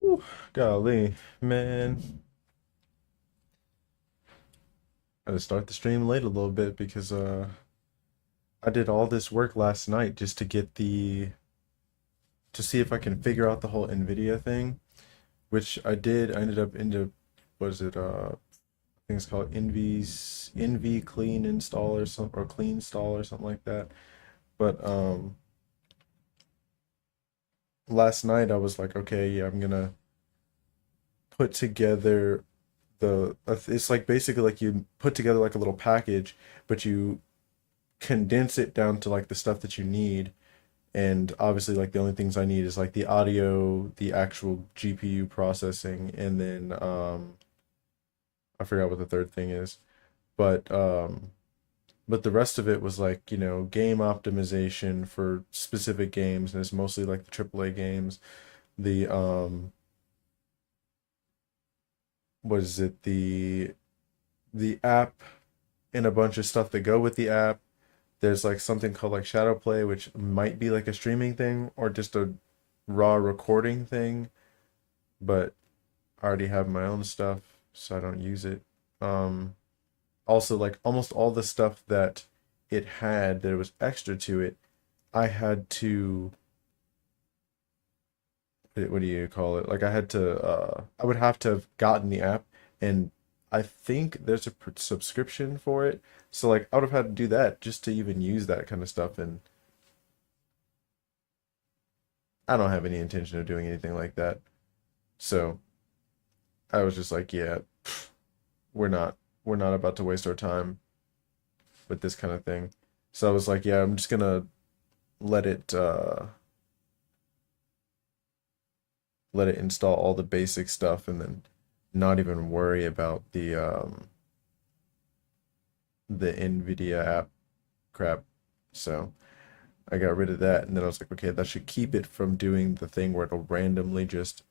Whew, golly, man. I had to start the stream late a little bit because I did all this work last night just to get to see if I can figure out the whole NVIDIA thing, which I did. I ended up into what is it I think it's called NV clean install or something, or clean install or something like that. But last night I was like, okay, yeah, I'm gonna put together it's like basically like you put together like a little package, but you condense it down to like the stuff that you need. And obviously like the only things I need is like the audio, the actual GPU processing, and then I forgot what the third thing is. But but the rest of it was like, game optimization for specific games, and it's mostly like the AAA games. The what is it? The app and a bunch of stuff that go with the app. There's like something called like shadow play, which might be like a streaming thing or just a raw recording thing, but I already have my own stuff, so I don't use it. Um, Also, like almost all the stuff that it had that was extra to it, I had to, what do you call it? Like I would have to have gotten the app, and I think there's a subscription for it. So like I would have had to do that just to even use that kind of stuff, and I don't have any intention of doing anything like that. So I was just like, yeah, we're not we're not about to waste our time with this kind of thing. So I was like, yeah, I'm just gonna let it uh let it install all the basic stuff and then not even worry about the NVIDIA app crap. So I got rid of that, and then I was like, okay, that should keep it from doing the thing where it'll randomly just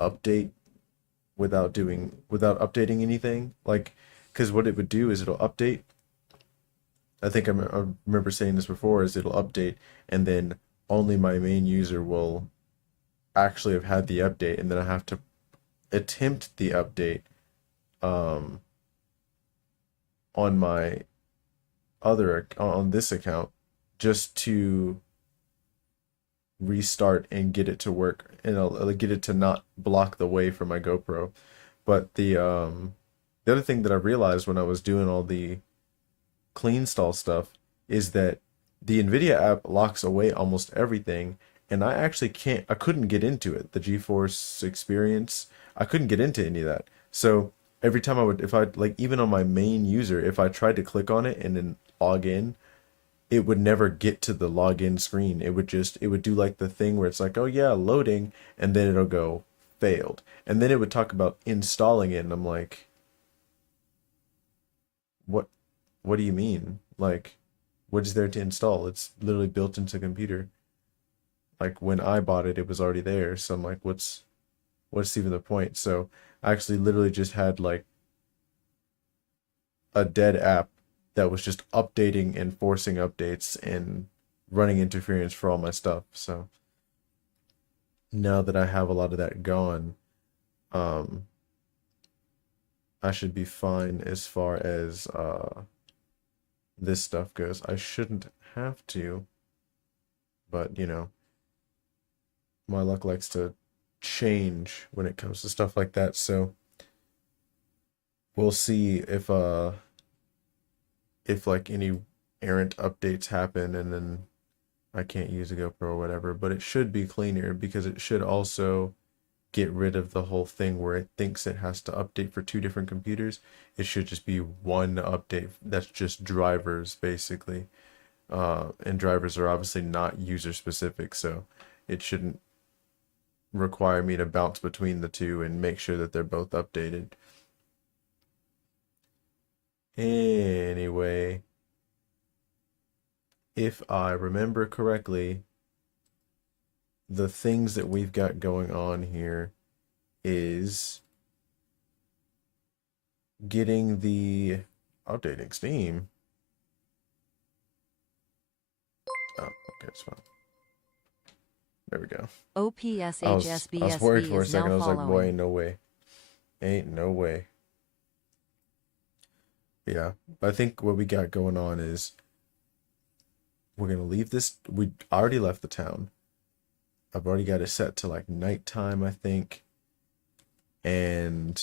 update without updating anything. Like, because what it would do is it'll update. I remember saying this before, is it'll update, and then only my main user will actually have had the update, and then I have to attempt the update um on my on this account just to restart and get it to work, and I'll get it to not block the way for my GoPro. But the other thing that I realized when I was doing all the clean stall stuff is that the NVIDIA app locks away almost everything, and I couldn't get into it. The GeForce experience, I couldn't get into any of that. So every time if I like, even on my main user, if I tried to click on it and then log in, it would never get to the login screen. It would do like the thing where it's like, oh yeah, loading, and then it'll go failed. And then it would talk about installing it, and I'm like, what what do you mean? Like, what is there to install? It's literally built into the computer. Like when I bought it, it was already there. So I'm like, what's even the point? So I actually literally just had like a dead app that was just updating and forcing updates and running interference for all my stuff. So now that I have a lot of that gone, um, I should be fine as far as this stuff goes. I shouldn't have to, but you know, my luck likes to change when it comes to stuff like that. So we'll see if like any errant updates happen and then I can't use a GoPro or whatever, but it should be cleaner because it should also get rid of the whole thing where it thinks it has to update for two different computers. It should just be one update that's just drivers basically. And drivers are obviously not user specific, so it shouldn't require me to bounce between the two and make sure that they're both updated. Anyway, if I remember correctly, the things that we've got going on here is getting the updating Steam. Oh, okay, it's fine. There we go. I was worried OPSHSBSV for a is now second. I was like, boy, following. ain't no way. Ain't no way. Yeah. I think what we got going on is we're gonna leave this. We already left the town. I've already got it set to like nighttime, I think. And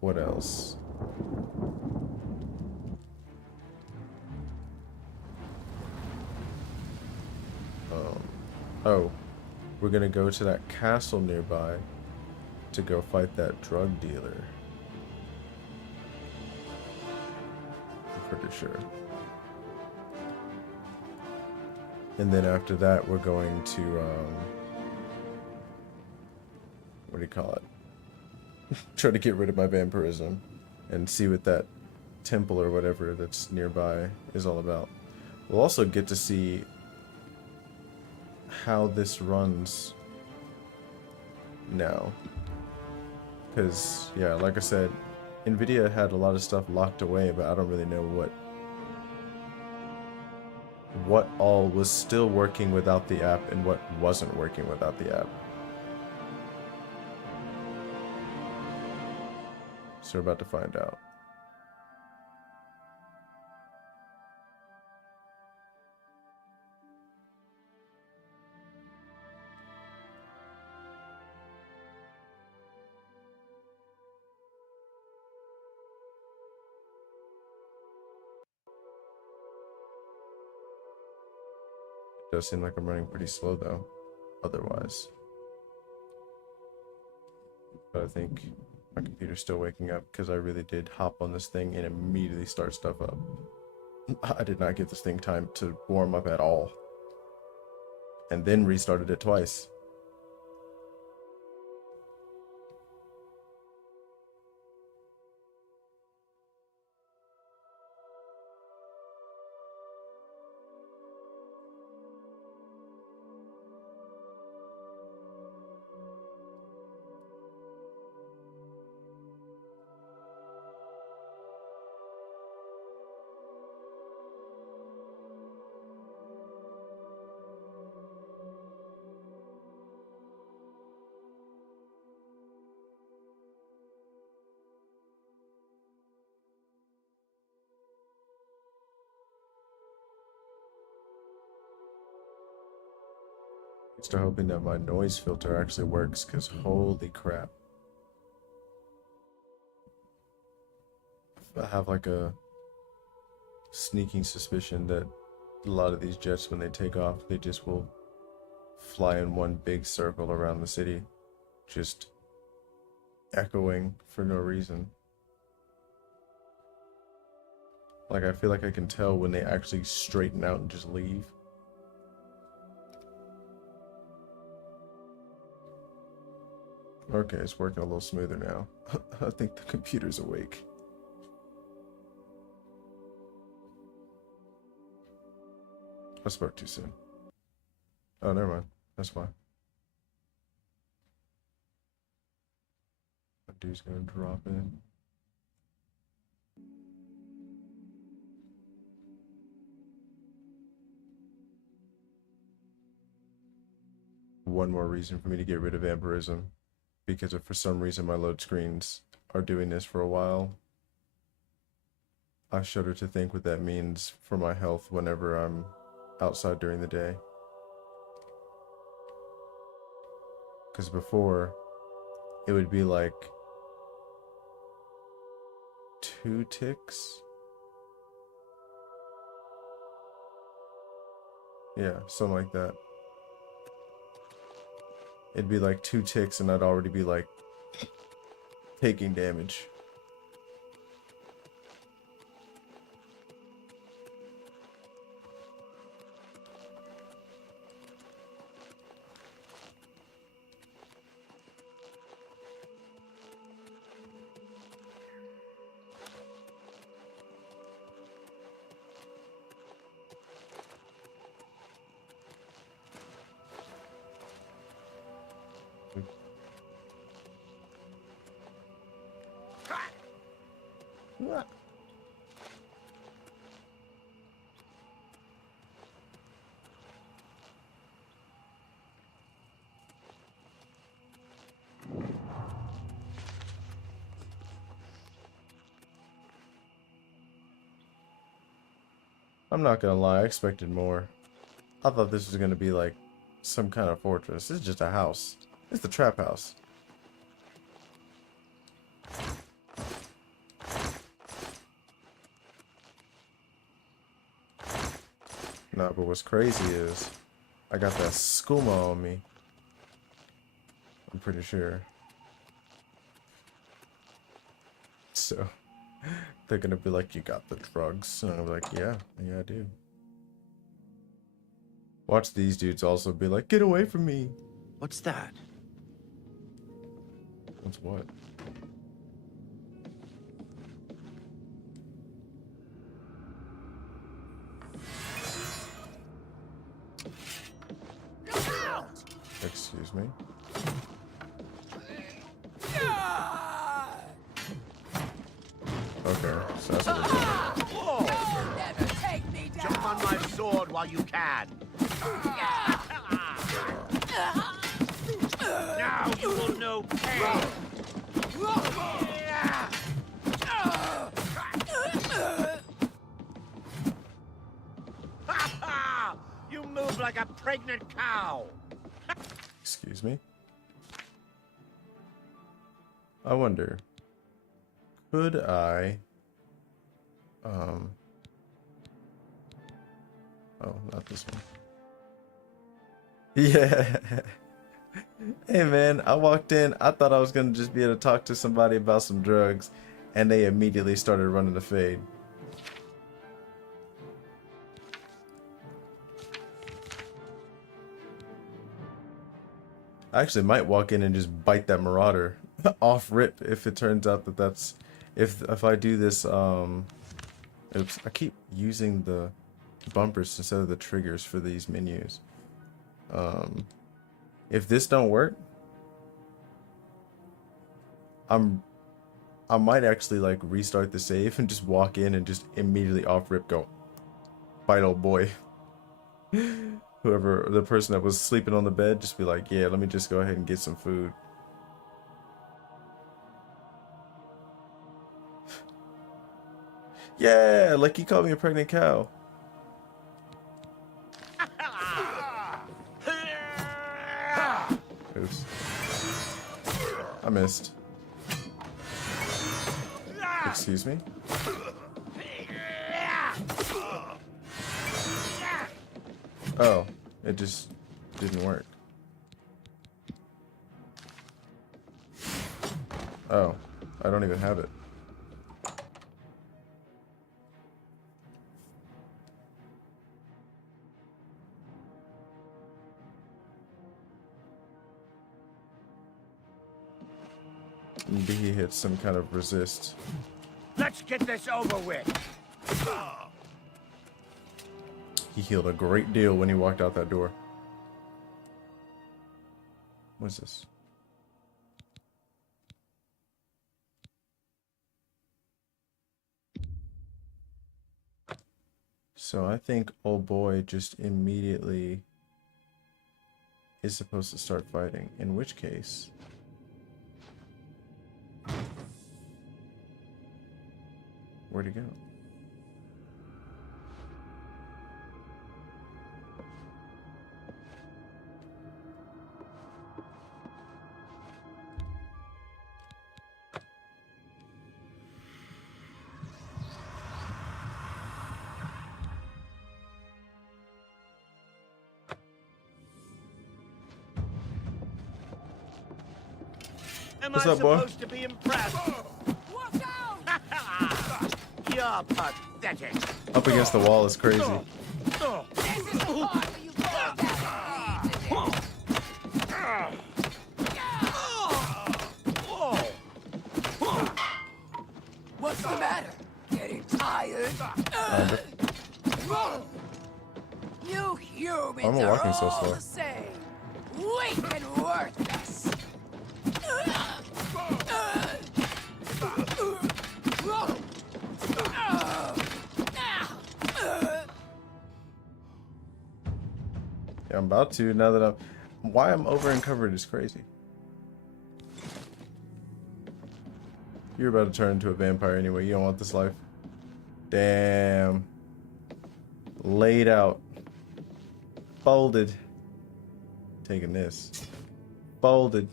what else? Um, oh, we're gonna go to that castle nearby to go fight that drug dealer. I'm pretty sure. And then after that, we're going to, what do you call it? Try to get rid of my vampirism and see what that temple or whatever that's nearby is all about. We'll also get to see how this runs now. Because, yeah, like I said, NVIDIA had a lot of stuff locked away, but I don't really know what all was still working without the app and what wasn't working without the app. So we're about to find out. It does seem like I'm running pretty slow though, otherwise. But I think my computer's still waking up because I really did hop on this thing and immediately start stuff up. I did not give this thing time to warm up at all. And then restarted it twice. Still hoping that my noise filter actually works, because holy crap. I have like a sneaking suspicion that a lot of these jets, when they take off, they just will fly in one big circle around the city, just echoing for no reason. Like, I feel like I can tell when they actually straighten out and just leave. Okay, it's working a little smoother now. I think the computer's awake. I spoke too soon. Oh, never mind. That's fine. That dude's gonna drop in. one more reason for me to get rid of vampirism, because if for some reason my load screens are doing this for a while, I shudder to think what that means for my health whenever I'm outside during the day. Because before, it would be like 2 ticks. Yeah, something like that. It'd be like 2 ticks and I'd already be like taking damage. I'm not gonna lie, I expected more. I thought this was gonna be like some kind of fortress. This is just a house. It's the trap house. No, but what's crazy is I got that skooma on me. I'm pretty sure. So they're gonna be like, you got the drugs. And I'm like, yeah, I do. Watch these dudes also be like, get away from me. What's that? What's what? Excuse me. Okay, so that's what we're doing. Never take me down. Jump on my sword while you can. Now you will know pain. You move like a pregnant cow. Excuse me. I wonder, could I, oh, not this one. Yeah. Hey man, I walked in, I thought I was gonna just be able to talk to somebody about some drugs, and they immediately started running the fade. I actually might walk in and just bite that marauder off rip if it turns out that that's if I do this oops, I keep using the bumpers instead of the triggers for these menus. If this don't work, I might actually like restart the save and just walk in and just immediately off rip go bite old boy. Whoever, the person that was sleeping on the bed, just be like, yeah, let me just go ahead and get some food. Yeah, like he called me a pregnant cow. Oops. I missed. Excuse me? Oh, it just didn't work. Oh, I don't even have it. Maybe he hit some kind of resist. Let's get this over with. He healed a great deal when he walked out that door. What's this? So I think old boy just immediately is supposed to start fighting. In which case, where'd he go? Am What's I up, boy? supposed to be impressed? Watch out! You're pathetic. Up against the wall is crazy. This is the part where you fall down and leave What's the matter? Getting tired? You humans I'm are walking so all slow. the same. Weak and worthless. Yeah, I'm about to now that I'm. Why I'm over uncovered is crazy. You're about to turn into a vampire anyway. You don't want this life. Damn. Laid out. Folded. Taking this. Folded.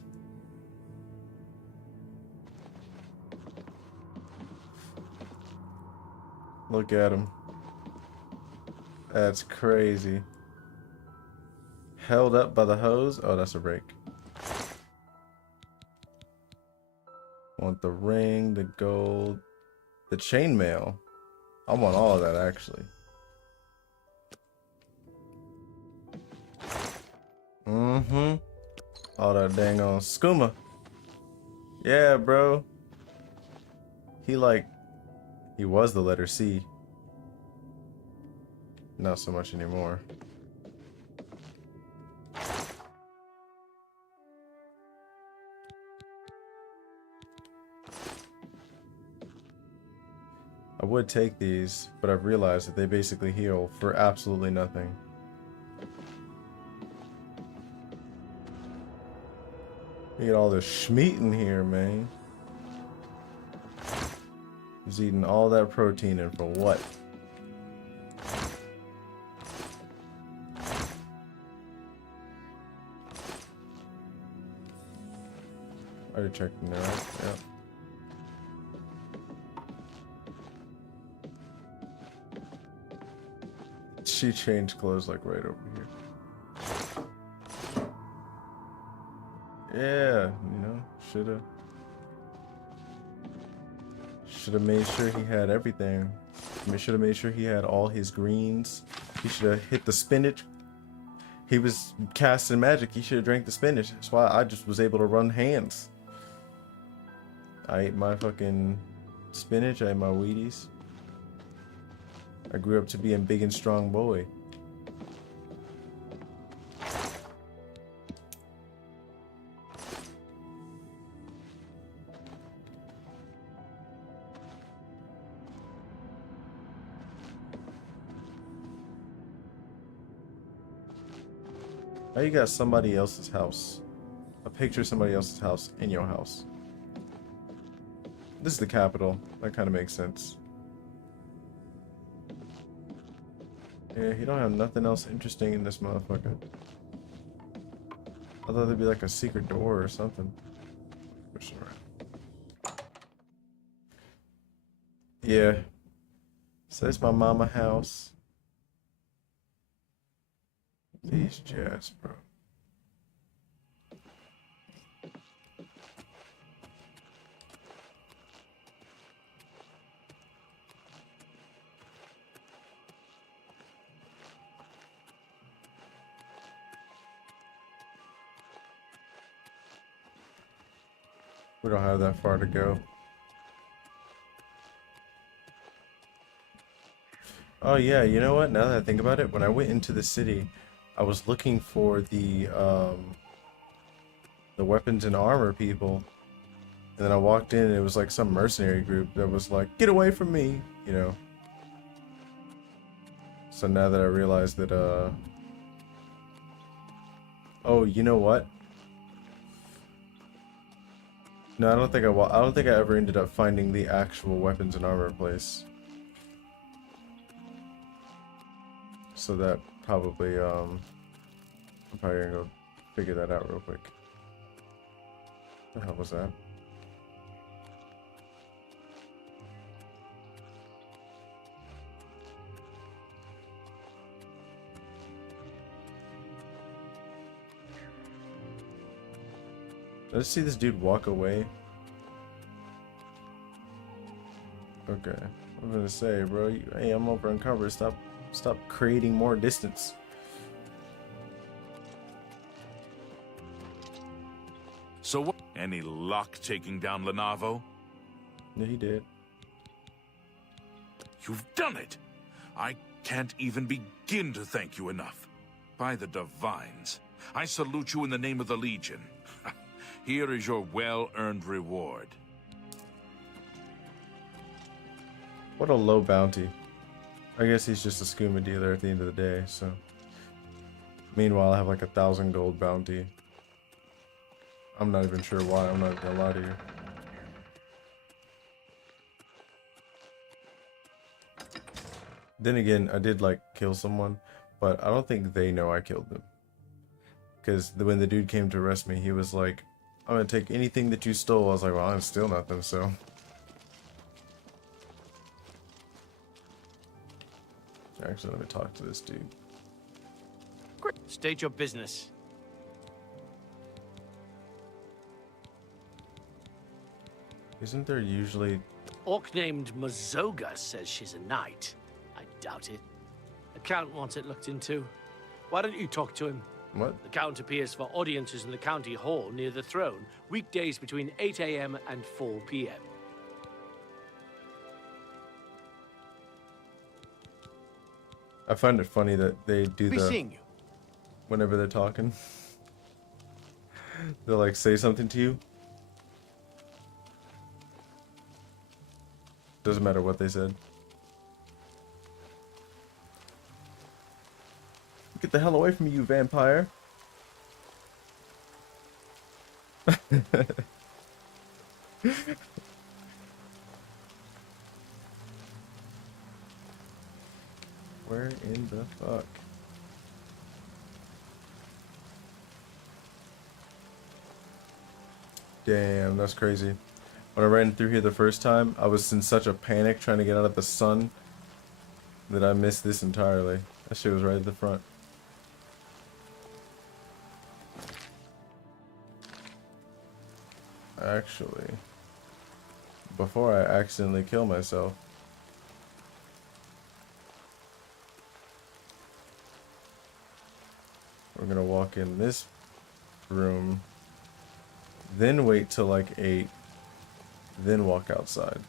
Look at him. That's crazy. Held up by the hose. Oh, that's a break. Want the ring, the gold, the chainmail. I want all of that actually. Mm-hmm. All that dang on skooma. Yeah, bro. He was the letter C. Not so much anymore. I would take these, but I've realized that they basically heal for absolutely nothing. You get all this schmeat in here, man. He's eating all that protein and for what? I already checked in there, right? Yeah. She changed clothes like right over here. Yeah, you know, shoulda made sure he had everything. Shoulda made sure he had all his greens. He shoulda hit the spinach. He was casting magic. He shoulda drank the spinach. That's why I just was able to run hands. I ate my fucking spinach. I ate my Wheaties. I grew up to be a big and strong boy. Now you got somebody else's house. A picture of somebody else's house in your house. This is the capital. That kind of makes sense. Yeah, he don't have nothing else interesting in this motherfucker. I thought there'd be like a secret door or something. Push it around. Yeah. So it's my mama house. These jazz, bro. We don't have that far to go. Oh yeah, you know what? Now that I think about it, when I went into the city, I was looking for the weapons and armor people, and then I walked in and it was like some mercenary group that was like, "Get away from me," you know. So now that I realized that Oh, you know what? No, I don't think I don't think I ever ended up finding the actual weapons and armor place. So that probably I'm probably gonna go figure that out real quick. What the hell was that? Did I see this dude walk away? Okay. I'm gonna say, bro, hey, I'm over uncovered. Stop creating more distance. So what? Any luck taking down Lenavo? Yeah, he did. You've done it! I can't even begin to thank you enough. By the divines, I salute you in the name of the Legion. Here is your well-earned reward. What a low bounty. I guess he's just a skooma dealer at the end of the day, so. Meanwhile, I have like 1,000 gold bounty. I'm not even sure why, I'm not gonna lie to you. Then again, I did like kill someone, but I don't think they know I killed them. Because when the dude came to arrest me, he was like, I'm gonna take anything that you stole. I was like, well, I'm still not them, so. Actually, let me talk to this dude. State your business. Isn't there usually... Orc named Mazoga says she's a knight. I doubt it. The Count wants it looked into. Why don't you talk to him? What? The Count appears for audiences in the county hall near the throne, weekdays between 8 a.m. and 4 p.m. I find it funny that they do Be the... seeing you. Whenever they're talking. They'll like say something to you. Doesn't matter what they said. Get the hell away from me, you vampire. Where in the fuck? Damn, that's crazy. When I ran through here the first time, I was in such a panic trying to get out of the sun that I missed this entirely. That shit was right at the front. Actually, before I accidentally kill myself, we're gonna walk in this room, then wait till like 8, then walk outside.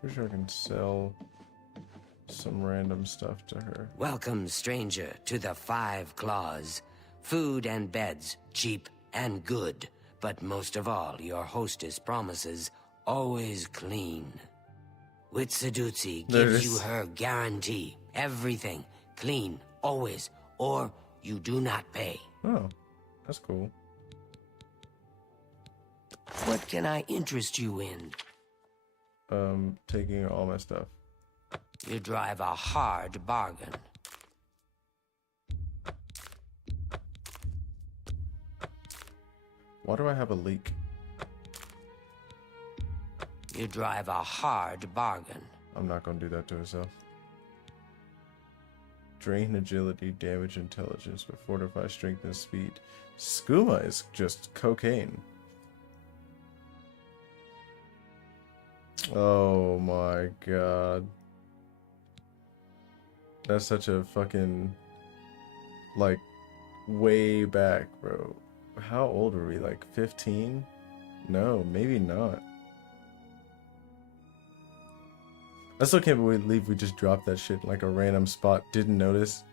Pretty sure I can sell some random stuff to her. Welcome, stranger, to the 5 Claws. Food and beds, cheap and good. But most of all, your hostess promises always clean. Witsadutsi gives you her guarantee. Everything clean, always, or you do not pay. Oh, that's cool. What can I interest you in? Taking all my stuff. You drive a hard bargain. Why do I have a leak? You drive a hard bargain. I'm not gonna do that to herself. Drain agility, damage intelligence, but fortify strength and speed. Skooma is just cocaine. Oh my god. That's such a fucking... like, way back, bro. How old were we? Like 15? No, maybe not. I still can't believe we just dropped that shit in like a random spot. Didn't notice.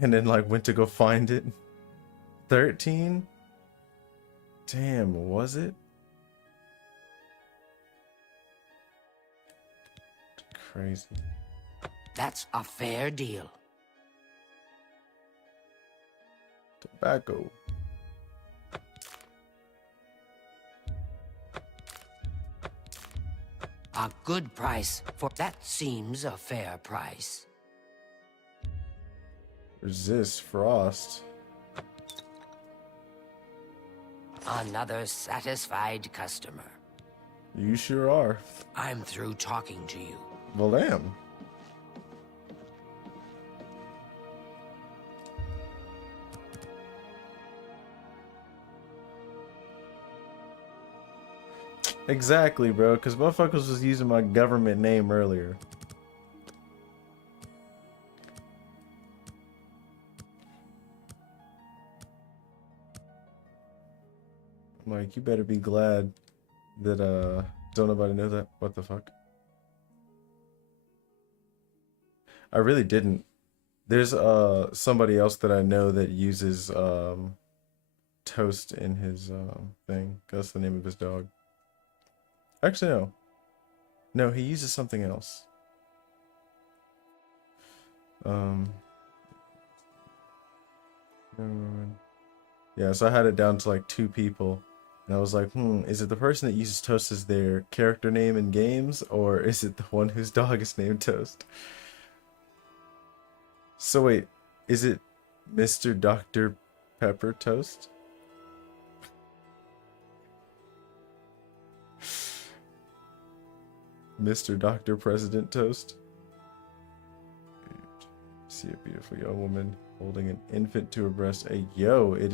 and then like went to go find it. 13? Damn, was it? Crazy. That's a fair deal. Tobacco. A good price for that seems a fair price. Resist frost. Another satisfied customer. You sure are. I'm through talking to you. Well, damn. Exactly, bro, because motherfuckers was using my government name earlier. I'm like, you better be glad that, don't nobody know that. What the fuck? I really didn't. There's, somebody else that I know that uses, Toast in his, thing. That's the name of his dog. Actually, no. No, he uses something else. Yeah, so I had it down to like 2 people. And I was like, is it the person that uses Toast as their character name in games, or is it the one whose dog is named Toast? So wait, is it Mr. Dr. Pepper Toast? Mr. Dr. President Toast? See a beautiful young woman holding an infant to her breast. Hey, yo, it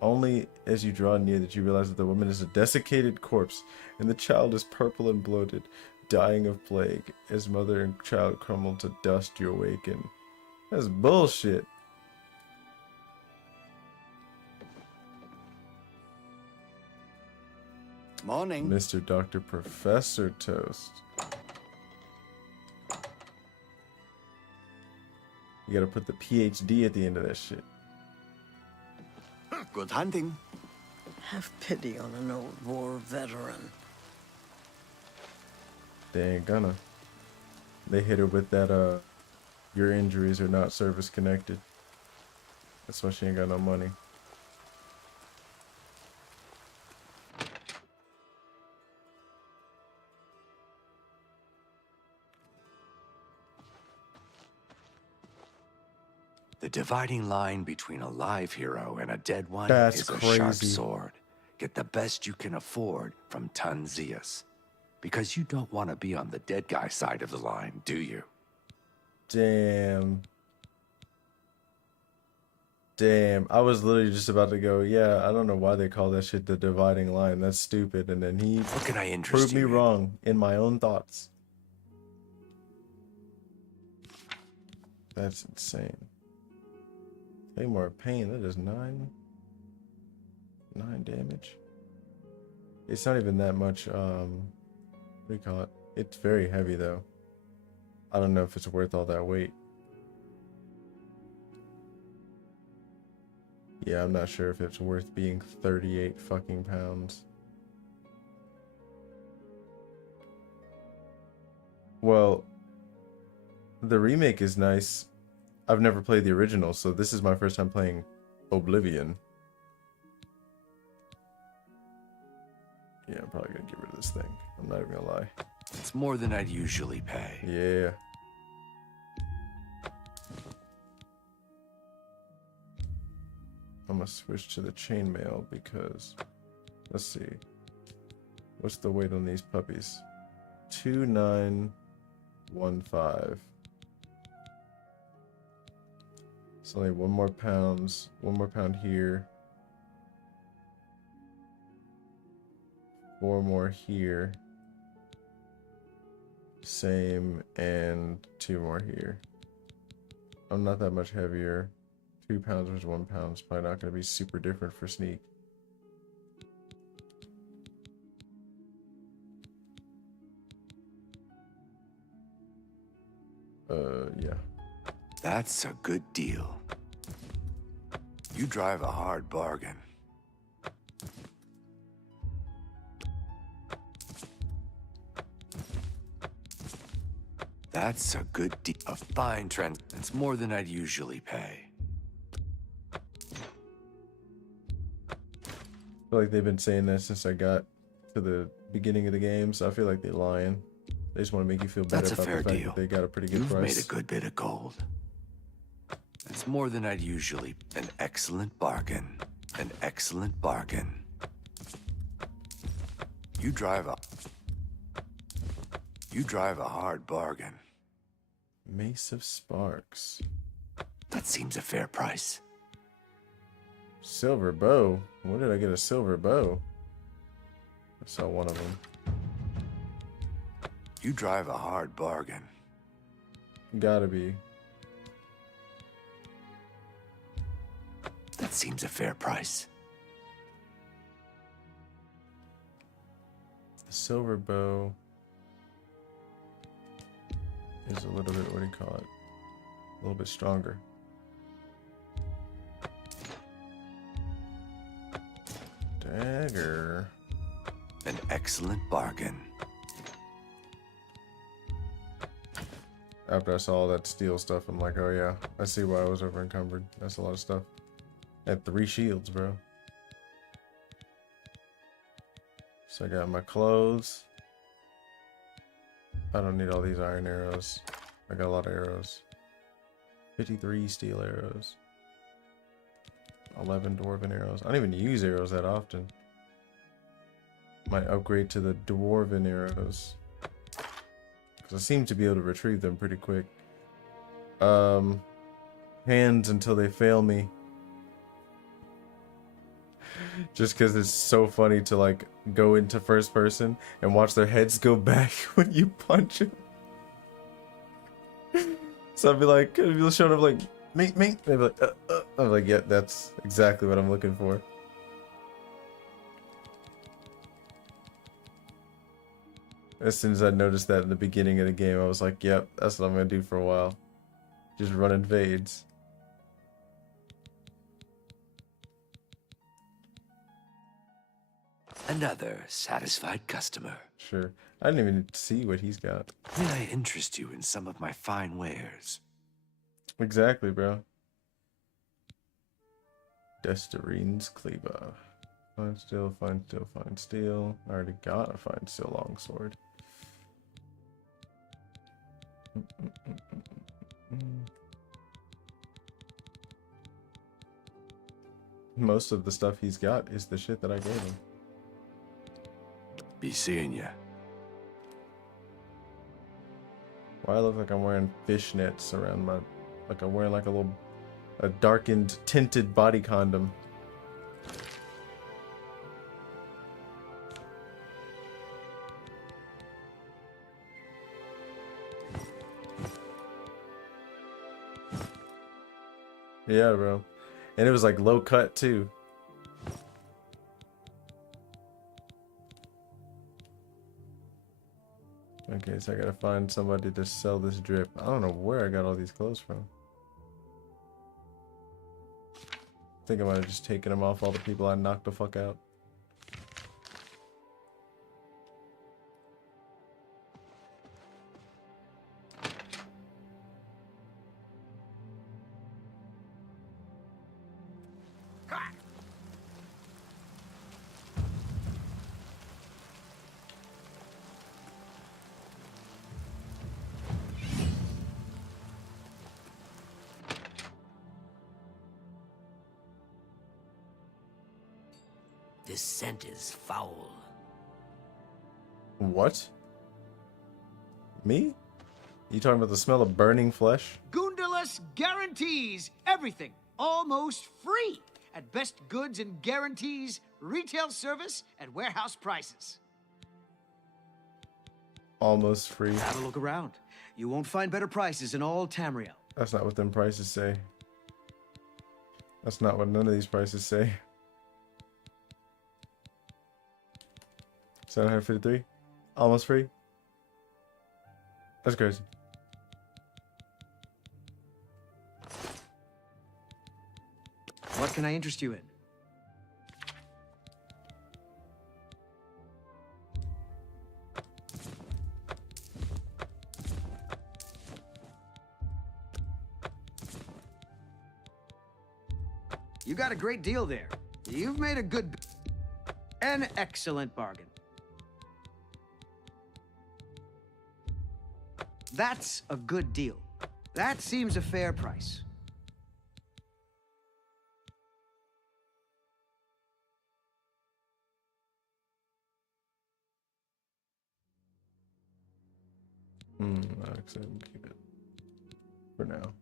only as you draw near that you realize that the woman is a desiccated corpse, and the child is purple and bloated, dying of plague. As mother and child crumble to dust, you awaken. That's bullshit. Morning. Mr. Dr. Professor Toast. You gotta put the PhD at the end of that shit. Good hunting. Have pity on an old war veteran. They ain't gonna. They hit her with that, your injuries are not service connected. That's why she ain't got no money. The dividing line between a live hero and a dead one That's is a sharp crazy. sword. Get the best you can afford from Tunzeus. Because you don't want to be on the dead guy side of the line, do you? Damn. Damn. I was literally just about to go, yeah, I don't know why they call that shit the dividing line. That's stupid. And then he What can I interest proved me you in? wrong in my own thoughts. That's insane. Take more pain. That is 9 damage. It's not even that much, what do you call it? It's very heavy though. I don't know if it's worth all that weight. Yeah, I'm not sure if it's worth being 38 fucking pounds. Well, the remake is nice. I've never played the original, so this is my first time playing Oblivion. Yeah, I'm probably gonna get rid of this thing. I'm not even gonna lie. It's more than I'd usually pay. Yeah. I'm gonna switch to the chainmail because, let's see. What's the weight on these puppies? 2915. It's only 1 more pounds. 1 more pound here. 4 more here. Same, and 2 more here. I'm not that much heavier. 2 pounds versus 1 pound is probably not going to be super different for sneak. Yeah. That's a good deal. You drive a hard bargain. That's a good deal. A fine trend. It's more than I'd usually pay. I feel like they've been saying that since I got to the beginning of the game, so I feel like they're lying. They just want to make you feel better That's a about fair the fact deal. that they got a pretty good You've price. made a good bit of gold. It's more than I'd usually. An excellent bargain. An excellent bargain. You drive a hard bargain. Mace of Sparks. That seems a fair price. Silver bow. When did I get a silver bow? I saw one of them. You drive a hard bargain. Gotta be. That seems a fair price. The silver bow is a little bit, what do you call it? A little bit stronger. Dagger. An excellent bargain. After I saw all that steel stuff, I'm like, oh yeah, I see why I was over encumbered. That's a lot of stuff. I had 3 shields, bro. So I got my clothes. I don't need all these iron arrows. I got a lot of arrows. 53 steel arrows. 11 dwarven arrows. I don't even use arrows that often. Might upgrade to the dwarven arrows. Because I seem to be able to retrieve them pretty quick. Hands until they fail me. Just because it's so funny to like go into first person and watch their heads go back when you punch them. So I'd be like, people showing up like, mate. They'd be like, I'm like, yeah, that's exactly what I'm looking for. As soon as I noticed that in the beginning of the game, I was like, yep, that's what I'm going to do for a while. Just run invades. Another satisfied customer. Sure. I didn't even see what he's got. May I interest you in some of my fine wares? Exactly, bro. Destarine's Cleaver. Fine steel, fine steel, fine steel. I already got a fine steel longsword. Most of the stuff he's got is the shit that I gave him. Be seeing ya. Why I look like I'm wearing fishnets around my, like I'm wearing like a darkened tinted body condom. Yeah, bro. And it was like low cut too. Okay, so I gotta find somebody to sell this drip. I don't know where I got all these clothes from. I think I might have just taken them off all the people I knocked the fuck out. This scent is foul. What? Me? You talking about the smell of burning flesh? Goondalus guarantees everything almost free at best goods and guarantees retail service at warehouse prices. Almost free. Have a look around. You won't find better prices in all Tamriel. That's not what them prices say. That's not what none of these prices say. 753? Almost free? What can I interest you in? You got a great deal there. You've made a good... An excellent bargain. That's a good deal. That seems a fair price. Actually, keep it for now.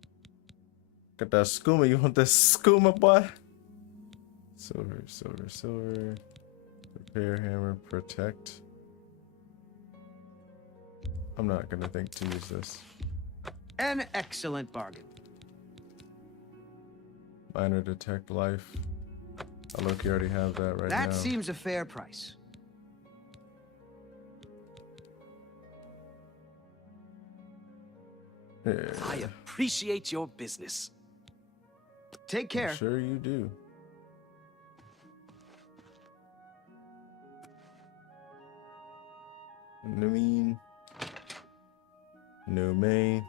Got that skooma. You want that skooma, boy? Silver, silver, silver. Repair hammer, protect. I'm not gonna think to use this. An excellent bargain. Minor detect life. Oh, look, you already have that right now. That seems a fair price. Yeah, I appreciate your business. Take care. I'm sure you do. No mean. No main.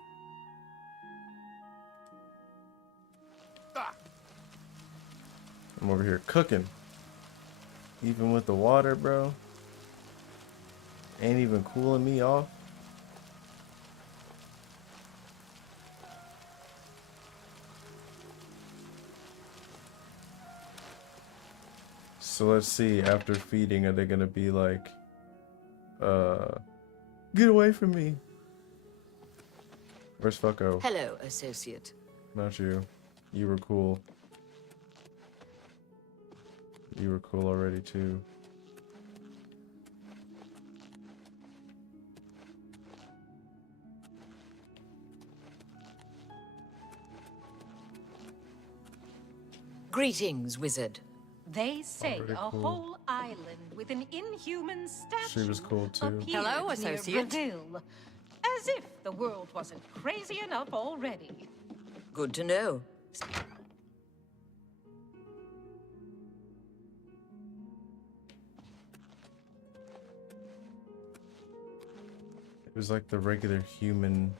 I'm over here cooking. Even with the water, bro. Ain't even cooling me off. So let's see, after feeding, are they gonna be like, get away from me? Where's Fucko? Hello, associate. Not you. You were cool. You were cool already too. Greetings, wizard. They say very a cool. whole island with an inhuman statue She was cool, too. appeared Hello, near associate. Brazil. As if the world wasn't crazy enough already. Good to know. It was like the regular human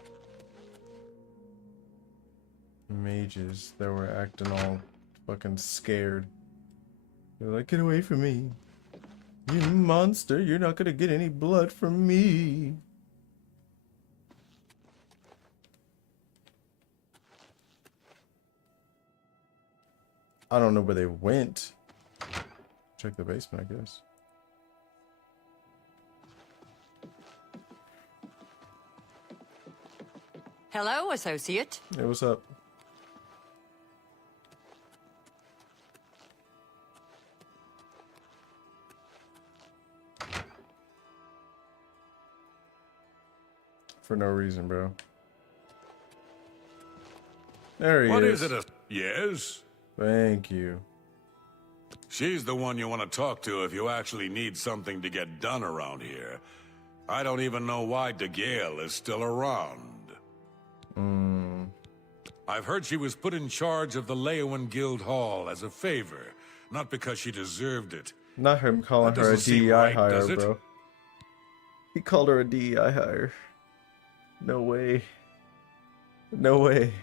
mages that were acting all fucking scared. They're like, get away from me. You monster, you're not gonna get any blood from me. I don't know where they went. Check the basement, I guess. Hello, associate. Hey, what's up? For no reason, bro. There he What is. is it? Yes? Thank you. She's the one you want to talk to if you actually need something to get done around here. I don't even know why DeGale is still around. I've heard she was put in charge of the Leowen Guild Hall as a favor, not because she deserved it. Not him calling That her a doesn't seem DEI right, hire, does it? bro. He called her a DEI hire. No way. No way.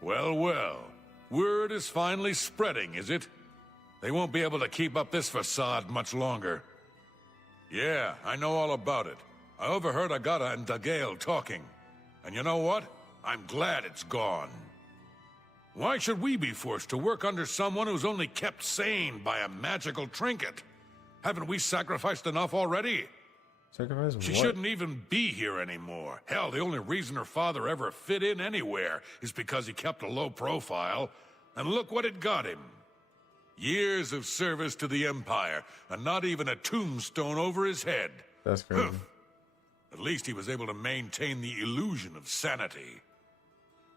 Well, well. Word is finally spreading, is it? They won't be able to keep up this facade much longer. Yeah, I know all about it. I overheard Agata and DeGale talking. And you know what? I'm glad it's gone. Why should we be forced to work under someone who's only kept sane by a magical trinket? Haven't we sacrificed enough already? Sacrifice She what? shouldn't even be here anymore. Hell, the only reason her father ever fit in anywhere is because he kept a low profile. And look what it got him. Years of service to the Empire, and not even a tombstone over his head. That's crazy. At least he was able to maintain the illusion of sanity.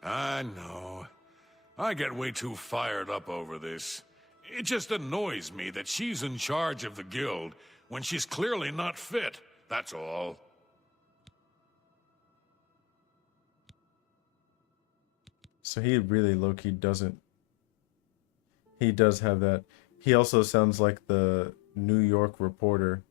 I know. I get way too fired up over this. It just annoys me that she's in charge of the guild when she's clearly not fit. That's all. So he really low-key doesn't He does have that. He also sounds like the New York reporter.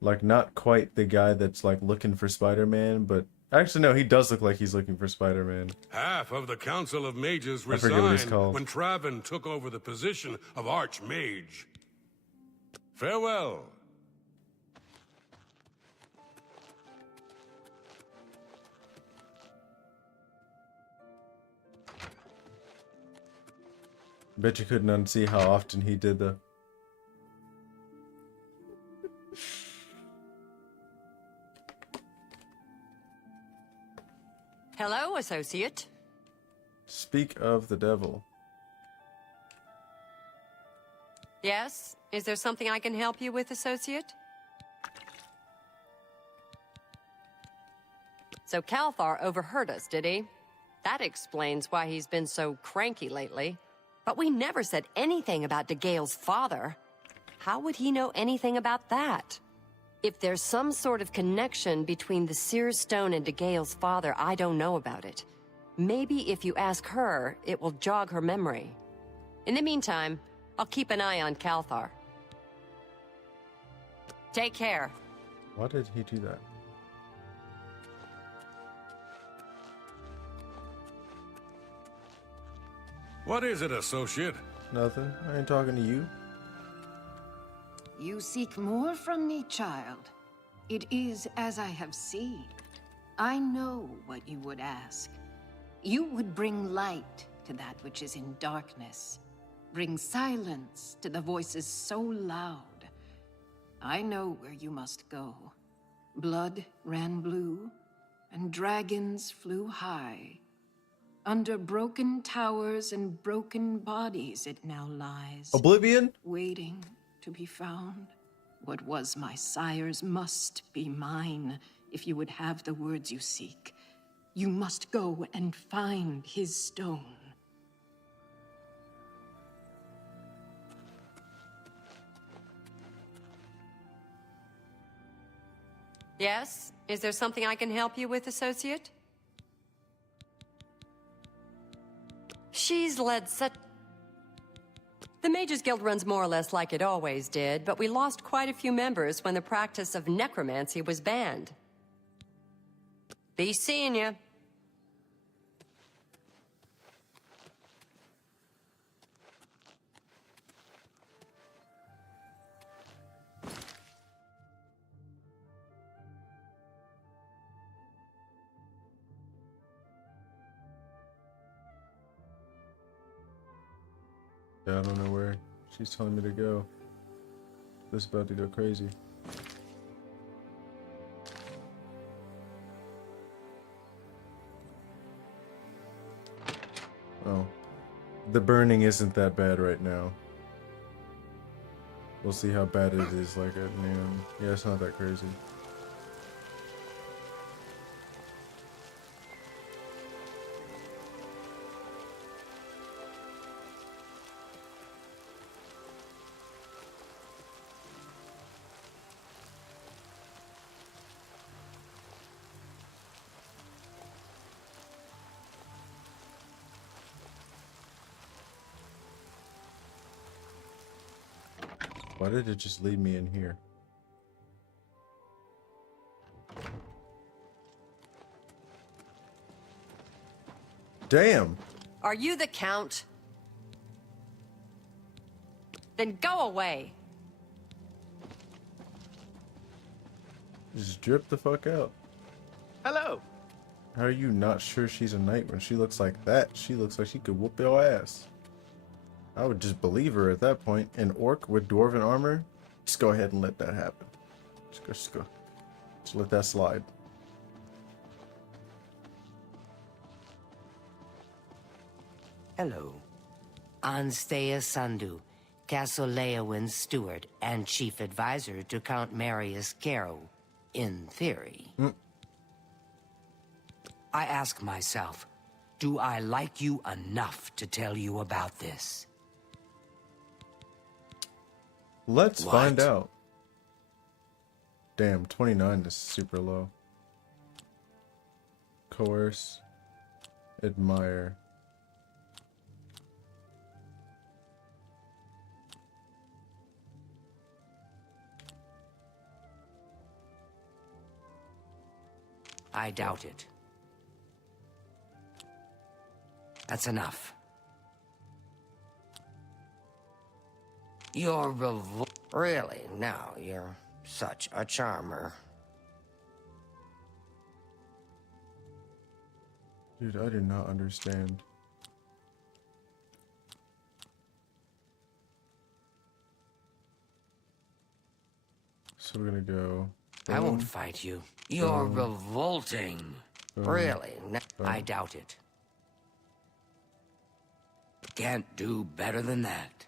Like, not quite the guy that's, like, looking for Spider-Man, but... Actually, no, he does look like he's looking for Spider-Man. Half of the Council of Mages I forget what he's resigned called. when Traven took over the position of Archmage. Farewell. Bet you couldn't unsee how often he did the... Hello, associate. Speak of the devil. Yes? Is there something I can help you with, associate? So Calthar overheard us, did he? That explains why he's been so cranky lately. But we never said anything about DeGale's father. How would he know anything about that? If there's some sort of connection between the Seer Stone and DeGale's father, I don't know about it. Maybe if you ask her, it will jog her memory. In the meantime, I'll keep an eye on Calthar. Take care. Why did he do that? What is it, associate? Nothing. I ain't talking to you. You seek more from me, child. It is as I have seen. I know what you would ask. You would bring light to that which is in darkness. Bring silence to the voices so loud. I know where you must go. Blood ran blue, and dragons flew high. Under broken towers and broken bodies it now lies. Oblivion? Waiting to be found. What was my sire's must be mine, if you would have the words you seek. You must go and find his stone. Yes? Is there something I can help you with, associate? She's led such... The Mages Guild runs more or less like it always did, but we lost quite a few members when the practice of necromancy was banned. Be seeing ya. Yeah, I don't know where she's telling me to go. This is about to go crazy. Oh. The burning isn't that bad right now. We'll see how bad it is like at noon. Yeah, it's not that crazy. Why did it just leave me in here? Damn! Are you the Count? Then go away. Just drip the fuck out. Hello. How are you not sure she's a knight when she looks like that? She looks like she could whoop your ass. I would just believe her at that point. An orc with dwarven armor? Just go ahead and let that happen. Just go. Just let that slide. Hello. Anstea Sandu, Castle Leowin's steward and chief advisor to Count Marius Caro, in theory. I ask myself, do I like you enough to tell you about this? Let's What? find out. Damn, 29 is super low. Coerce. Admire. I doubt it. That's enough. You're really? Now you're such a charmer. Dude, I do not understand. So we're gonna go. I won't fight you. You're revolting. Really? I doubt it. Can't do better than that.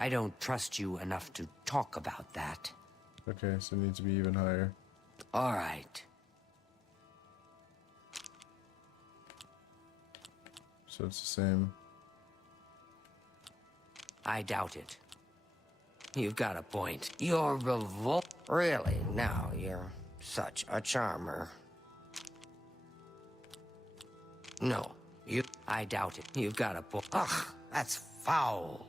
I don't trust you enough to talk about that. Okay, so it needs to be even higher. All right. So it's the same. I doubt it. You've got a point. You're Really? Now you're such a charmer. No, I doubt it. You've got a point. Ugh, that's foul.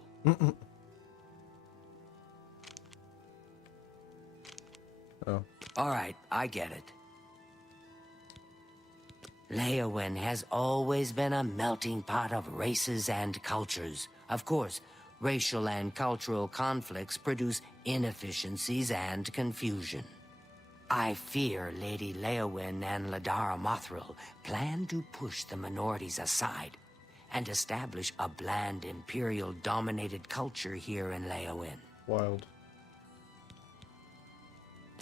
Oh. All right, I get it. Leowyn has always been a melting pot of races and cultures. Of course, racial and cultural conflicts produce inefficiencies and confusion. I fear Lady Leowyn and Ladara Mothril plan to push the minorities aside and establish a bland Imperial-dominated culture here in Leowyn. Wild.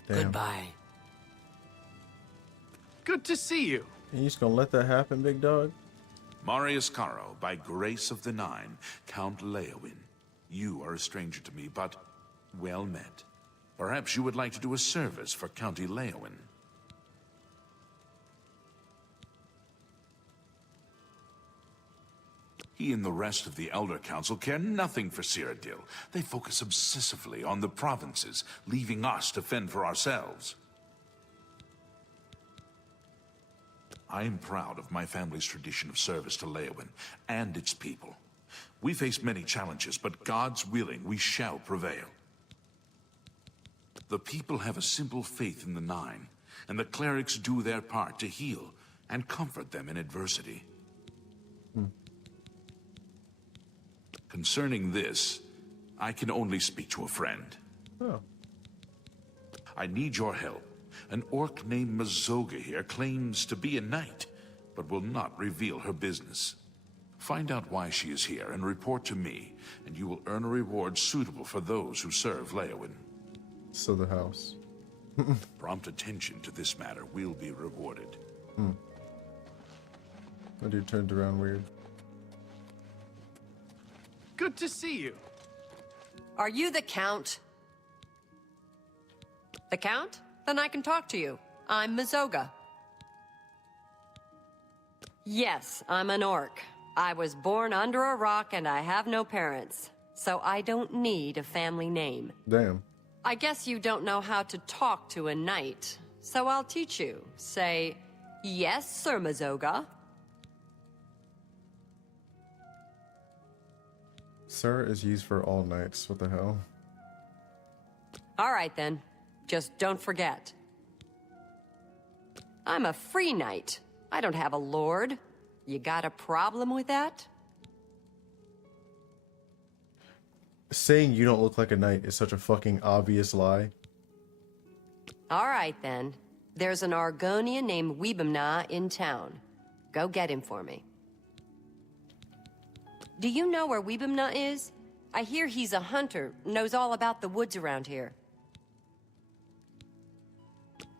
Damn. Goodbye. Good to see you. You just gonna let that happen, big dog? Marius Caro, by grace of the Nine, Count Leowyn. You are a stranger to me, but well met. Perhaps you would like to do a service for County Leowyn. He and the rest of the Elder Council care nothing for Cyrodiil. They focus obsessively on the provinces, leaving us to fend for ourselves. I am proud of my family's tradition of service to Leowyn and its people. We face many challenges, but God's willing, we shall prevail. The people have a simple faith in the Nine, and the clerics do their part to heal and comfort them in adversity. Concerning this, I can only speak to a friend. Oh. I need your help. An orc named Mazoga here claims to be a knight, but will not reveal her business. Find out why she is here and report to me, and you will earn a reward suitable for those who serve Leowyn. So the house. Prompt attention to this matter will be rewarded. My dude turned around weird. Good to see you. Are you the Count? The Count? Then I can talk to you. I'm Mazoga. Yes, I'm an orc. I was born under a rock and I have no parents, so I don't need a family name. Damn. I guess you don't know how to talk to a knight, so I'll teach you. Say, yes, Sir Mazoga. Sir is used for all knights. What the hell? All right, then. Just don't forget. I'm a free knight. I don't have a lord. You got a problem with that? Saying you don't look like a knight is such a fucking obvious lie. All right, then. There's an Argonian named Weebamna in town. Go get him for me. Do you know where Weebamna is? I hear he's a hunter, knows all about the woods around here.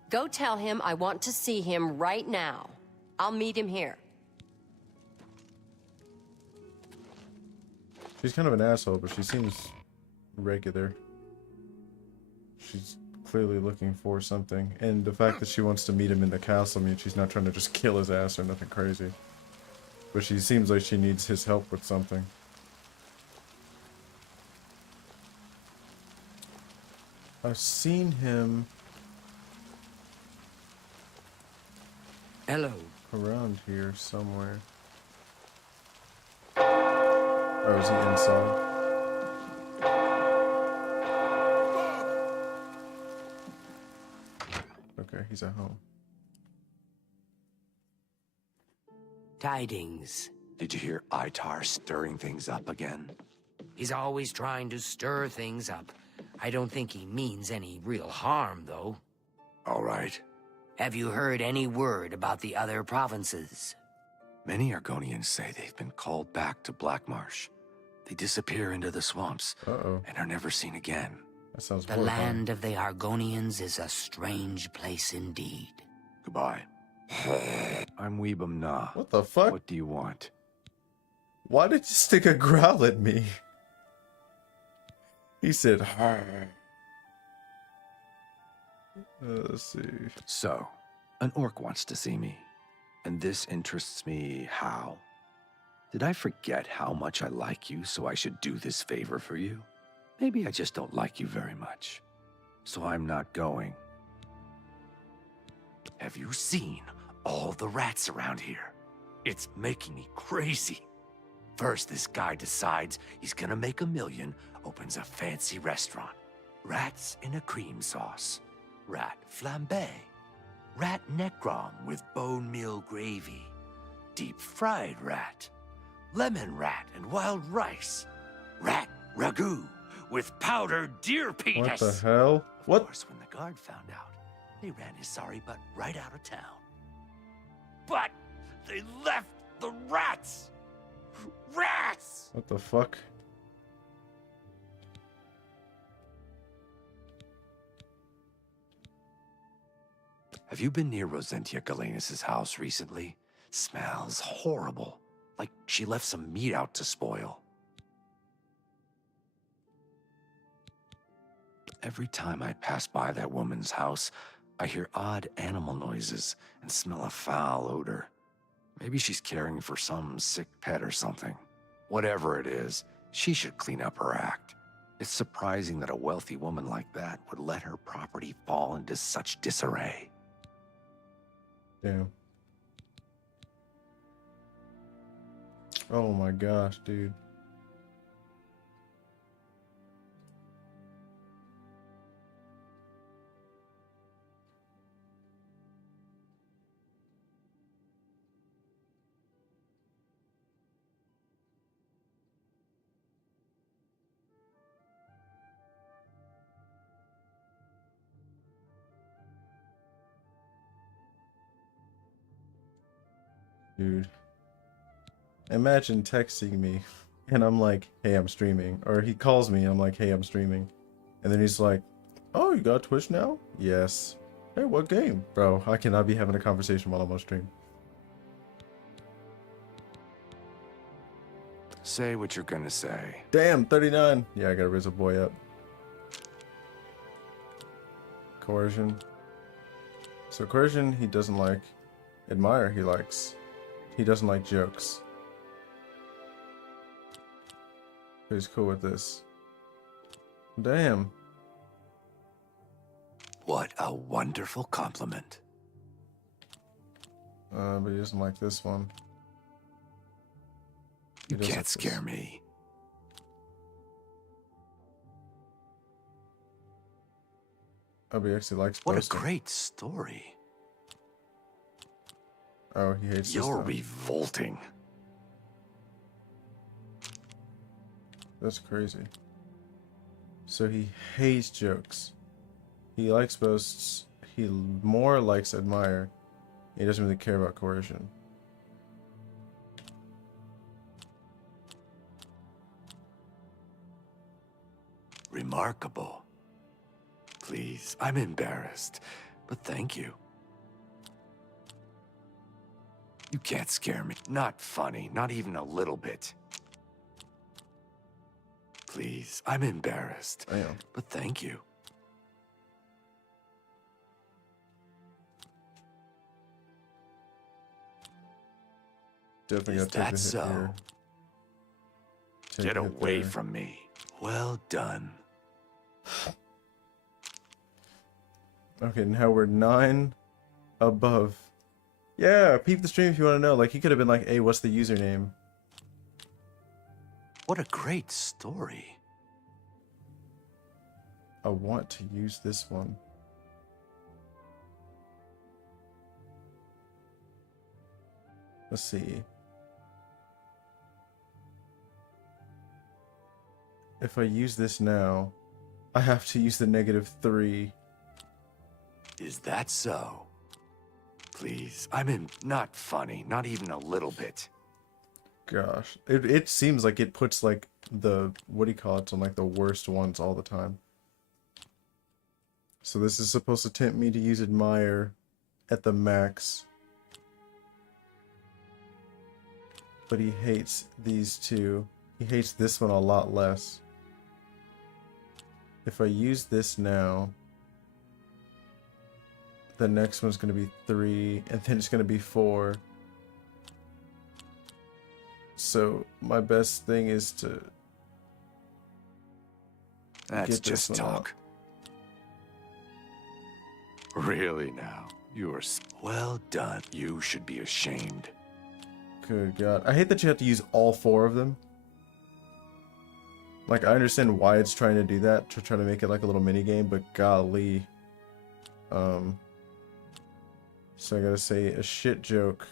Go tell him I want to see him right now. I'll meet him here. She's kind of an asshole, but she seems regular. She's clearly looking for something. And the fact that she wants to meet him in the castle means she's not trying to just kill his ass or nothing crazy. But she seems like she needs his help with something. I've seen him Hello. around here somewhere. Or is he inside? he's at home. Tidings. Did you hear Itar stirring things up again? He's always trying to stir things up. I don't think he means any real harm, though. All right. Have you heard any word about the other provinces? Many Argonians say they've been called back to Black Marsh. They disappear into the swamps and are never seen again. That sounds The horrifying. land of the Argonians is a strange place indeed. Goodbye. I'm Weebum Na. What the fuck? What do you want? Why did you stick a growl at me? He said, "Har." Let's see. So, an orc wants to see me. And this interests me how? Did I forget how much I like you, so I should do this favor for you? Maybe I just don't like you very much. So I'm not going. Have you seen all the rats around here? It's making me crazy. First, this guy decides he's gonna make $1 million, opens a fancy restaurant. Rats in a cream sauce. Rat flambe. Rat necrom with bone meal gravy. Deep fried rat. Lemon rat and wild rice. Rat ragu with powdered deer penis. What the hell? What? Of course, when the guard found out, they ran his sorry butt right out of town. But they left the rats! Rats! What the fuck? Have you been near Rosentia Galenus' house recently? Smells horrible. Like she left some meat out to spoil. Every time I pass by that woman's house, I hear odd animal noises and smell a foul odor. Maybe she's caring for some sick pet or something. Whatever it is, she should clean up her act. It's surprising that a wealthy woman like that would let her property fall into such disarray. Damn. Oh my gosh, dude. Dude. Imagine texting me and I'm like, hey, I'm streaming. Or he calls me and I'm like, hey, I'm streaming. And then he's like, oh, you got Twitch now? Yes. Hey, what game? Bro, I cannot be having a conversation while I'm on stream. Say what you're gonna say. Damn, 39. Yeah, I gotta raise a boy up. Coercion. So coercion, he doesn't like. Admire, he likes. He doesn't like jokes. He's cool with this. Damn. What a wonderful compliment. But he doesn't like this one. You can't scare me. Oh, but he actually likes What boasting. a great story. Oh, he hates this You're stuff. revolting. That's crazy. So he hates jokes. He likes boasts. He more likes admire. He doesn't really care about coercion. Remarkable. Please, I'm embarrassed, but thank you. You can't scare me. Not funny, not even a little bit. Please, I'm embarrassed, Damn. but thank you. Definitely Is gotta take that the hit so? here. Take Get a hit away there. from me. Well done. Okay, now we're 9 above. Yeah, peep the stream if you want to know. Like, he could have been like, hey, what's the username? What a great story. I want to use this one. Let's see. If I use this now, I have to use the -3. Is that so? Please, not funny, not even a little bit. Gosh, it seems like it puts like the, what do you call it, on like the worst ones all the time. So this is supposed to tempt me to use admire at the max. But he hates these two. He hates this one a lot less. If I use this now, the next one's going to be 3, and then it's going to be 4. So my best thing is to That's get this just one talk. Really now? You are well done. You should be ashamed. Good God. I hate that you have to use all 4 of them. Like, I understand why it's trying to do that, to try to make it like a little mini game, but golly. So I gotta say a shit joke.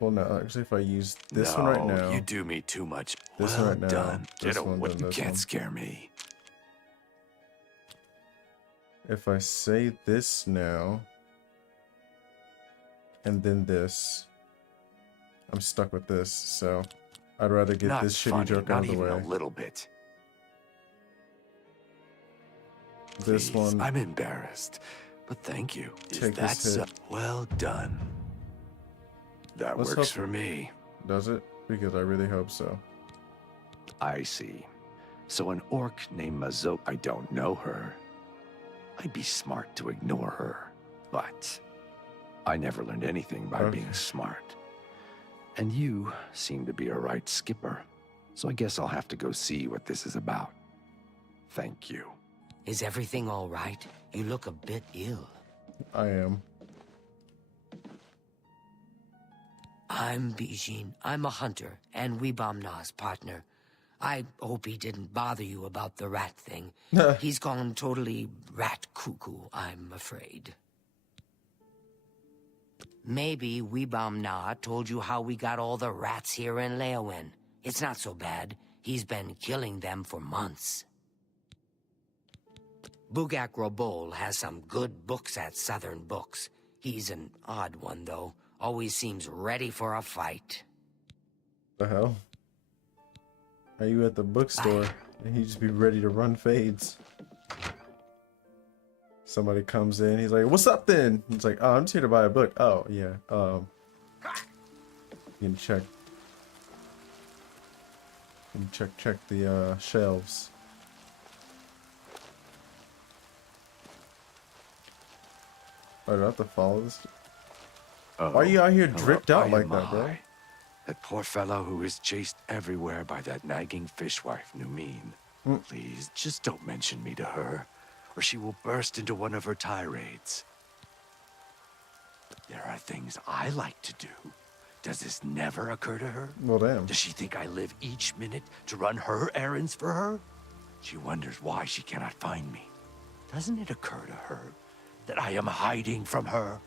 Well, no, actually, if I use this one right now. You do me too much. This well one right now. done. This one, then You this can't one. scare me. If I say this now, and then this, I'm stuck with this, so I'd rather get Not this shitty funny, joke not out of the even way. a little bit. This Please, one. I'm embarrassed, but thank you. Is Take that this so? hit. Well done. That Let's works hope- for me. Does it? Because I really hope so. I see. So an orc named Mazo, I don't know her. I'd be smart to ignore her, but I never learned anything by Okay. being smart. And you seem to be a right skipper, so I guess I'll have to go see what this is about. Thank you. Is everything all right? You look a bit ill. I am. I'm Bijin. I'm a hunter and Weebamna's partner. I hope he didn't bother you about the rat thing. He's gone totally rat cuckoo, I'm afraid. Maybe Weebamna told you how we got all the rats here in Leowin. It's not so bad. He's been killing them for months. Bugak Robol has some good books at Southern Books. He's an odd one, though. Always seems ready for a fight. The hell? Are you at the bookstore and he just be ready to run fades? Somebody comes in, he's like, "What's up then?" He's like, "Oh, I'm just here to buy a book." Oh, yeah. You can check. You can check the shelves. Oh, do I have to follow this? Why are you out here dripped out like that, bro? That poor fellow who is chased everywhere by that nagging fishwife, Numin. Please, just don't mention me to her, or she will burst into one of her tirades. There are things I like to do. Does this never occur to her? Well, damn. Does she think I live each minute to run her errands for her? She wonders why she cannot find me. Doesn't it occur to her that I am hiding from her?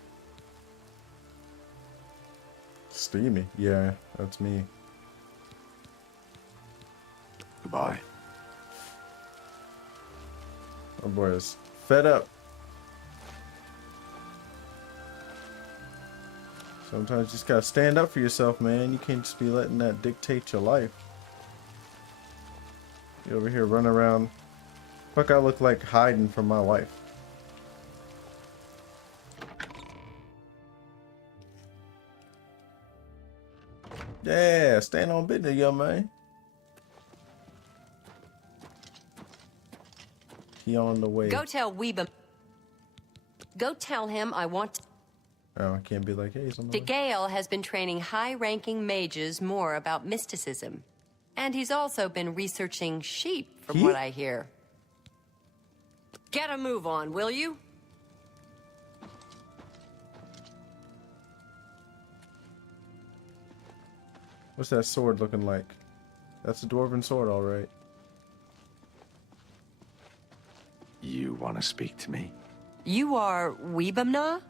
Steamy. Yeah, that's me. Goodbye. Oh boy is fed up. Sometimes you just gotta stand up for yourself, man. You can't just be letting that dictate your life. You over here running around. Fuck, I look like hiding from my wife. Yeah, stand on business, young man. He on the way. Go tell Weebam. Go tell him I want. Oh, I can't be like, hey, he's on the way. Gale has been training high-ranking mages more about mysticism. And he's also been researching sheep, from what I hear. Get a move on, will you? What's that sword looking like? That's a dwarven sword, all right. You want to speak to me? You are Weebamna?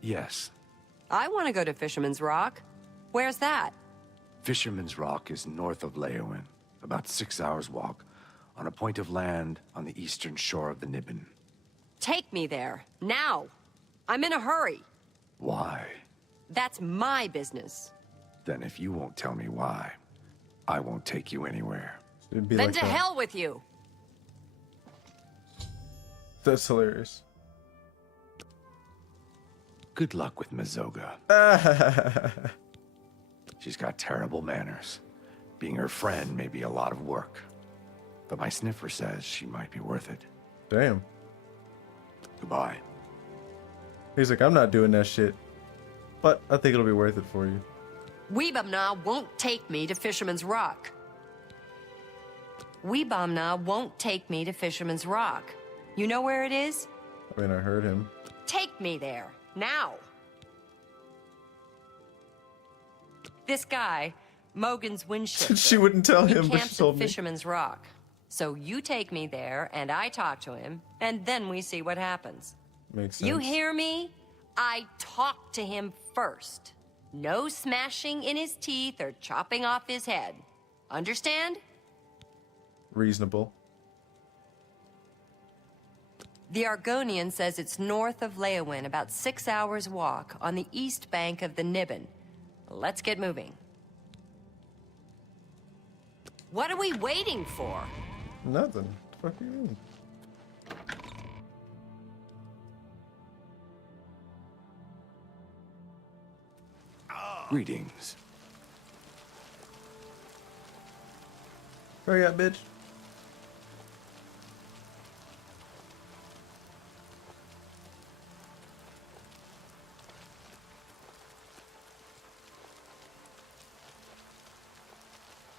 Yes. I want to go to Fisherman's Rock. Where's that? Fisherman's Rock is north of Leowin, about 6 hours walk, on a point of land on the eastern shore of the Niben. Take me there, now. I'm in a hurry. Why? That's my business. Then if you won't tell me why, I won't take you anywhere. It'd be Then like to that. hell with you. That's hilarious. Good luck with Mazoga. She's got terrible manners. Being her friend may be a lot of work. But my sniffer says she might be worth it. Damn. Goodbye. He's like, I'm not doing that shit. But I think it'll be worth it for you. Weebamna won't take me to Fisherman's Rock. Weebamna won't take me to Fisherman's Rock. You know where it is? I mean, I heard him. Take me there, now. This guy, Mogan's windshifter. She wouldn't tell him, he but she camps told at me. Fisherman's Rock. So you take me there, and I talk to him, and then we see what happens. Makes sense. You hear me? I talk to him first. No smashing in his teeth or chopping off his head. Understand? Reasonable. The Argonian says it's north of Leowin, about 6 hours walk, on the east bank of the Niben. Let's get moving. What are we waiting for? Nothing. What the fuck do you mean? Greetings. Hurry up, bitch.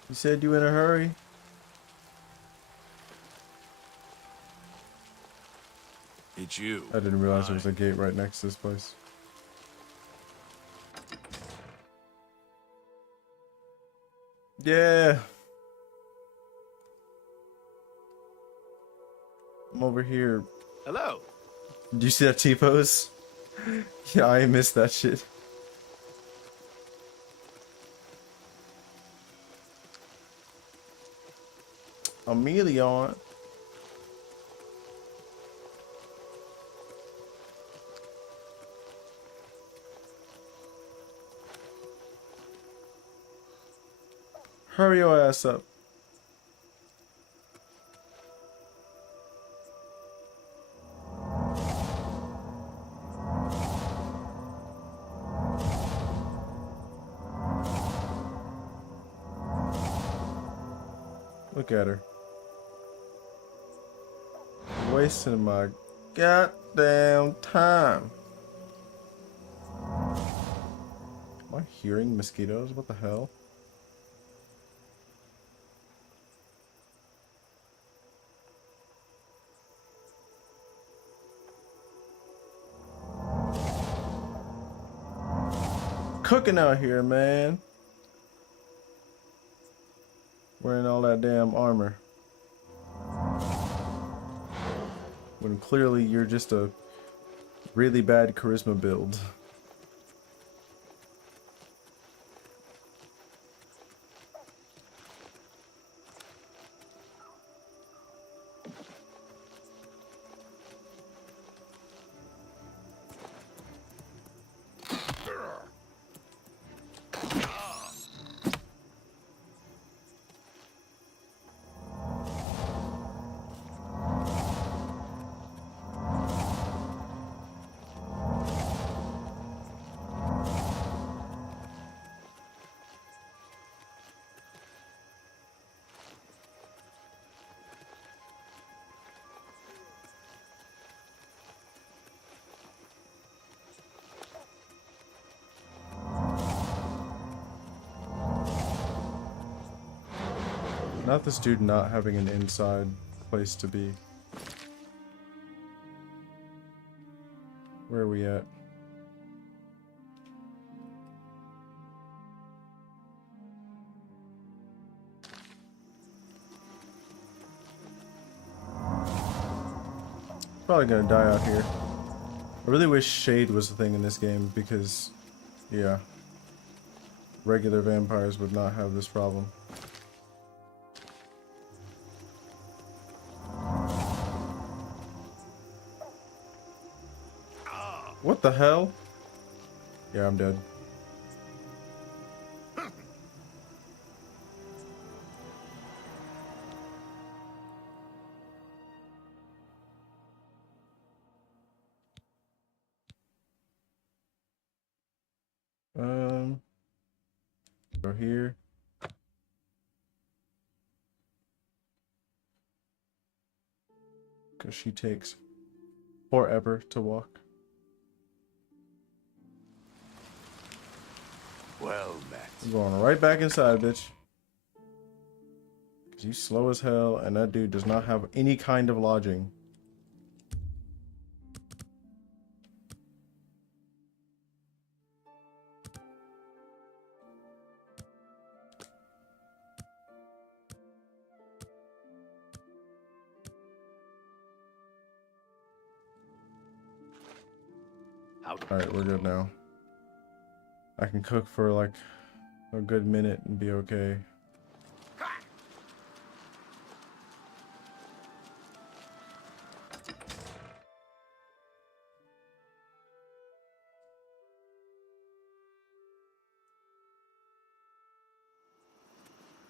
You said you in a hurry? It's you. I didn't realize there was a gate right next to this place. Yeah. I'm over here. Hello. Did you see that T-pose? Yeah, I missed that shit. Emelion. Hurry your ass up. Look at her. Wasting my goddamn time. Am I hearing mosquitoes? What the hell? Cooking out here, man. Wearing all that damn armor. When clearly you're just a really bad charisma build. Not this dude not having an inside place to be. Where are we at? Probably gonna die out here. I really wish shade was a thing in this game because Yeah. Regular vampires would not have this problem. What the hell? Yeah, I'm dead. Go here. Because she takes forever to walk. Well met. I'm going right back inside, bitch. Because he's slow as hell, and that dude does not have any kind of lodging. Alright, we're good now. I can cook for like a good minute and be okay.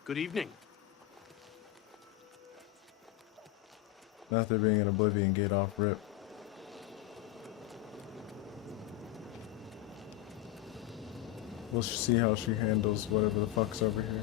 Good evening. Not there being an Oblivion Gate off rip. We'll see how she handles whatever the fuck's over here.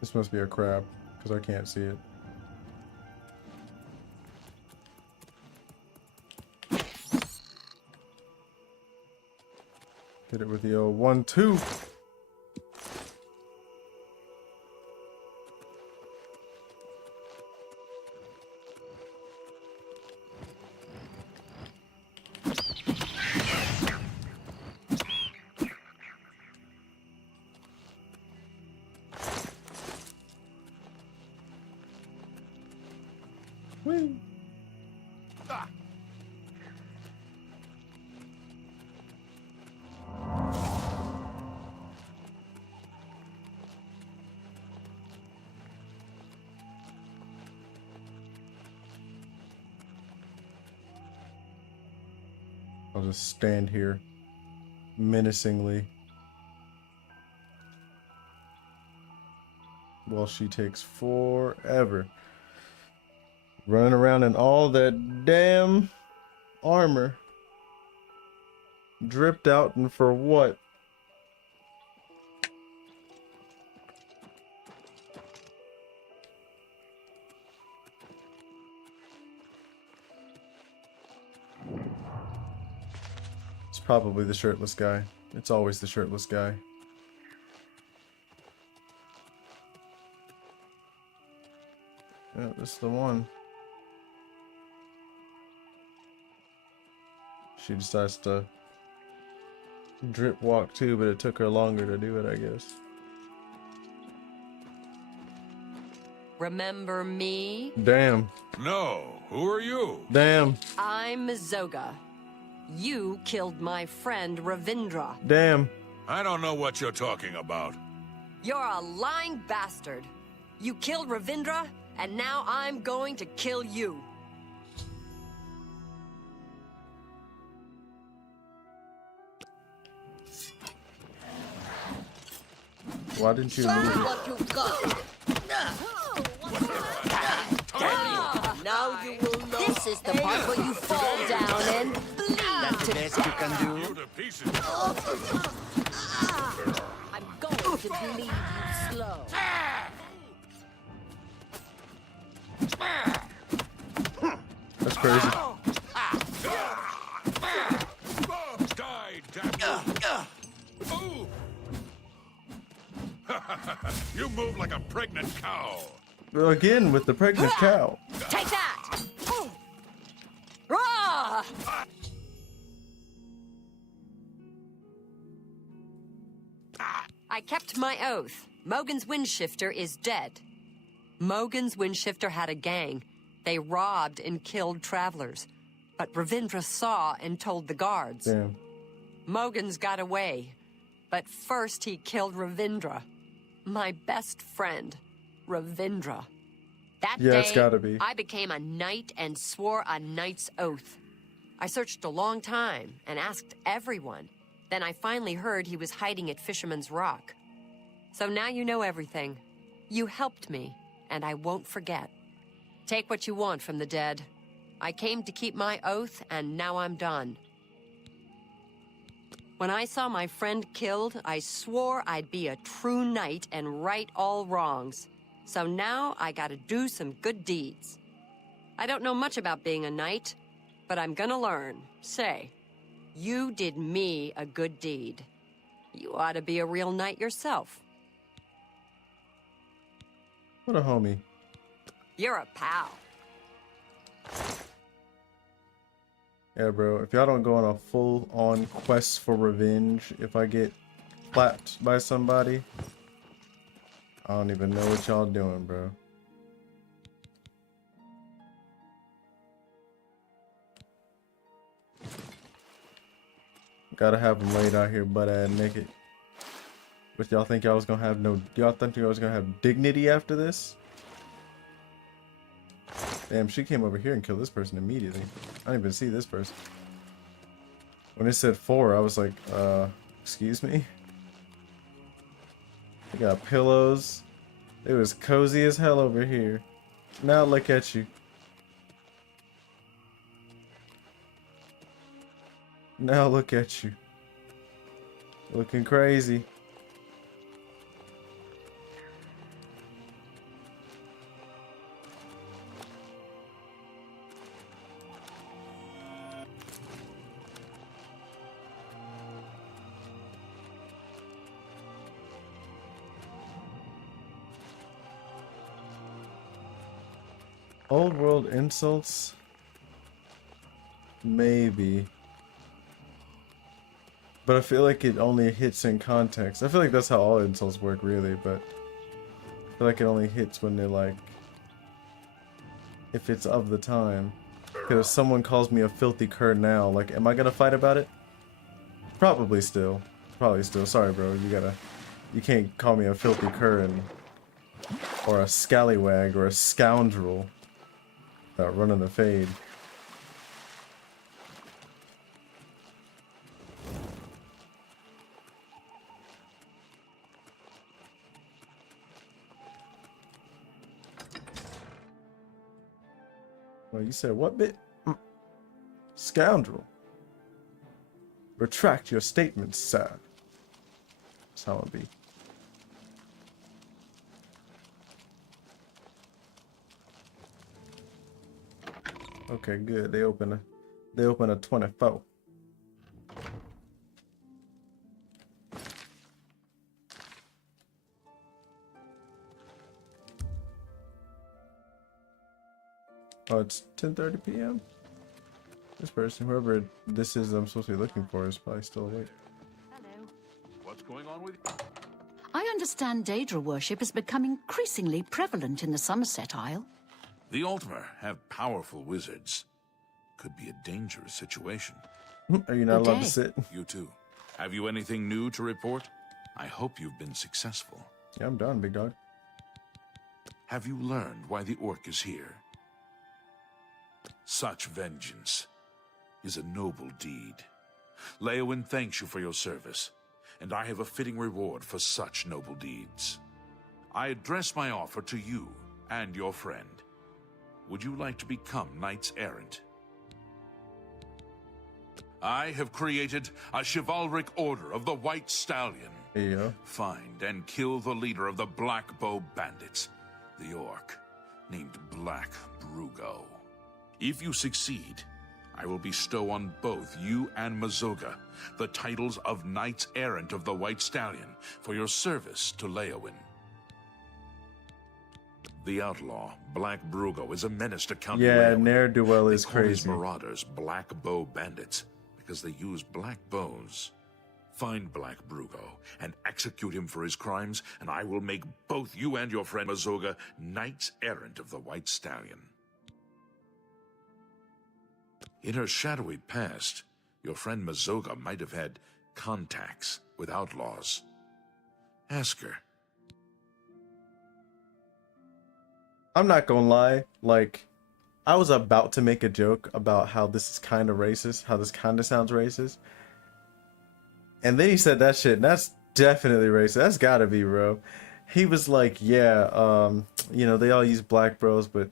This must be a crab, because I can't see it. Hit it with the old 1-2. Whee! I'll just stand here menacingly while she takes forever running around in all that damn armor, dripped out, and for what? It's probably the shirtless guy. It's always the shirtless guy. Yeah, this is the one. She decides to drip walk too, but it took her longer to do it, I guess. Remember me? Damn. No, who are you? Damn. I'm Zoga. You killed my friend Ravindra. Damn. I don't know what you're talking about. You're a lying bastard. You killed Ravindra, and now I'm going to kill you. Why didn't you leave? What you got? Now you will know. This is the part where you fall down and bleed. That's the best you can do. You to pieces. I'm going to bleed you slow. That's crazy. Die, damn you. Ooh. You move like a pregnant cow. Again with the pregnant cow. Take that! Rah! I kept my oath. Mogan's Windshifter is dead. Mogan's Windshifter had a gang. They robbed and killed travelers. But Ravindra saw and told the guards. Damn. Mogan's got away. But first he killed Ravindra. My best friend, Ravindra. That Yeah, day, it's gotta be. I became a knight and swore a knight's oath. I searched a long time and asked everyone. Then I finally heard he was hiding at Fisherman's Rock. So now you know everything. You helped me, and I won't forget. Take what you want from the dead. I came to keep my oath, and now I'm done. When I saw my friend killed, I swore I'd be a true knight and right all wrongs. So now I gotta do some good deeds. I don't know much about being a knight, but I'm gonna learn. Say, you did me a good deed. You ought to be a real knight yourself. What a homie. You're a pal. Yeah, bro. If y'all don't go on a full-on quest for revenge, if I get clapped by somebody, I don't even know what y'all doing, bro. Gotta have them laid out here butt-ass naked. But y'all think y'all was gonna have no... Y'all think y'all was gonna have dignity after this? Damn, she came over here and killed this person immediately. I didn't even see this person. When it said 4, I was like, excuse me? They got pillows. It was cozy as hell over here. Now look at you. Now look at you. Looking crazy. Old world insults? Maybe. But I feel like it only hits in context. I feel like that's how all insults work, really, but I feel like it only hits when they're like, if it's of the time. Because if someone calls me a filthy cur now, like, am I gonna fight about it? Probably still. Probably still. Sorry, bro. You can't call me a filthy cur or a scallywag or a scoundrel without running the fade. Well, you said what bit? Scoundrel. Retract your statements, sir. That's how it be. Okay, good. They open a 24. Oh, it's 10:30 p.m. This person, whoever this is I'm supposed to be looking for, is probably still awake. Hello. What's going on with you? I understand Daedra worship is becoming increasingly prevalent in the Somerset Isle. The Ultima have powerful wizards. Could be a dangerous situation. Are you not allowed to Okay. sit? You too. Have you anything new to report? I hope you've been successful. Yeah, I'm done, big dog. Have you learned why the orc is here? Such vengeance is a noble deed. Leowyn thanks you for your service, and I have a fitting reward for such noble deeds. I address my offer to you and your friend. Would you like to become knights errant? I have created a chivalric order of the White Stallion. There you go. Find and kill the leader of the Black Bow Bandits, the orc named Black Brugo. If you succeed, I will bestow on both you and Mazoga the titles of Knights Errant of the White Stallion for your service to Leowyn. The outlaw, Black Brugo, is a menace to Count Yeah, Leowyn. ne'er-do-well is They call his crazy. marauders Black Bow Bandits because they use black bows. Find Black Brugo and execute him for his crimes, and I will make both you and your friend Mazoga Knights Errant of the White Stallion. In her shadowy past, your friend Mazoga might have had contacts with outlaws. Ask her. I'm not gonna lie, like, I was about to make a joke about how this is kind of racist, how this kind of sounds racist. And then he said that shit, and that's definitely racist. That's gotta be, bro. He was like, yeah, you know, they all use black bros, but,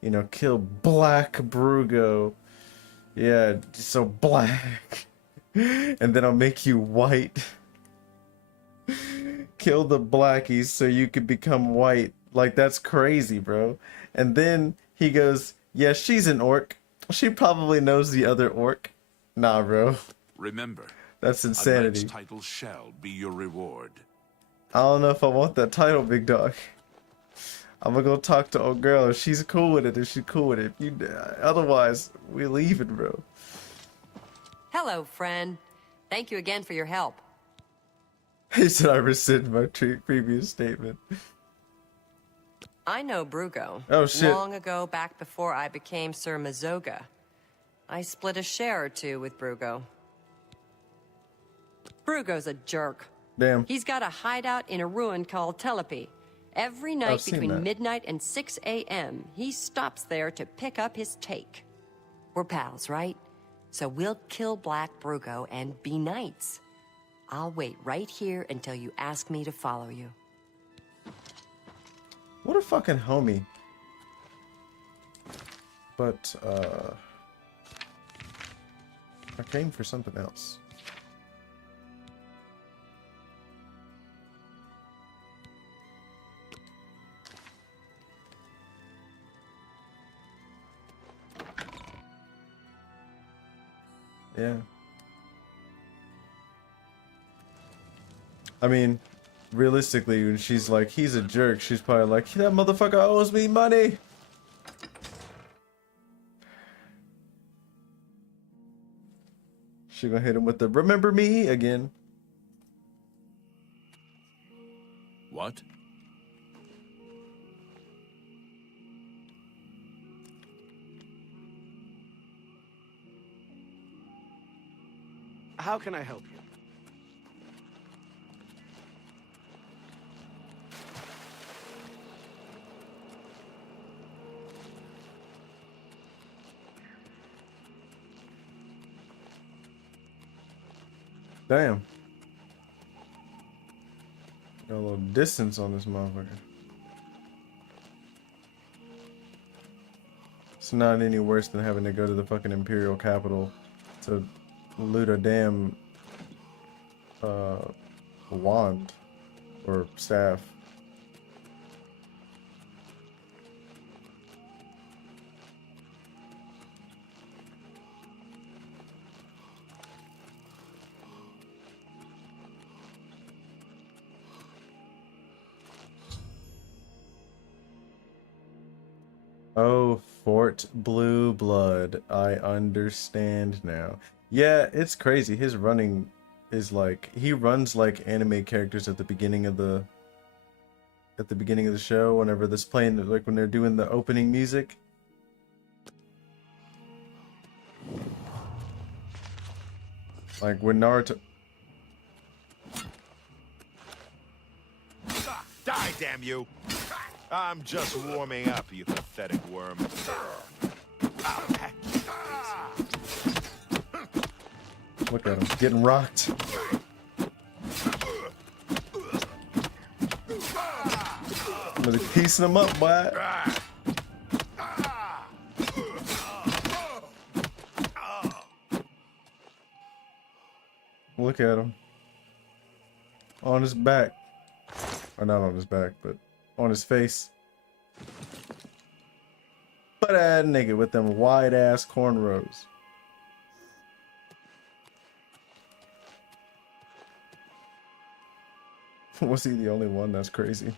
you know, kill Black Brugo. Yeah, so black. And then I'll make you white. Kill the blackies so you could become white. Like, that's crazy, bro. And then he goes, yeah, she's an orc. She probably knows the other orc. Nah, bro. Remember, That's a insanity. knight's title shall be your reward. I don't know if I want that title, big dog. I'm gonna go talk to old girl. If she's cool with it, if she's cool with it. If you, otherwise, we leaving, bro. Hello, friend. Thank you again for your help. He said I rescind my previous statement. I know Brugo. Oh, shit. Long ago, back before I became Sir Mazoga. I split a share or two with Brugo. Brugo's a jerk. Damn. He's got a hideout in a ruin called Telepi. Every night seen between that. midnight and 6 a.m., he stops there to pick up his take. We're pals, right? So we'll kill Black Brugo and be knights. I'll wait right here until you ask me to follow you. What a fucking homie. But, I came for something else. Yeah. I mean, realistically, when she's like, he's a jerk, she's probably like, that motherfucker owes me money. She gonna hit him with the remember me again. What? How can I help you? Damn. Got a little distance on this motherfucker. It's not any worse than having to go to the fucking Imperial capital to loot a damn wand or staff. Oh, Fort Blue Blood. I understand now. Yeah, it's crazy. His running is like, he runs like anime characters at the beginning of the show whenever this playing, like when they're doing the opening music. Like when Naruto Die, damn you! I'm just warming up, you pathetic worm. Look at him, getting rocked. I'm really piecing him up, boy. Look at him. On his back. Or not on his back, but on his face. Butt-ass nigga with them wide-ass cornrows. Was he the only one? That's crazy.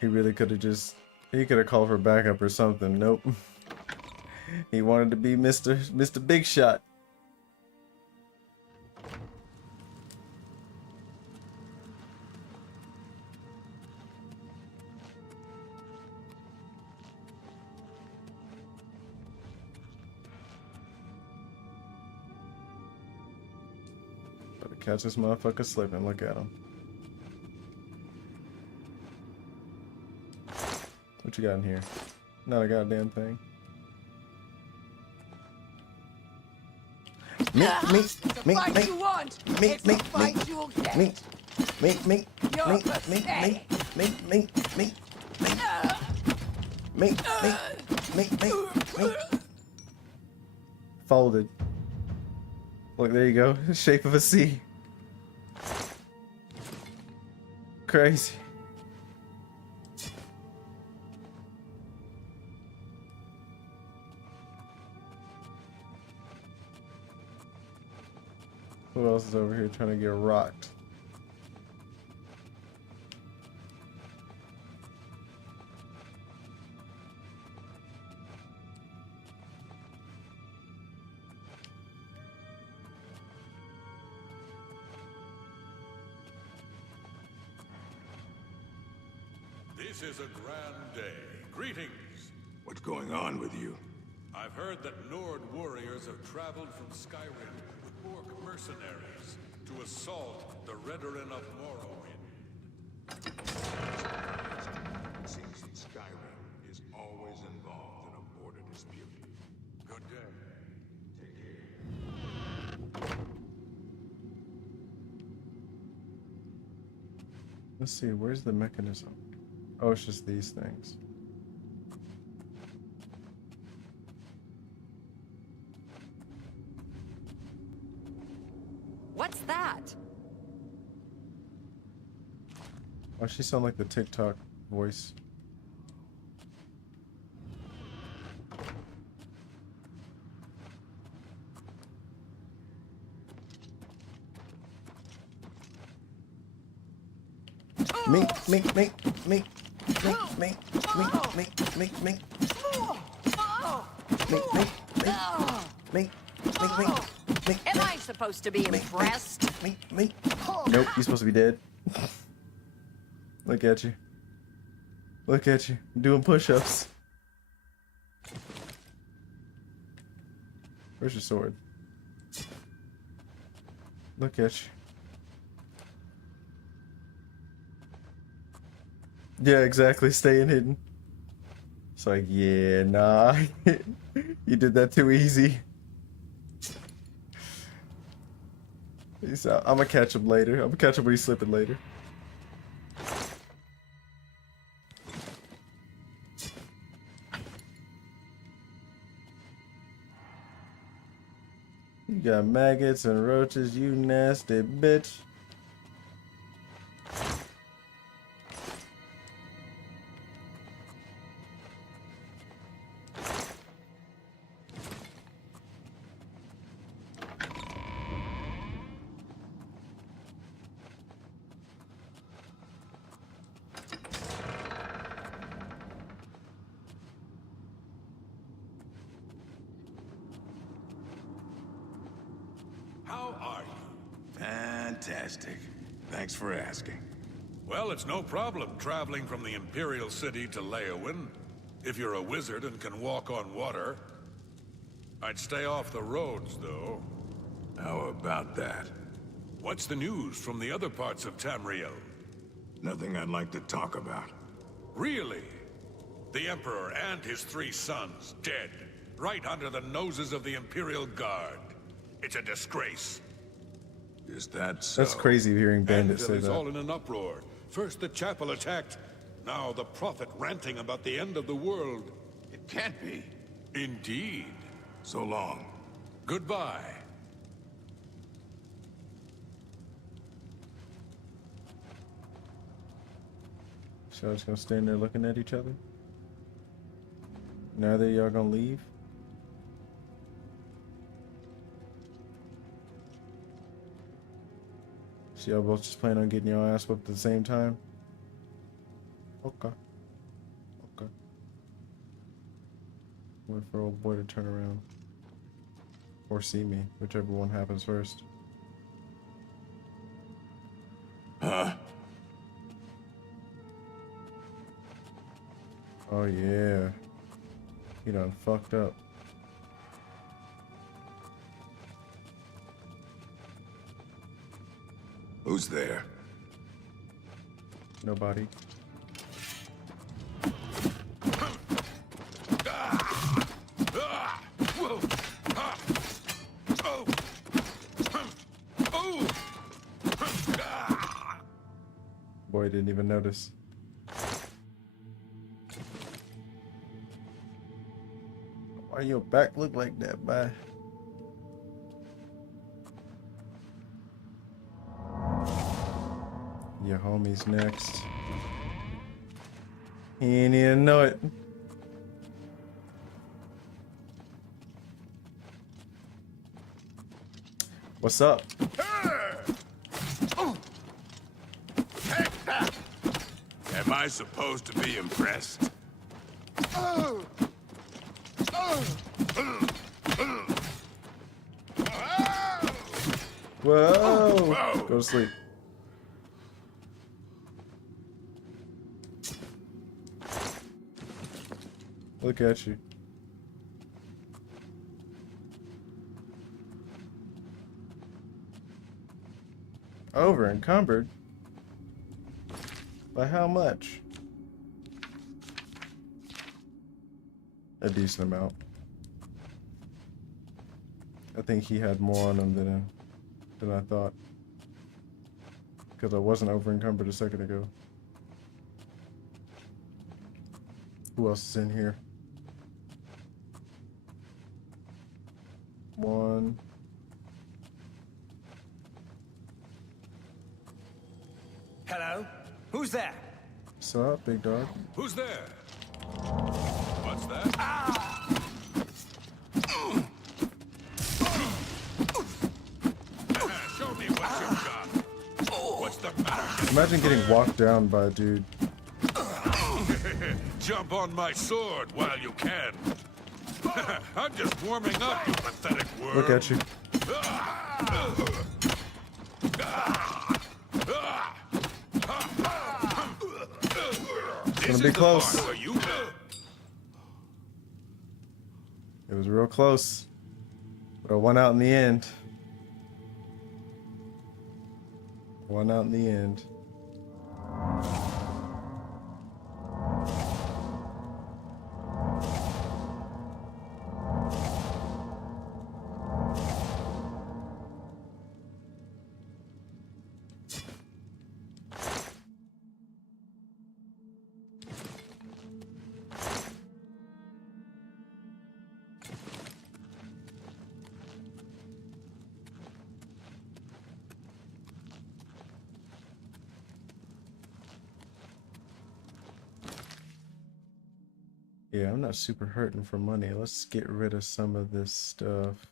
He really could have just... He could have called for backup or something. Nope. He wanted to be Mr. Big Shot. Better catch this motherfucker slipping. Look at him. What you got in here? Not a goddamn thing. Me. Folded. Look, there you go. Shape of a C. Crazy. Who else is over here trying to get rocked? This is a grand day. Greetings. What's going on with you? I've heard that Nord warriors have traveled from Skyrim with orc mercenaries to assault the Redoran of Morrowind. It seems that Skyrim is always involved in a border dispute. Good day. Take care. Let's see, where's the mechanism? Oh, it's just these things. What's that? Oh, she sound like the TikTok voice. Me. Am I supposed to be impressed? Nope, you're supposed to be dead. Look at you. Look at you. Doing push-ups. Where's your sword? Look at you. Yeah, exactly. Staying hidden. It's like, yeah, nah. You did that too easy. I'm gonna catch him later. I'm gonna catch him when he's slipping later. You got maggots and roaches, you nasty bitch. How are you? Fantastic. Thanks for asking. Well, it's no problem traveling from the Imperial City to Leowyn. If you're a wizard and can walk on water. I'd stay off the roads, though. How about that? What's the news from the other parts of Tamriel? Nothing I'd like to talk about. Really? The Emperor and his 3 sons dead, right under the noses of the Imperial Guard. It's a disgrace. Is that so? That's crazy hearing bandits say Anvil is that. all in an uproar. First the chapel attacked, now the prophet ranting about the end of the world. It can't be. Indeed. So long. Goodbye. So I was gonna stand there looking at each other. Now that y'all gonna leave? So y'all both just plan on getting your ass whipped at the same time? Okay. Okay. Wait for old boy to turn around. Or see me, whichever one happens first. Huh? Oh yeah. He done fucked up. Who's there? Nobody. Boy didn't even notice. Why your back look like that, bye? Your homie's next. He ain't even know it. What's up? Am I supposed to be impressed? Whoa! Go to sleep. Look at you. Over encumbered? By how much? A decent amount. I think he had more on him than I thought. Because I wasn't over encumbered a second ago. Who else is in here? One. Hello? Who's there? What's up, big dog? Who's there? What's that? Show me what you've got. What's the matter? Imagine getting walked down by a dude. Jump on my sword while you can. I'm just warming up, you pathetic worm. Look at you. It's gonna be close. It was real close. But I won out in the end. Won out in the end. Yeah, I'm not super hurting for money. Let's get rid of some of this stuff.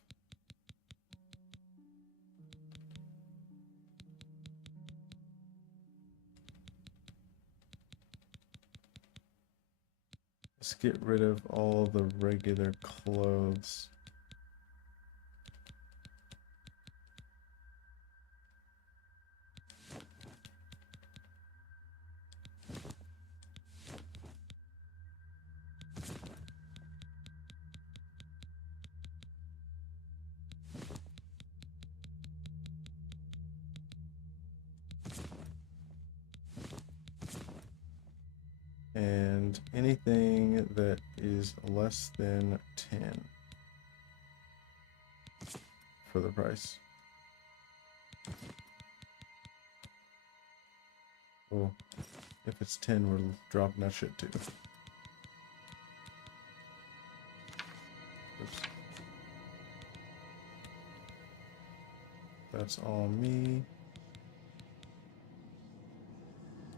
Let's get rid of all the regular clothes. And anything that is less than 10 for the price. Well, if it's 10, we're dropping that shit too. Oops. That's all me.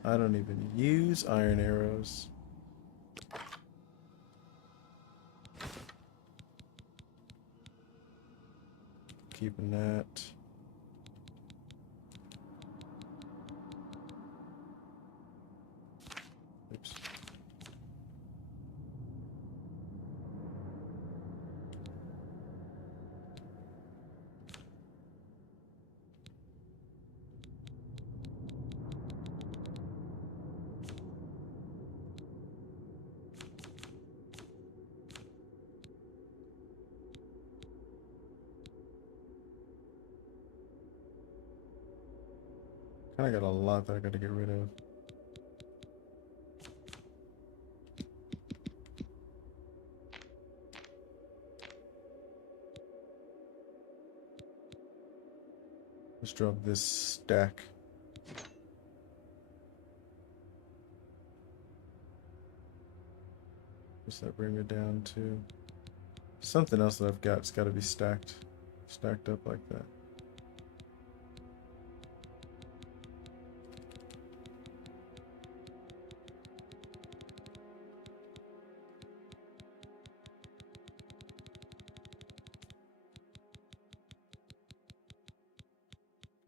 I don't even use iron arrows. Keeping that. Oops. I got a lot that I gotta get rid of. Let's drop this stack. Does that bring me down to something else that I've got? It's got to be stacked up like that.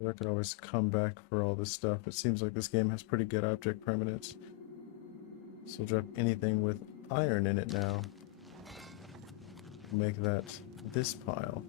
I could always come back for all this stuff. It seems like this game has pretty good object permanence. So drop anything with iron in it now. Make that this pile.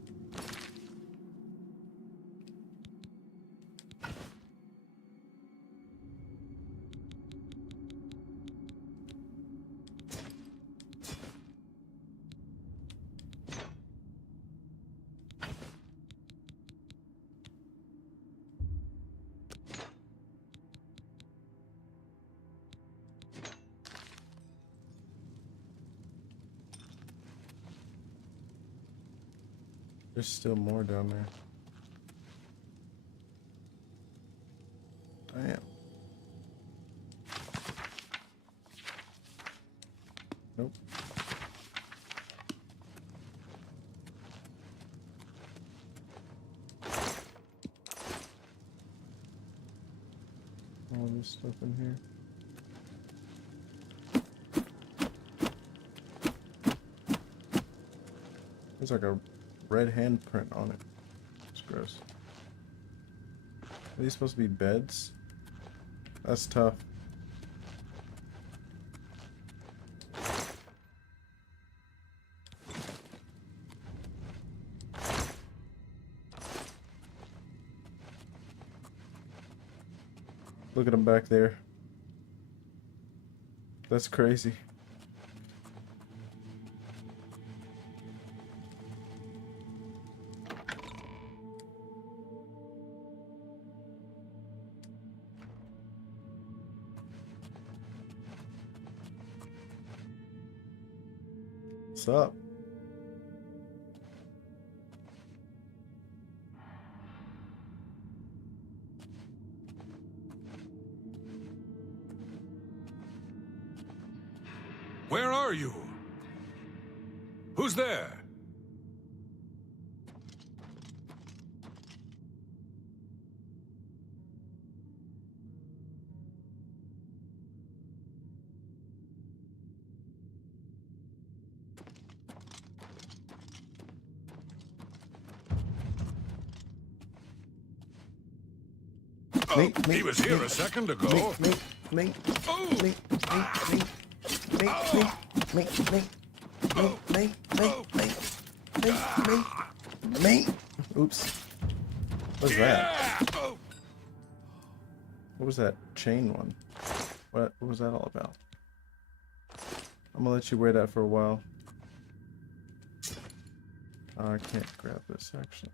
There's still more down there. Damn. Nope. All this stuff in here. There's like a red handprint on it. It's gross. Are these supposed to be beds? That's tough. Look at them back there. That's crazy. What's up? Where are you? Who's there? He was here a second ago. Me. Oops. What's that? What was that chain one? What was that all about? I'm gonna let you wear that for a while. I can't grab this actually.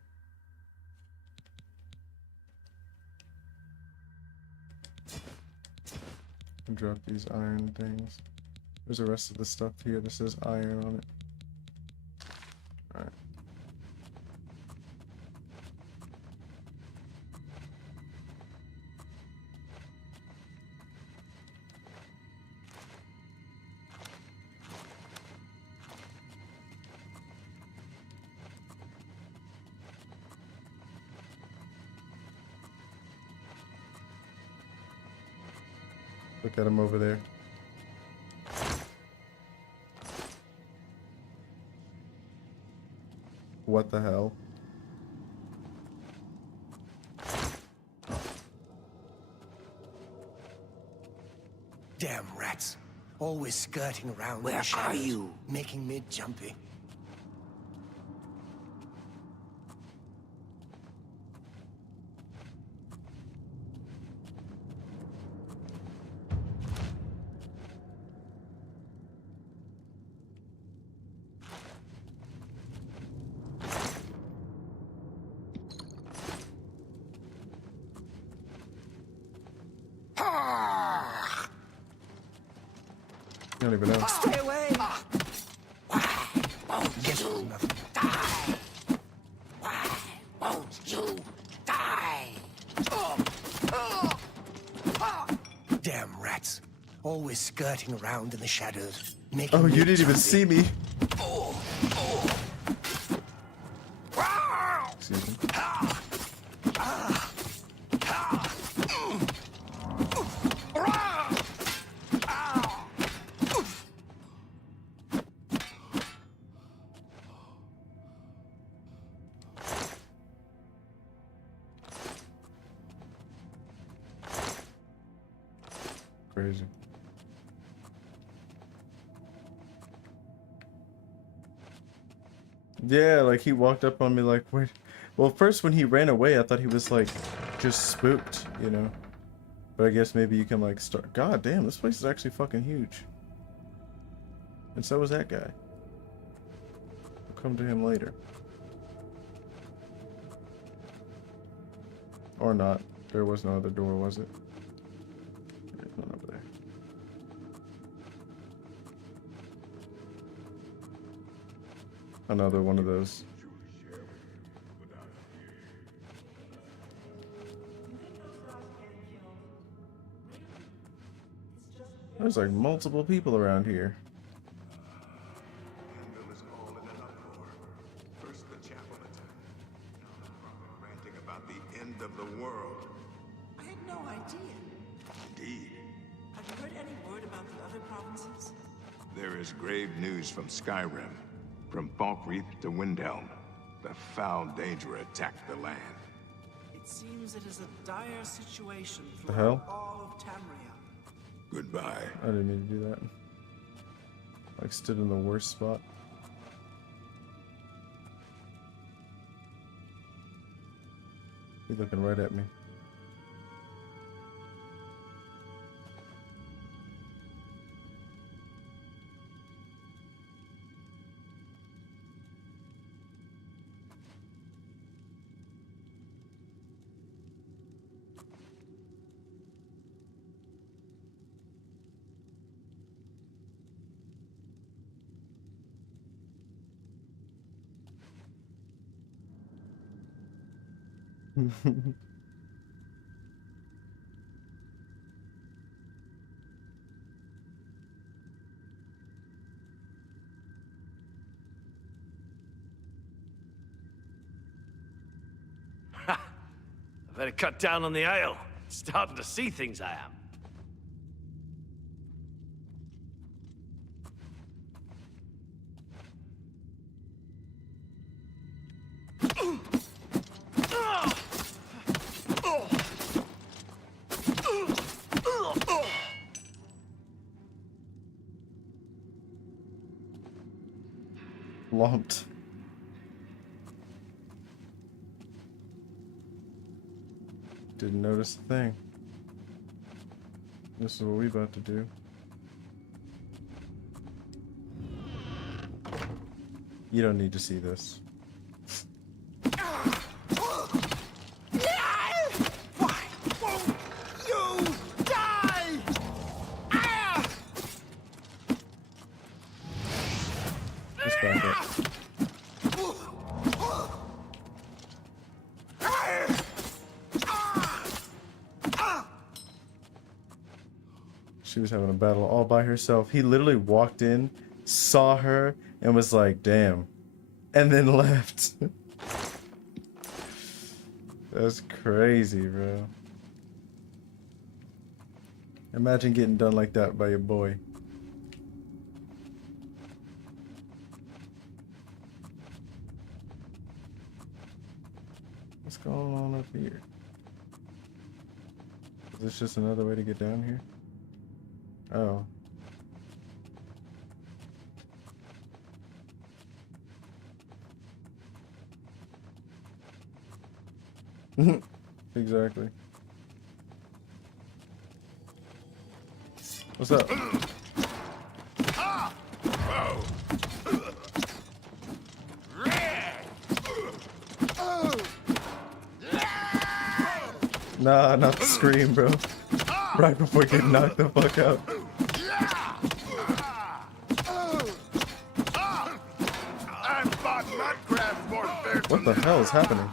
And drop these iron things. There's the rest of the stuff here that says iron on it. Alright. Look at him over there. What the hell? Damn rats. Always skirting around. Where are you? Making me jumpy. I don't even know. Stay away! Why won't you die? Why won't you die? Damn rats. Always skirting around in the shadows. Making Oh, me you didn't even jumpy. see me. Excuse me. Crazy. Yeah, like he walked up on me like, wait. Well, first when he ran away, I thought he was like just spooked, you know. But I guess maybe you can like start. God damn, this place is actually fucking huge. And so was that guy. We'll come to him later. Or not. There was no other door, was it? There's none over there. Another one of those. There's like multiple people around here. Anvil is all in an uproar. First the chapel attack. Now the prophet ranting about the end of the world. I had no idea. Indeed. Have you heard any word about the other provinces? There is grave news from Skyrim. From Falkreath to Windhelm. The foul Daedra attacked the land. It seems it is a dire situation The throughout hell? all of Tamriel. Goodbye. I didn't mean to do that. Like stood in the worst spot. He's looking right at me. I better cut down on the ale. Starting to see things, I am. Lumped. Didn't notice a thing. This is what we about to do. You don't need to see this. Why won't you die? She was having a battle all by herself. He literally walked in, saw her, and was like, damn. And then left. That's crazy, bro. Imagine getting done like that by your boy. What's going on up here? Is this just another way to get down here? Oh. Exactly. What's up? Nah, not the scream, bro. Right before getting knocked the fuck out. What the hell is happening?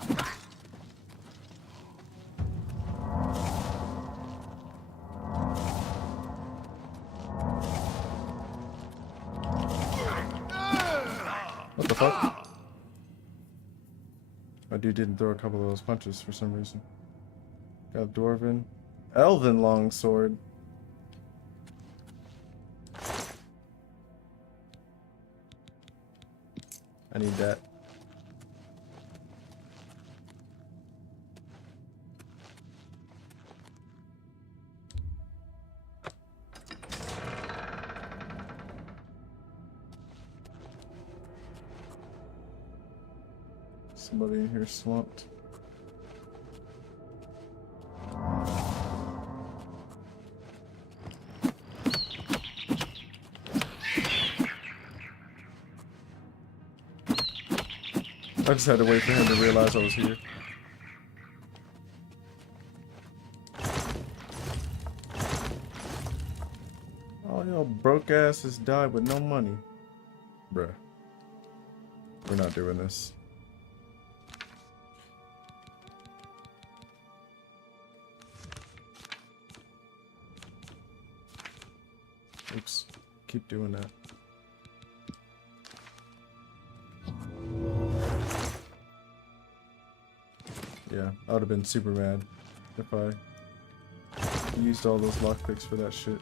What the fuck? My dude didn't throw a couple of those punches for some reason. Got a dwarven. Elven longsword. I need that. Somebody in here slumped. I just had to wait for him to realize I was here. All y'all broke asses died with no money. Bruh. We're not doing this. Oops. Keep doing that. Yeah, I would have been super mad if I used all those lockpicks for that shit.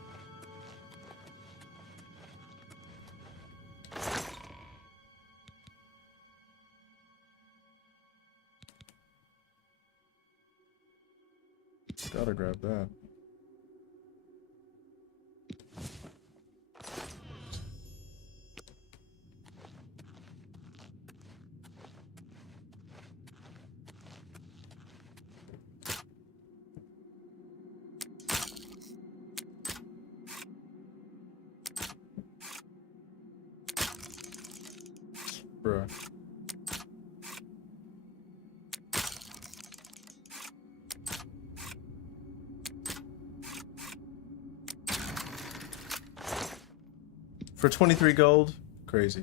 Gotta grab that. Bruh. For 23 gold? Crazy.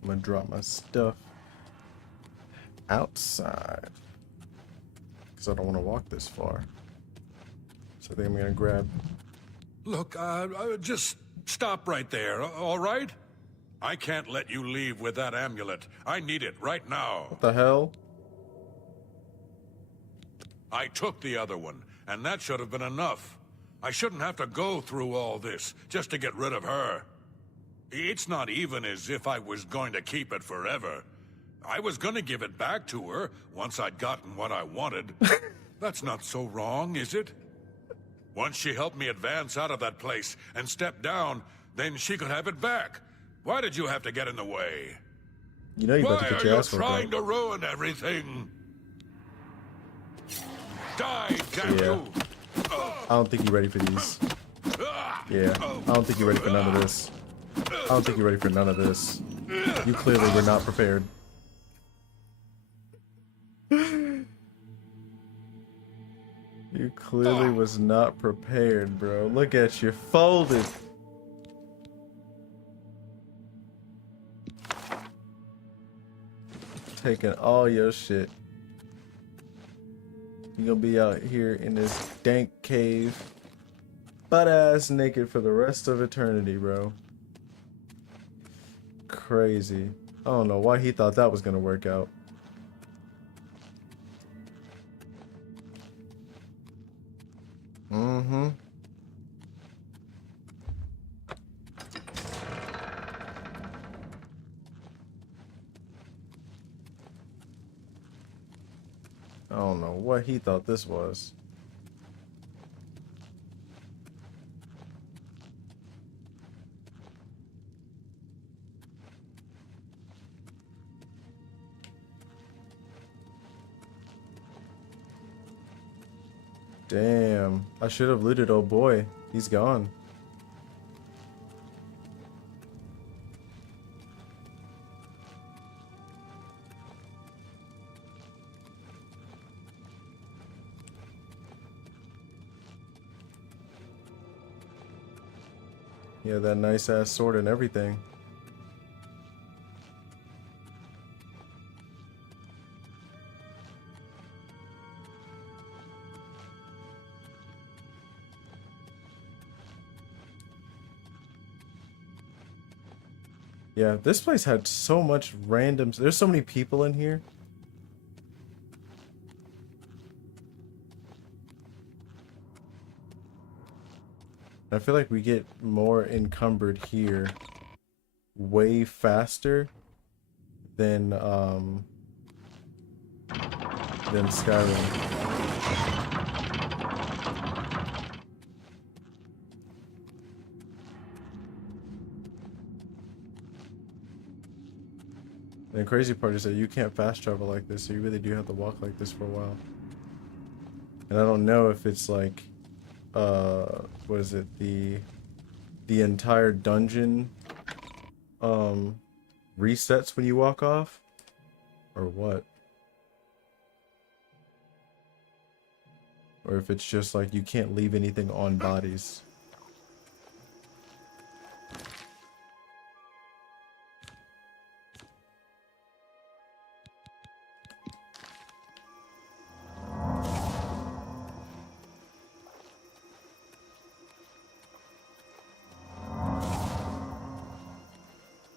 I'm gonna drop my stuff outside. Because I don't want to walk this far. So I think I'm gonna grab... Look, just stop right there, all right? I can't let you leave with that amulet. I need it right now. What the hell? I took the other one, and that should have been enough. I shouldn't have to go through all this just to get rid of her. It's not even as if I was going to keep it forever. I was going to give it back to her once I'd gotten what I wanted. That's not so wrong, is it? Once she helped me advance out of that place and step down, then she could have it back. Why did you have to get in the way? You know you're about to get your ass Why are you trying to ruin everything? Die, damn you! I don't think you're ready for these. Yeah, I don't think you're ready for none of this. I don't think you're ready for none of this. You clearly were not prepared. You clearly was not prepared, bro. Look at you, folded. Taking all your shit. You're gonna be out here in this dank cave, butt ass naked for the rest of eternity, bro. Crazy. I don't know why he thought that was gonna work out. Mm-hmm. I don't know what he thought this was. Damn, I should have looted old boy. He's gone. Yeah, that nice ass sword and everything. Yeah, this place had so much random. There's so many people in here. I feel like we get more encumbered here way faster than Skyrim. And the crazy part is that you can't fast travel like this, so you really do have to walk like this for a while. And I don't know if it's like, what is it, the entire dungeon, resets when you walk off, or what? Or if it's just like you can't leave anything on bodies.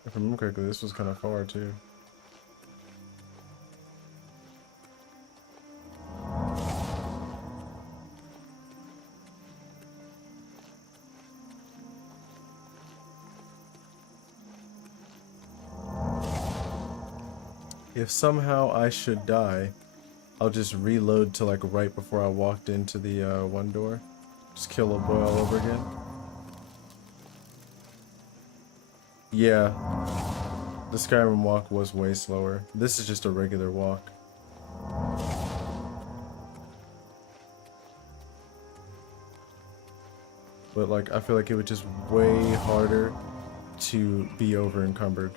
If I remember correctly, this was kind of far too. If somehow I should die, I'll just reload to like right before I walked into the one door. Just kill a boy all over again. Yeah, the Skyrim walk was way slower. This is just a regular walk. But like, I feel like it was just way harder to be over encumbered.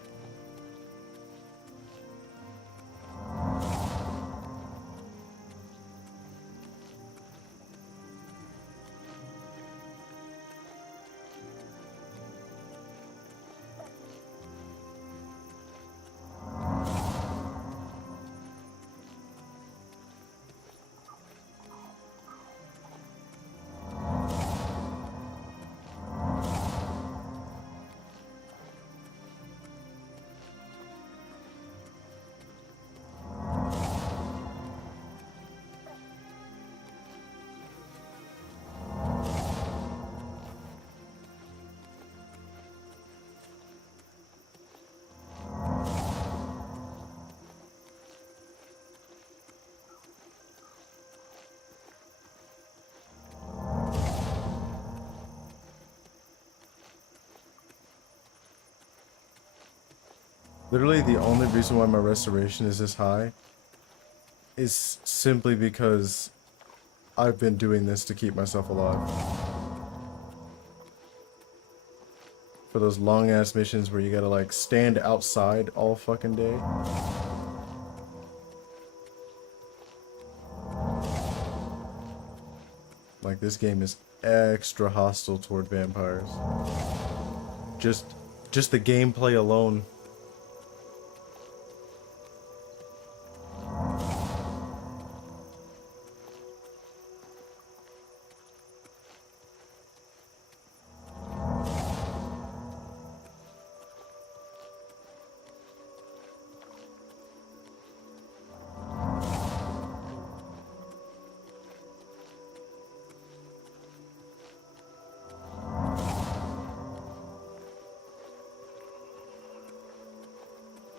Literally, the only reason why my restoration is this high is simply because I've been doing this to keep myself alive. For those long ass missions where you gotta like stand outside all fucking day. Like, this game is extra hostile toward vampires. Just the gameplay alone.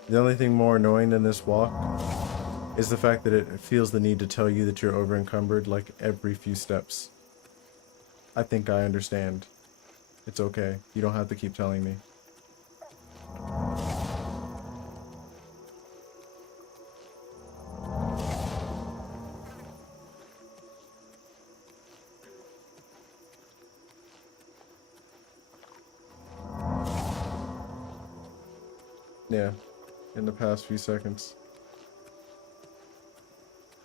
The only thing more annoying than this walk is the fact that it feels the need to tell you that you're over encumbered like every few steps. I think I understand. It's okay. You don't have to keep telling me. Yeah, in the past few seconds.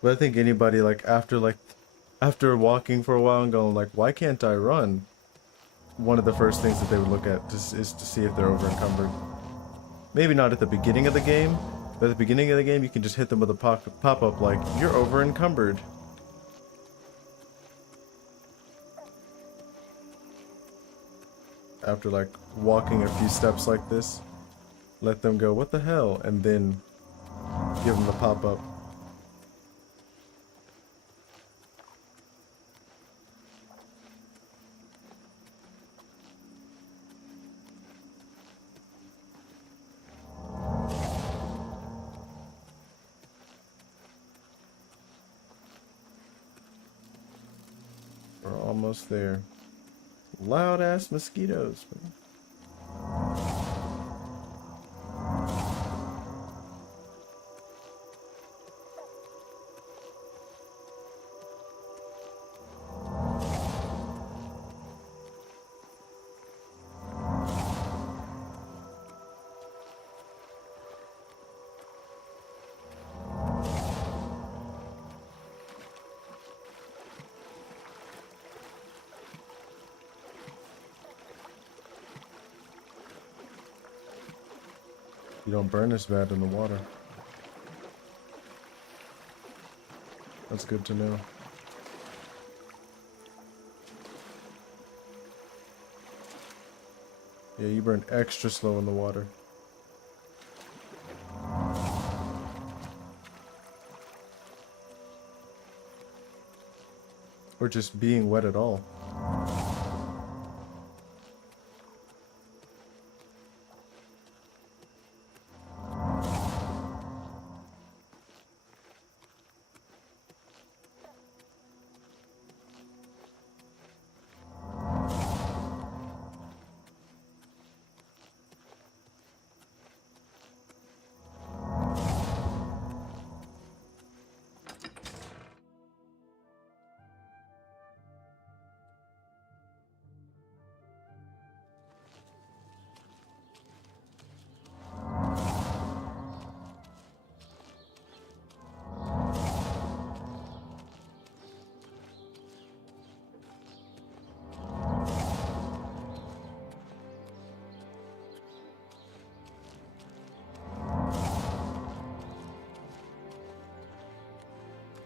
But I think anybody after walking for a while and going like, why can't I run? One of the first things that they would look at is to see if they're over encumbered. Maybe not at the beginning of the game, but at the beginning of the game you can just hit them with a pop-up like, you're over encumbered. After like walking a few steps like this, let them go, what the hell? And then give them the pop-up. We're almost there. Loud ass mosquitoes, man. You don't burn as bad in the water. That's good to know. Yeah, you burn extra slow in the water. Or just being wet at all.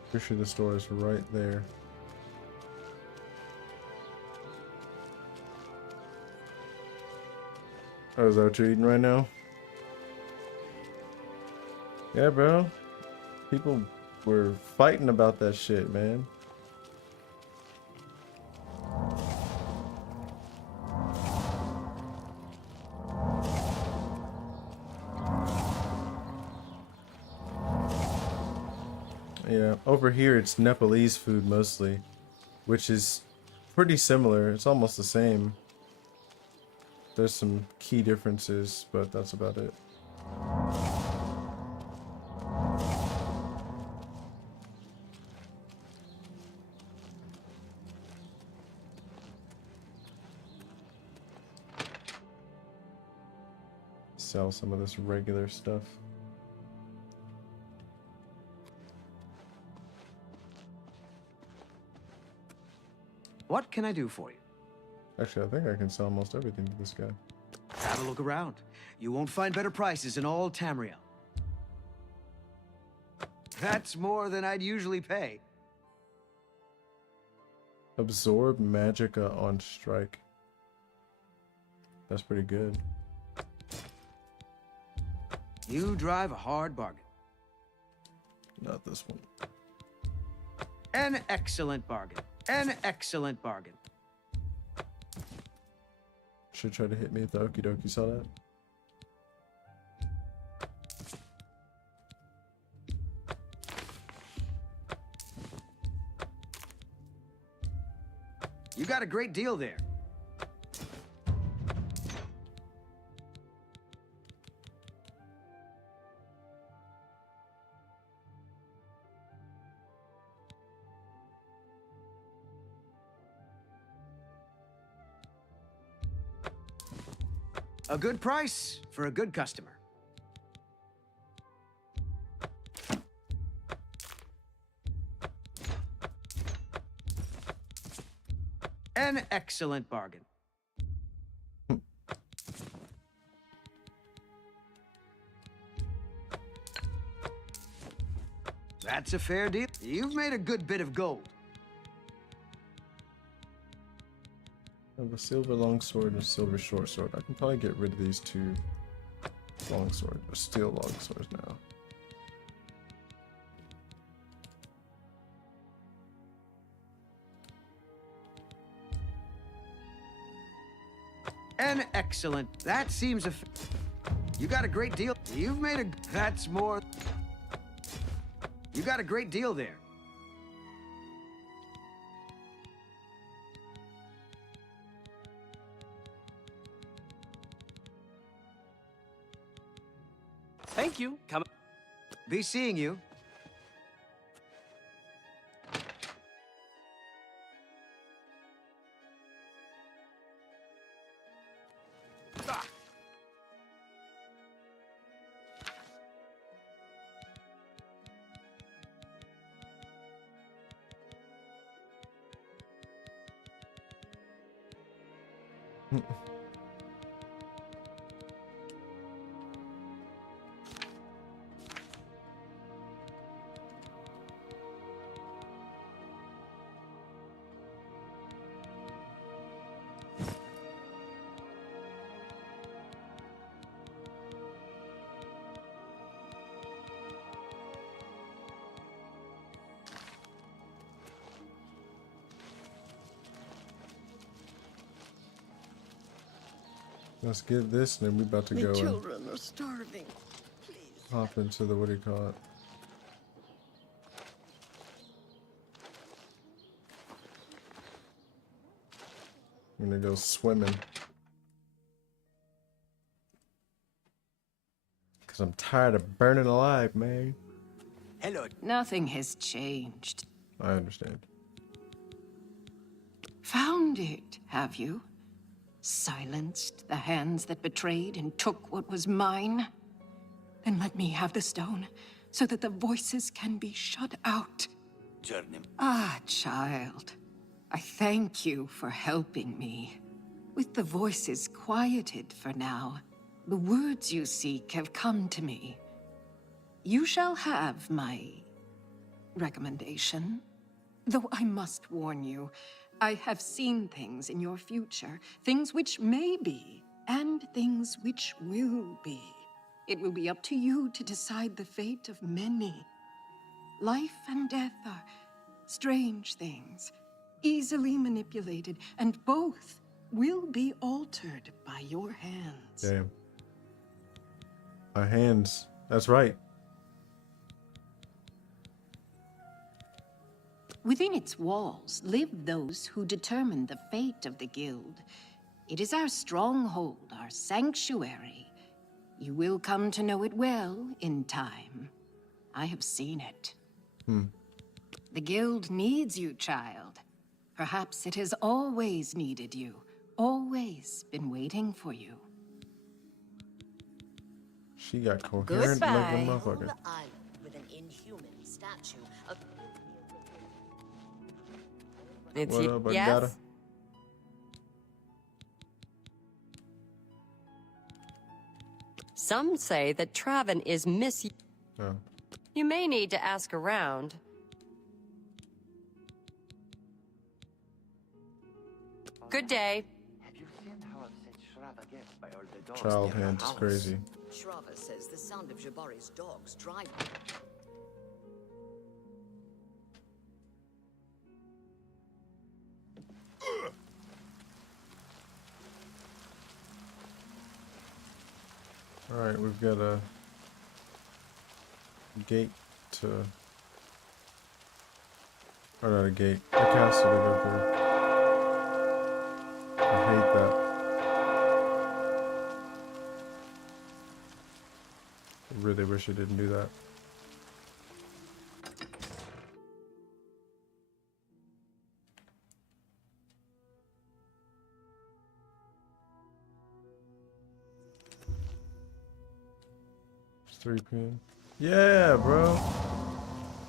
Pretty sure the store is right there. Oh, is that what you're eating right now? Yeah, bro. People were fighting about that shit, man. Yeah, over here it's Nepalese food mostly, which is pretty similar. It's almost the same. There's some key differences, but that's about it. Sell some of this regular stuff. What can I do for you? Actually, I think I can sell almost everything to this guy. Have a look around. You won't find better prices in all Tamriel. That's more than I'd usually pay. Absorb Magicka on strike. That's pretty good. You drive a hard bargain. Not this one. An excellent bargain. An excellent bargain. Should try to hit me with the okie dokie, saw that? You got a great deal there. A good price for a good customer. An excellent bargain. That's a fair deal. You've made a good bit of gold. I have a silver longsword and a silver short sword. I can probably get rid of these two longswords, or steel longswords now. An excellent. That seems you got a great deal. You've made a. That's more. You got a great deal there. Thank you. Come. Be seeing you. Let's get this, and then we about to The go and children are starving. hop into the, what do you call it? I'm gonna go swimming. Cause I'm tired of burning alive, man. Hello. Nothing has changed. I understand. Found it, have you? Silenced the hands that betrayed and took what was mine? Then let me have the stone, so that the voices can be shut out. Ah, child. I thank you for helping me. With the voices quieted for now, the words you seek have come to me. You shall have my recommendation. Though I must warn you, I have seen things in your future, things which may be, and things which will be. It will be up to you to decide the fate of many. Life and death are strange things, easily manipulated, and both will be altered by your hands. Damn. My hands. That's right. Within its walls live those who determine the fate of the guild. It is our stronghold, our sanctuary. You will come to know it well in time. I have seen it. The guild needs you, child. Perhaps it has always needed you, always been waiting for you. She got coherent like a motherfucker. With an inhuman statue of... It's What up, yes? Agata? Some say that Traven is Oh. You may need to ask around. Good day. Child hands is crazy. Shrava says the sound of Jabari's dogs drive... Alright, we've got a gate to... Or not a gate, a castle to go through. really wish I didn't do that. It's 3 p.m. Yeah, bro.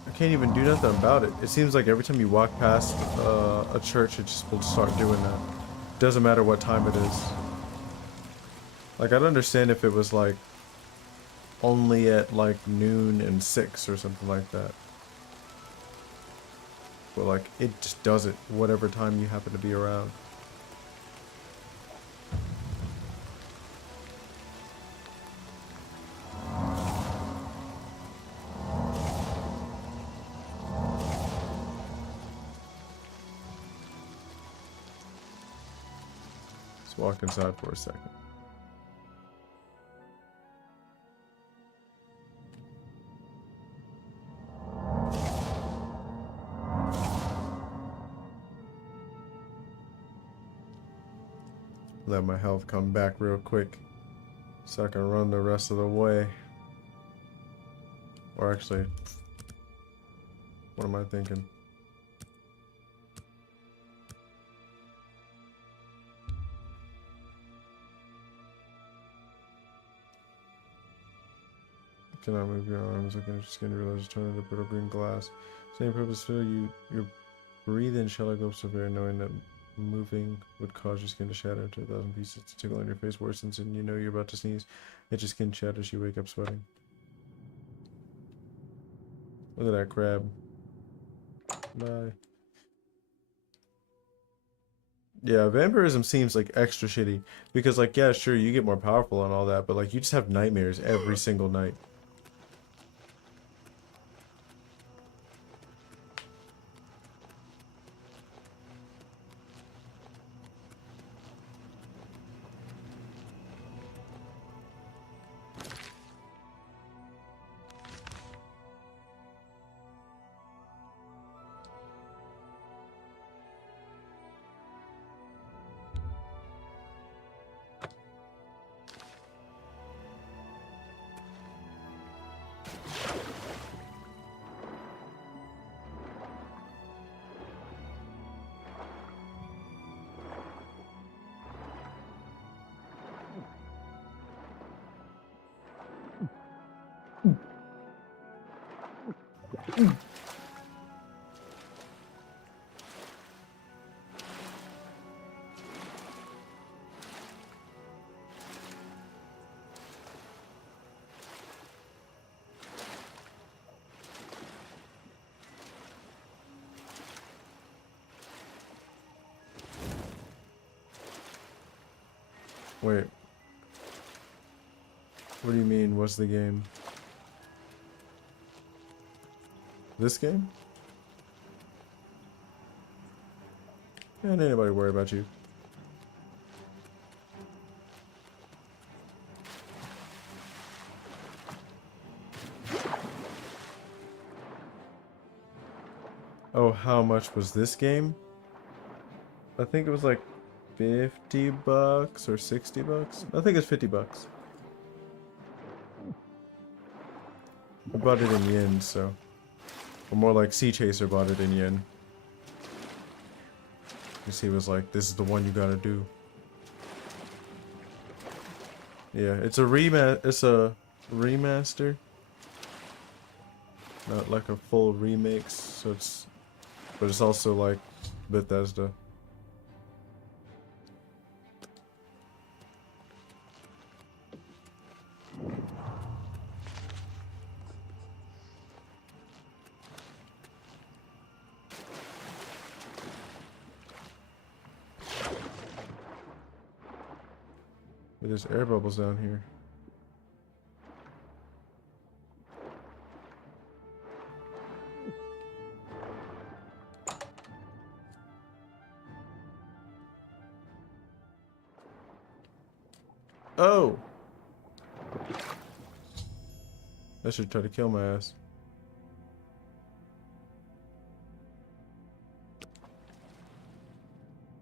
I can't even do nothing about it. It seems like every time you walk past a church, it just will start doing that. Doesn't matter what time it is. Like, I'd understand if it was like only at like noon and 6 or something like that. But like, it just does it whatever time you happen to be around. Let's walk inside for a second. Let my health come back real quick so I can run the rest of the way. Or actually, what am I thinking? Cannot move your arms. Looking at your skin to realize it's turned into brittle green glass. Same purpose, fill you. Your breathing shall I go severe, knowing that moving would cause your skin to shatter into 1,000 pieces. To tickle on your face worsens, and you know you're about to sneeze. As your skin shatters, you wake up sweating. Look at that crab. Bye. Yeah, vampirism seems like extra shitty because, like, yeah, sure, you get more powerful and all that, but like, you just have nightmares every single night. Wait. What do you mean, what's the game? This game? Yeah, ain't anybody worry about you. Oh, how much was this game? I think it was like 50 bucks or 60 bucks. I think it's 50 bucks. I bought it in yen, so. Or more like Sea Chaser bought it in yen. Because he was like, this is the one you gotta do. Yeah, it's a remaster. Not like a full remix, so it's, but it's also like Bethesda. But there's air bubbles down here. Oh! I should try to kill my ass.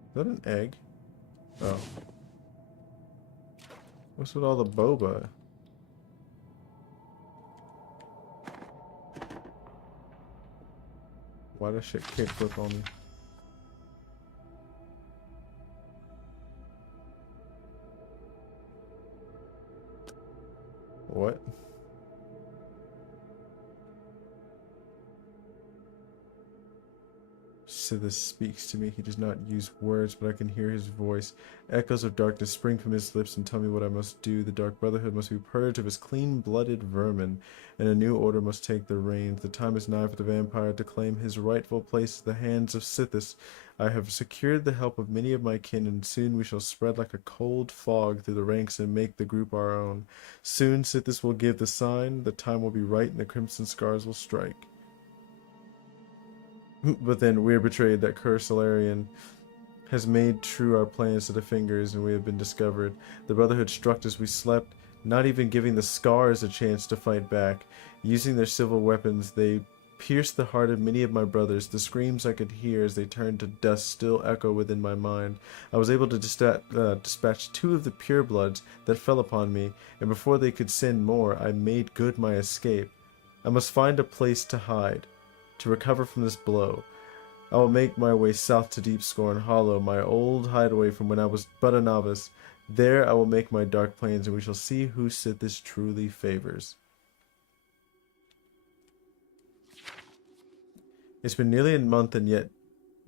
Is that an egg? Oh. What's with all the boba? Why does shit kickflip on me? What? Sithis speaks to me. He does not use words, but I can hear his voice. Echoes of darkness spring from his lips and tell me what I must do. The Dark Brotherhood must be purged of his clean-blooded vermin, and a new order must take the reins. The time is nigh for the vampire to claim his rightful place in the hands of Sithis. I have secured the help of many of my kin, and soon we shall spread like a cold fog through the ranks and make the group our own. Soon Sithis will give the sign, the time will be right, and the Crimson Scars will strike. But then we are betrayed. That cursed Solarian has made true our plans to the fingers, and we have been discovered. The Brotherhood struck as we slept, not even giving the Scars a chance to fight back. Using their civil weapons, they pierced the heart of many of my brothers. The screams I could hear as they turned to dust still echo within my mind. I was able to dispatch 2 of the purebloods that fell upon me, and before they could send more, I made good my escape. I must find a place to hide, to recover from this blow. I will make my way south to Deepscorn Hollow, my old hideaway from when I was but a novice. There I will make my dark plans, and we shall see who Sithis truly favors. It's been nearly a month, and yet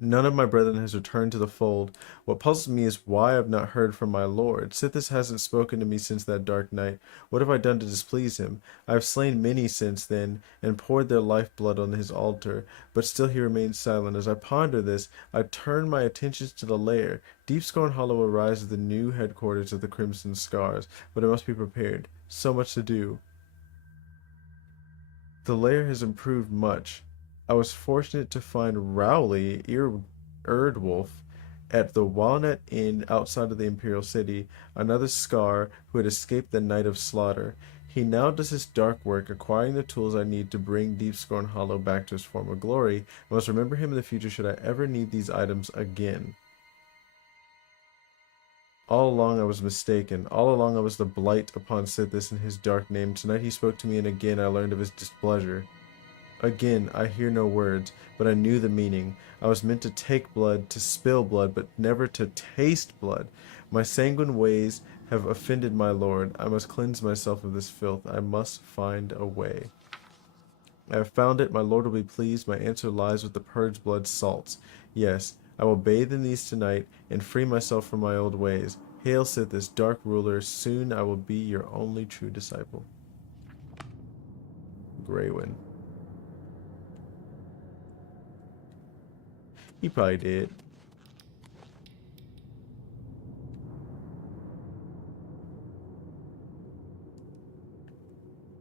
none of my brethren has returned to the fold. What puzzles me is why I have not heard from my lord. Sithis hasn't spoken to me since that dark night. What have I done to displease him? I have slain many since then, and poured their lifeblood on his altar, but still he remains silent. As I ponder this, I turn my attentions to the lair. Deepscorn Hollow will rise as the new headquarters of the Crimson Scars, but I must be prepared. So much to do. The lair has improved much. I was fortunate to find Rowley Erdwolf at the Walnut Inn outside of the Imperial City, another Scar who had escaped the Night of Slaughter. He now does his dark work, acquiring the tools I need to bring Deepscorn Hollow back to its former glory. I must remember him in the future should I ever need these items again. All along I was mistaken. All along I was the blight upon Sithis and his dark name. Tonight he spoke to me, and again I learned of his displeasure. Again, I hear no words, but I knew the meaning. I was meant to take blood, to spill blood, but never to taste blood. My sanguine ways have offended my lord. I must cleanse myself of this filth. I must find a way. I have found it. My lord will be pleased. My answer lies with the purge blood salts. Yes, I will bathe in these tonight and free myself from my old ways. Hail Sithis, dark ruler. Soon I will be your only true disciple. Graywin. He probably did.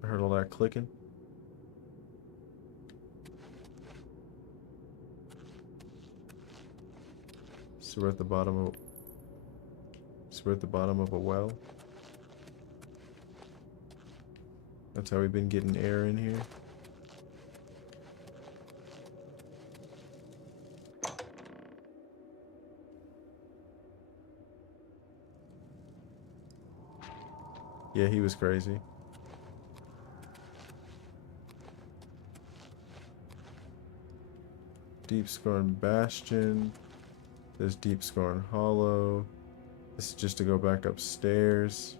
I heard all that clicking. So we're at the bottom of a well. That's how we've been getting air in here. Yeah, he was crazy. Deepscorn Bastion. There's Deepscorn Hollow. This is just to go back upstairs.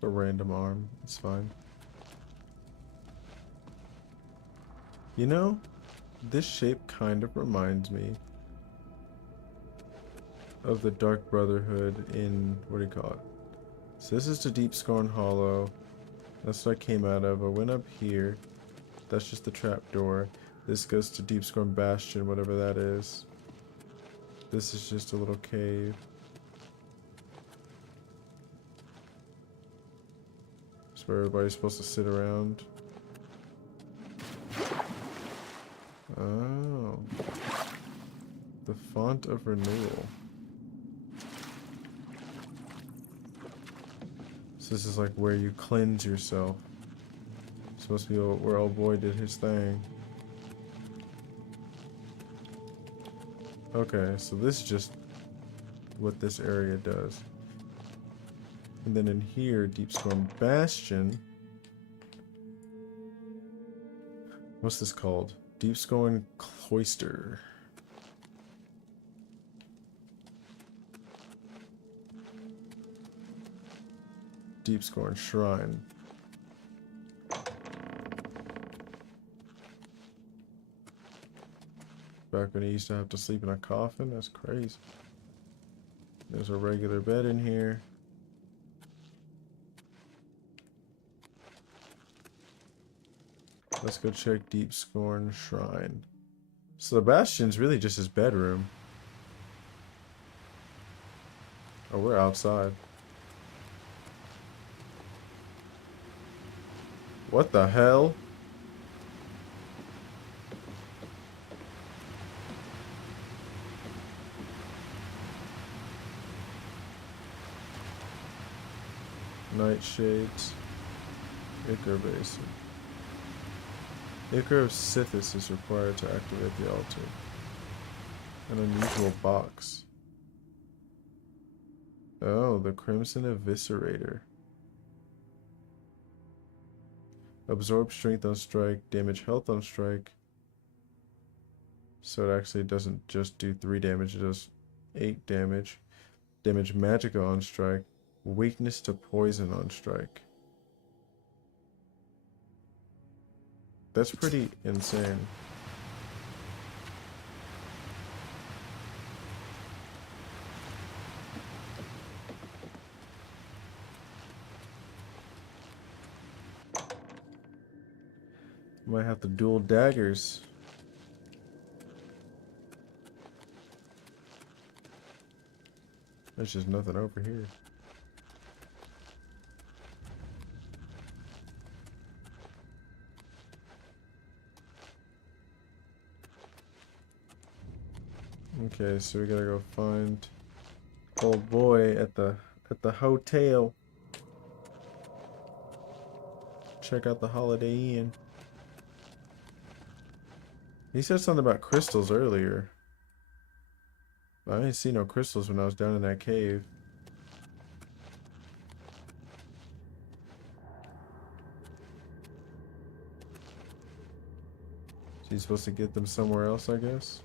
A random arm, it's fine. You know, this shape kind of reminds me of the Dark Brotherhood in, what do you call it? So this is the Deepscorn Hollow. That's what I came out of. I went up here. That's just the trapdoor. This goes to Deepscorn Bastion, whatever that is. This is just a little cave. It's where everybody's supposed to sit around. Oh. The font of renewal. So this is like where you cleanse yourself. Supposed to be where old boy did his thing. Okay, so this is just what this area does. And then in here, Deepscorn Bastion. What's this called? Deepscorn Cloister. Deepscorn Shrine. Back when he used to have to sleep in a coffin, that's crazy. There's a regular bed in here. Let's go check Deepscorn Shrine. So the Bastion's really just his bedroom. Oh, we're outside. What the hell? Nightshades. Ichor Basin. Ichor of Sithis is required to activate the altar. An unusual box. Oh, the Crimson Eviscerator. Absorb strength on strike, damage health on strike. So it actually doesn't just do 3 damage, it does 8 damage. Damage Magicka on strike. Weakness to poison on strike. That's pretty insane. Might have to dual daggers. There's just nothing over here. Okay, so we gotta go find old boy at the hotel. Check out the Holiday Inn. He said something about crystals earlier. I didn't see no crystals when I was down in that cave. So he's supposed to get them somewhere else, I guess.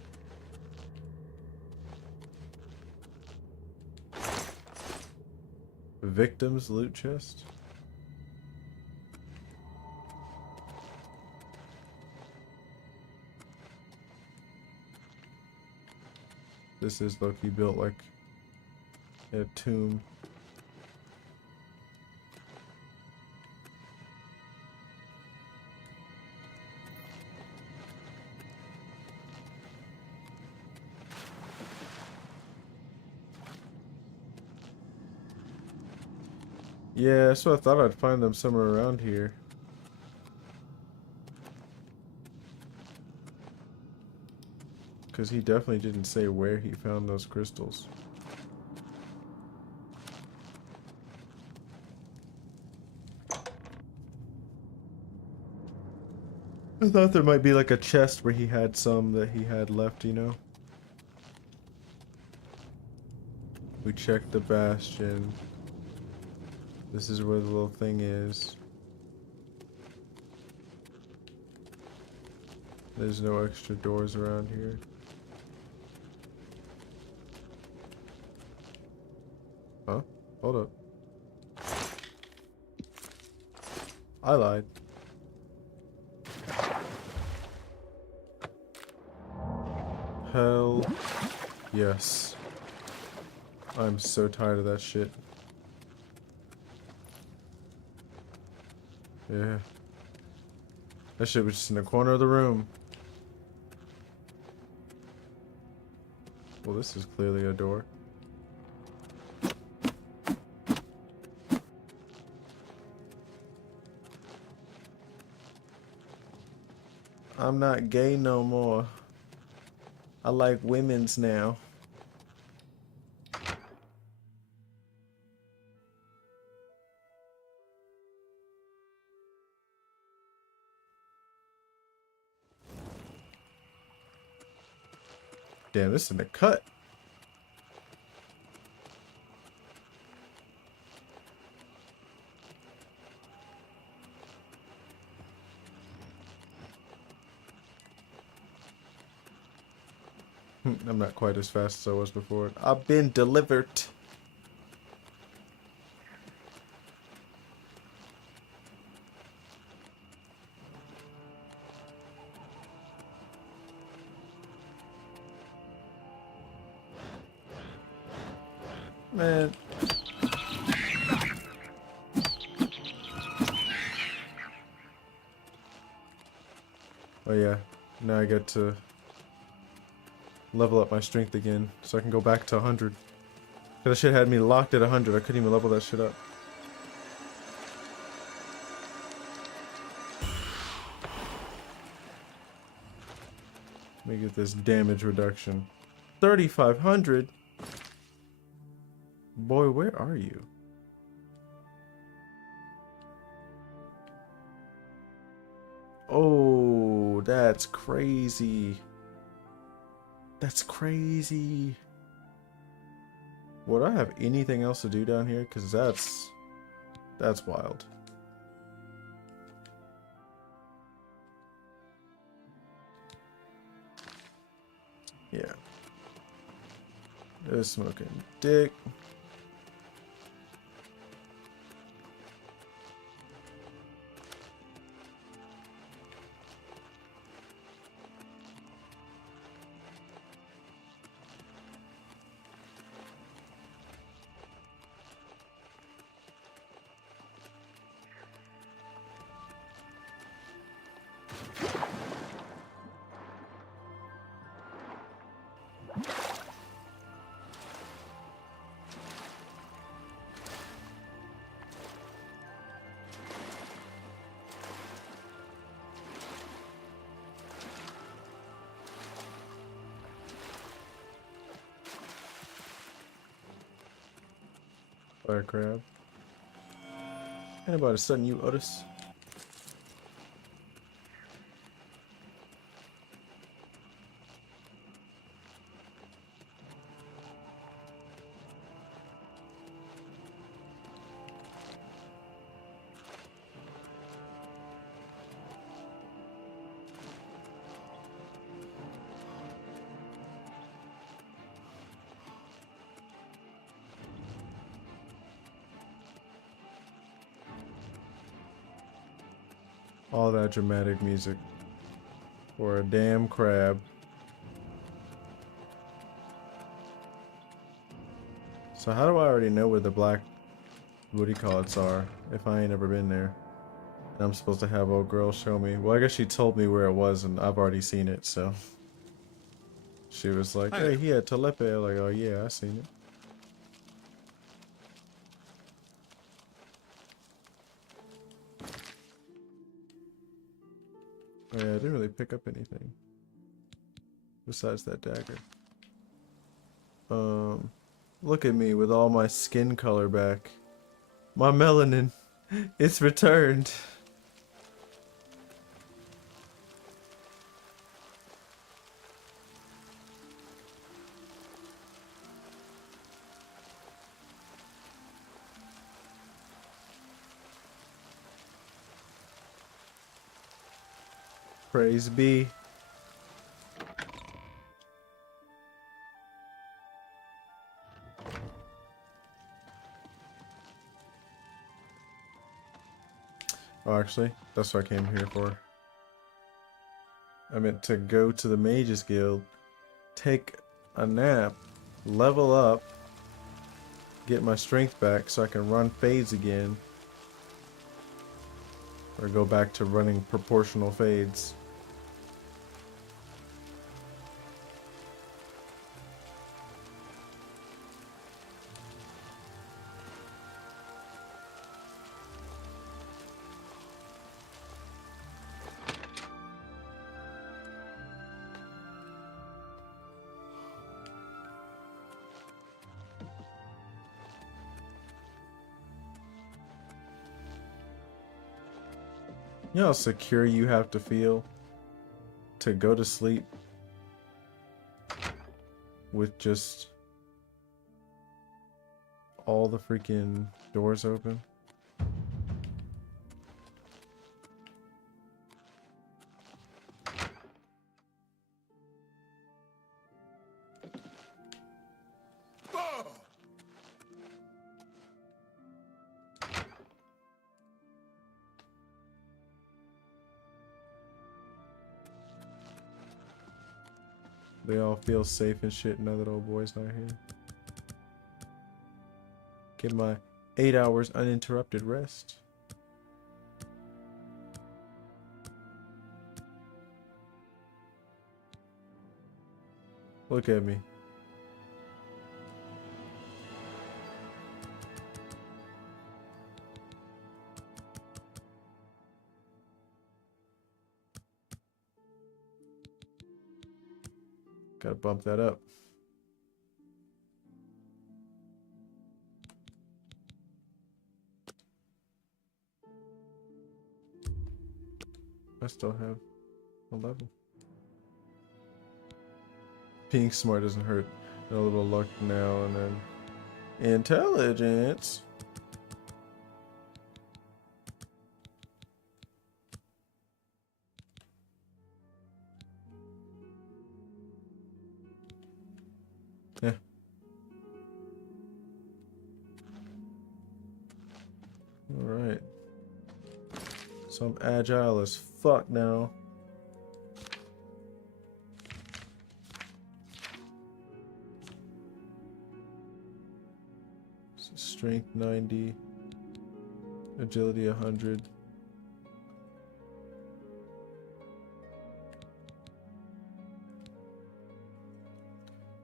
Victims loot chest. This is low-key built like a tomb. Yeah, so I thought I'd find them somewhere around here. Because he definitely didn't say where he found those crystals. I thought there might be like a chest where he had some that he had left, you know? We checked the bastion. This is where the little thing is. There's no extra doors around here. Huh? Hold up. I lied. Hell yes. I'm so tired of that shit. Yeah. That shit was just in the corner of the room. Well, this is clearly a door. I'm not gay no more. I like women's now. Damn, this is in the cut. I'm not quite as fast as I was before. I've been delivered. Man. Oh yeah, now I get to level up my strength again, so I can go back to 100. Cause that shit had me locked at 100. I couldn't even level that shit up. Let me get this damage reduction. 3,500. Boy, where are you? Oh, that's crazy. That's crazy. Would I have anything else to do down here? Because that's wild. Yeah. There's smoking dick. Fire crab. Anybody studying you, Otis? All that dramatic music for a damn crab. So how do I already know where the black booty collets are if I ain't ever been there? And I'm supposed to have old girl show me. Well, I guess she told me where it was and I've already seen it, so. She was like, hey, he had Telepe. I'm like, oh yeah, I seen it. Oh, yeah, I didn't really pick up anything besides that dagger. Look at me with all my skin color back. My melanin, it's returned. Praise be. Oh, actually, that's what I came here for. I meant to go to the Mages Guild, take a nap, level up, get my strength back so I can run fades again. Or go back to running proportional fades. You know how secure you have to feel to go to sleep with just all the freaking doors open? They all feel safe and shit now that old boy's not here. Get my 8 hours uninterrupted rest. Look at me. Gotta bump that up. I still have 11. Being smart doesn't hurt. A little luck now and then. Intelligence. Yeah. Alright. So I'm agile as fuck now. So strength 90. Agility 100.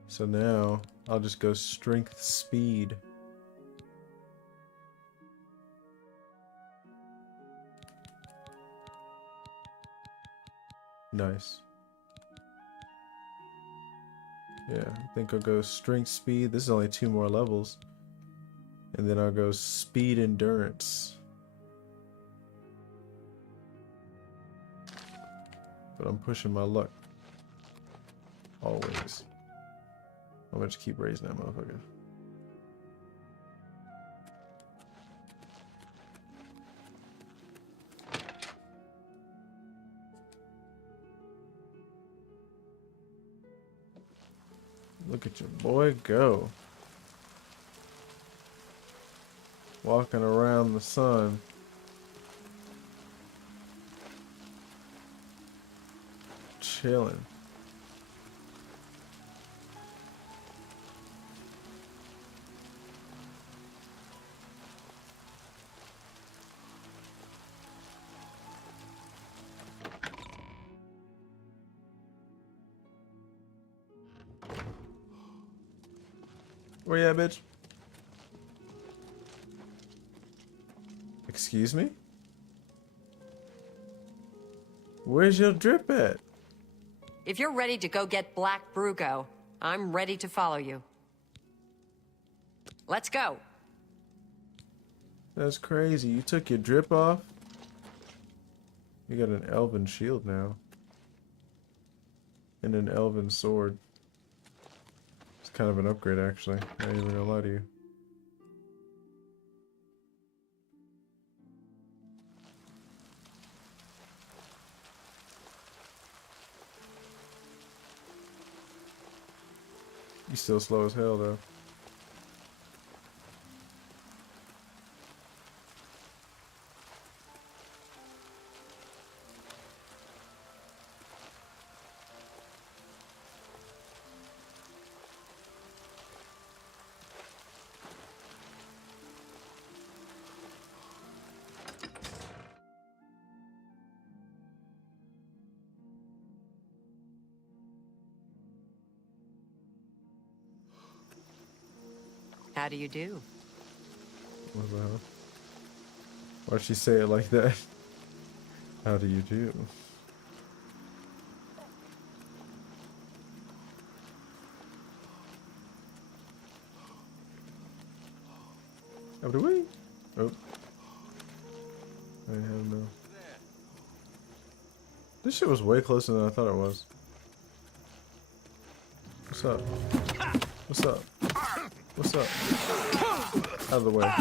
So now I'll just go strength speed. Nice. Yeah, I think I'll go strength speed. This is only 2 more levels. And then I'll go speed endurance. But I'm pushing my luck. Always. I'm gonna just keep raising that motherfucker. Look at your boy go. Walking around the sun. Chilling. Where you at, bitch? Excuse me? Where's your drip at? If you're ready to go get Black Brugo, I'm ready to follow you. Let's go. That's crazy. You took your drip off? You got an elven shield now. And an elven sword. It's kind of an upgrade, actually. I ain't even gonna lie to you. You still slow as hell, though. How do you do? What the hell? Why'd she say it like that? How do you do? How do we? Oh. I have no. This shit was way closer than I thought it was. What's up? What's up? What's up? Out of the way.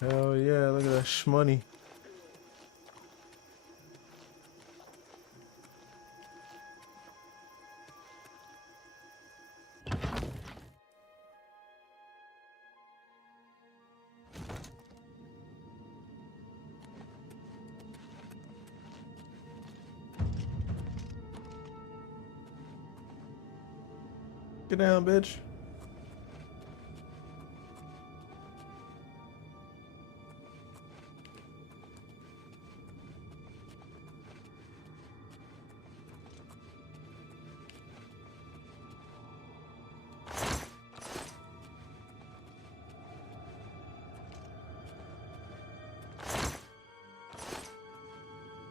Hell yeah, look at that shmoney. Get down, bitch.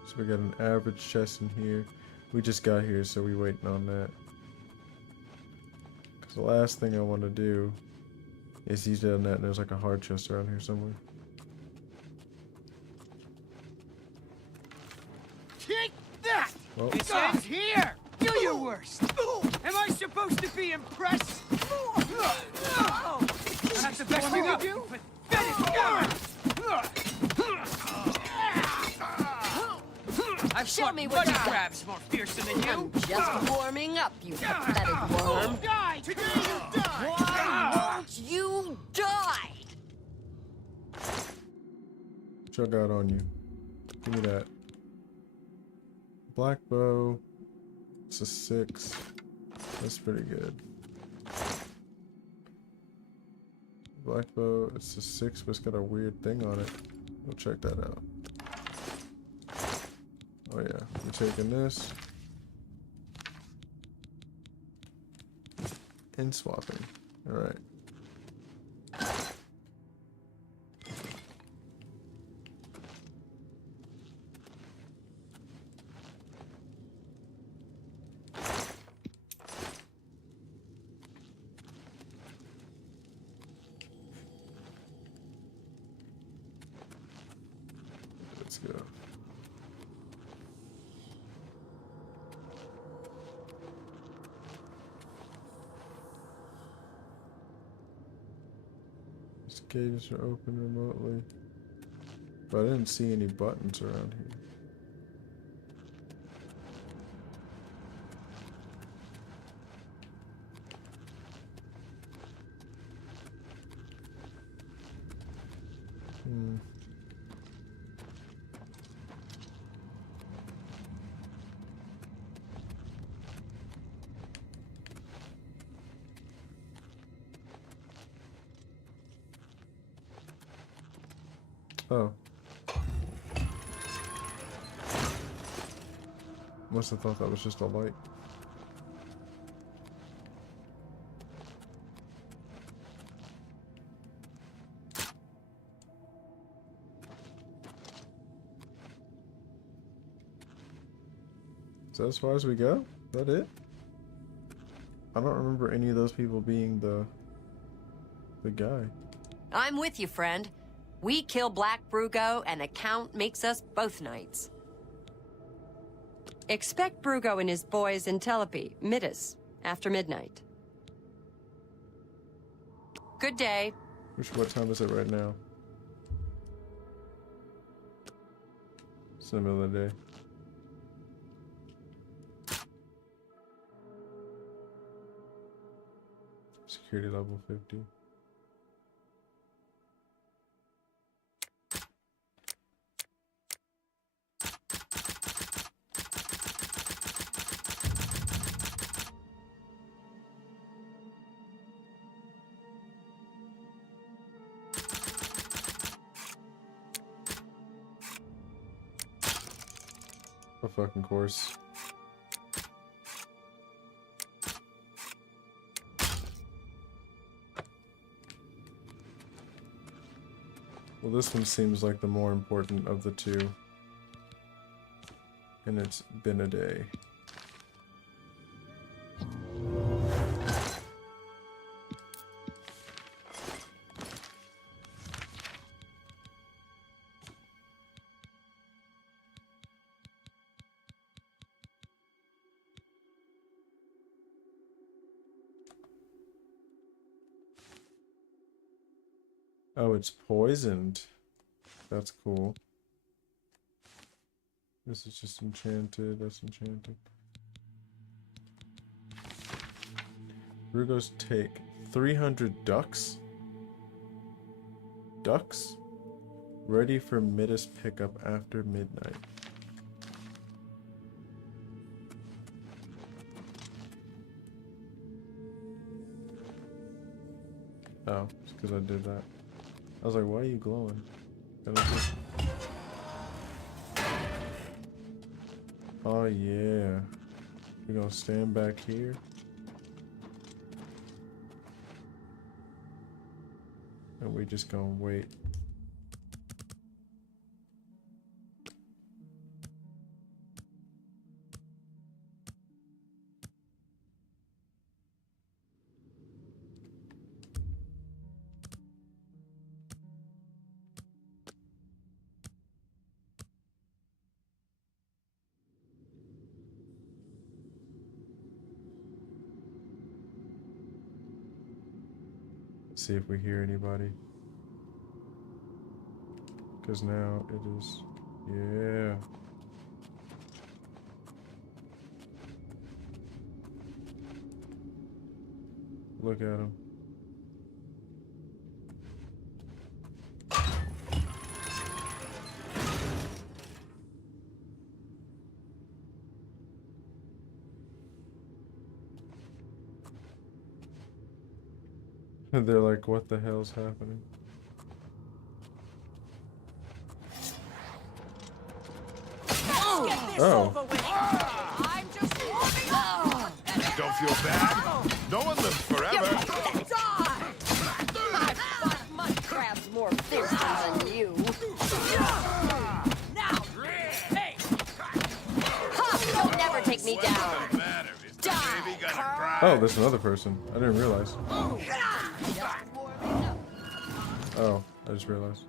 So we got an average chest in here. We just got here, so we waiting on that. Cause the last thing I want to do is use that net, and there's like a hard chest around here somewhere. Take that! Well. It ends here! Do your worst! Am I supposed to be impressed? That's the best you can do? I've Show fought me what you butt got. crabs more fearsome than you. I'm just warming up, you pathetic worm. Die! Today you die! Why won't you die? What y'all got on you? Give me that. Black bow. It's a 6. That's pretty good. Black bow. It's a 6, but it's got a weird thing on it. We'll check that out. Oh yeah, we're taking this and swapping. All right. Let's go. Gates are open remotely, but I didn't see any buttons around here. Oh. Must have thought that was just a light. Is that as far as we go? Is that it? I don't remember any of those people being the guy. I'm with you, friend. We kill Black Brugo, and the Count makes us both knights. Expect Brugo and his boys in Telepi, Middas, after midnight. Good day. What time is it right now? It's in the middle of the day. Security level 50. Of fucking course. Well, this one seems like the more important of the two. And it's been a day. Oh, it's poisoned. That's cool. This is just enchanted. That's enchanted. Rugos take 300 ducks. Ducks? Ready for Midas pickup after midnight. Oh, it's because I did that. I was like, why are you glowing? Oh yeah. We're gonna stand back here. And we just gonna wait. See if we hear anybody. Because now it is, yeah. Look at him. And they're like, what the hell's happening? Oh. I'm just warming up. Don't feel bad. No one lives forever. I've fought mud crabs more fiercely than you. Now, hey! Ha! You'll never take me down. Oh, there's another person. I didn't realize. Oh, I just realized.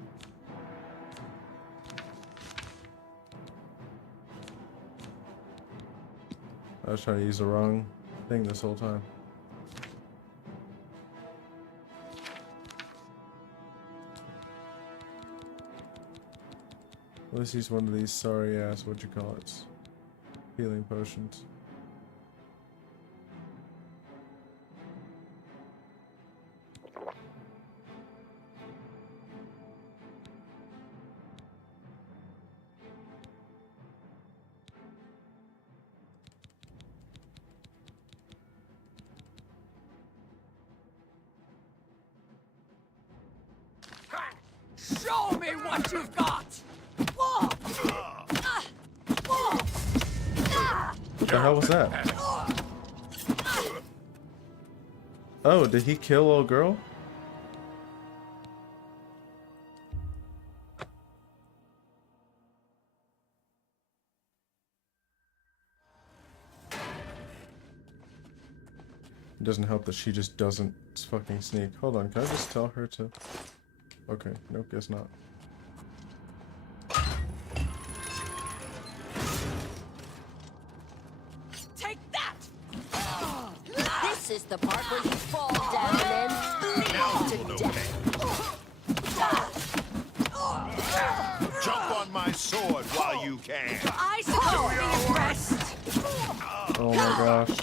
I was trying to use the wrong thing this whole time. Let's use one of these sorry ass, what you call it, healing potions. Show me what you've got! What the hell was that? Oh, did he kill old girl? It doesn't help that she just doesn't fucking sneak. Hold on, can I just tell her to... Okay, nope, guess not. Take that! This is the part where you fall down and bleed to death. Jump on my sword while you can. I suppose the rest. Oh my gosh.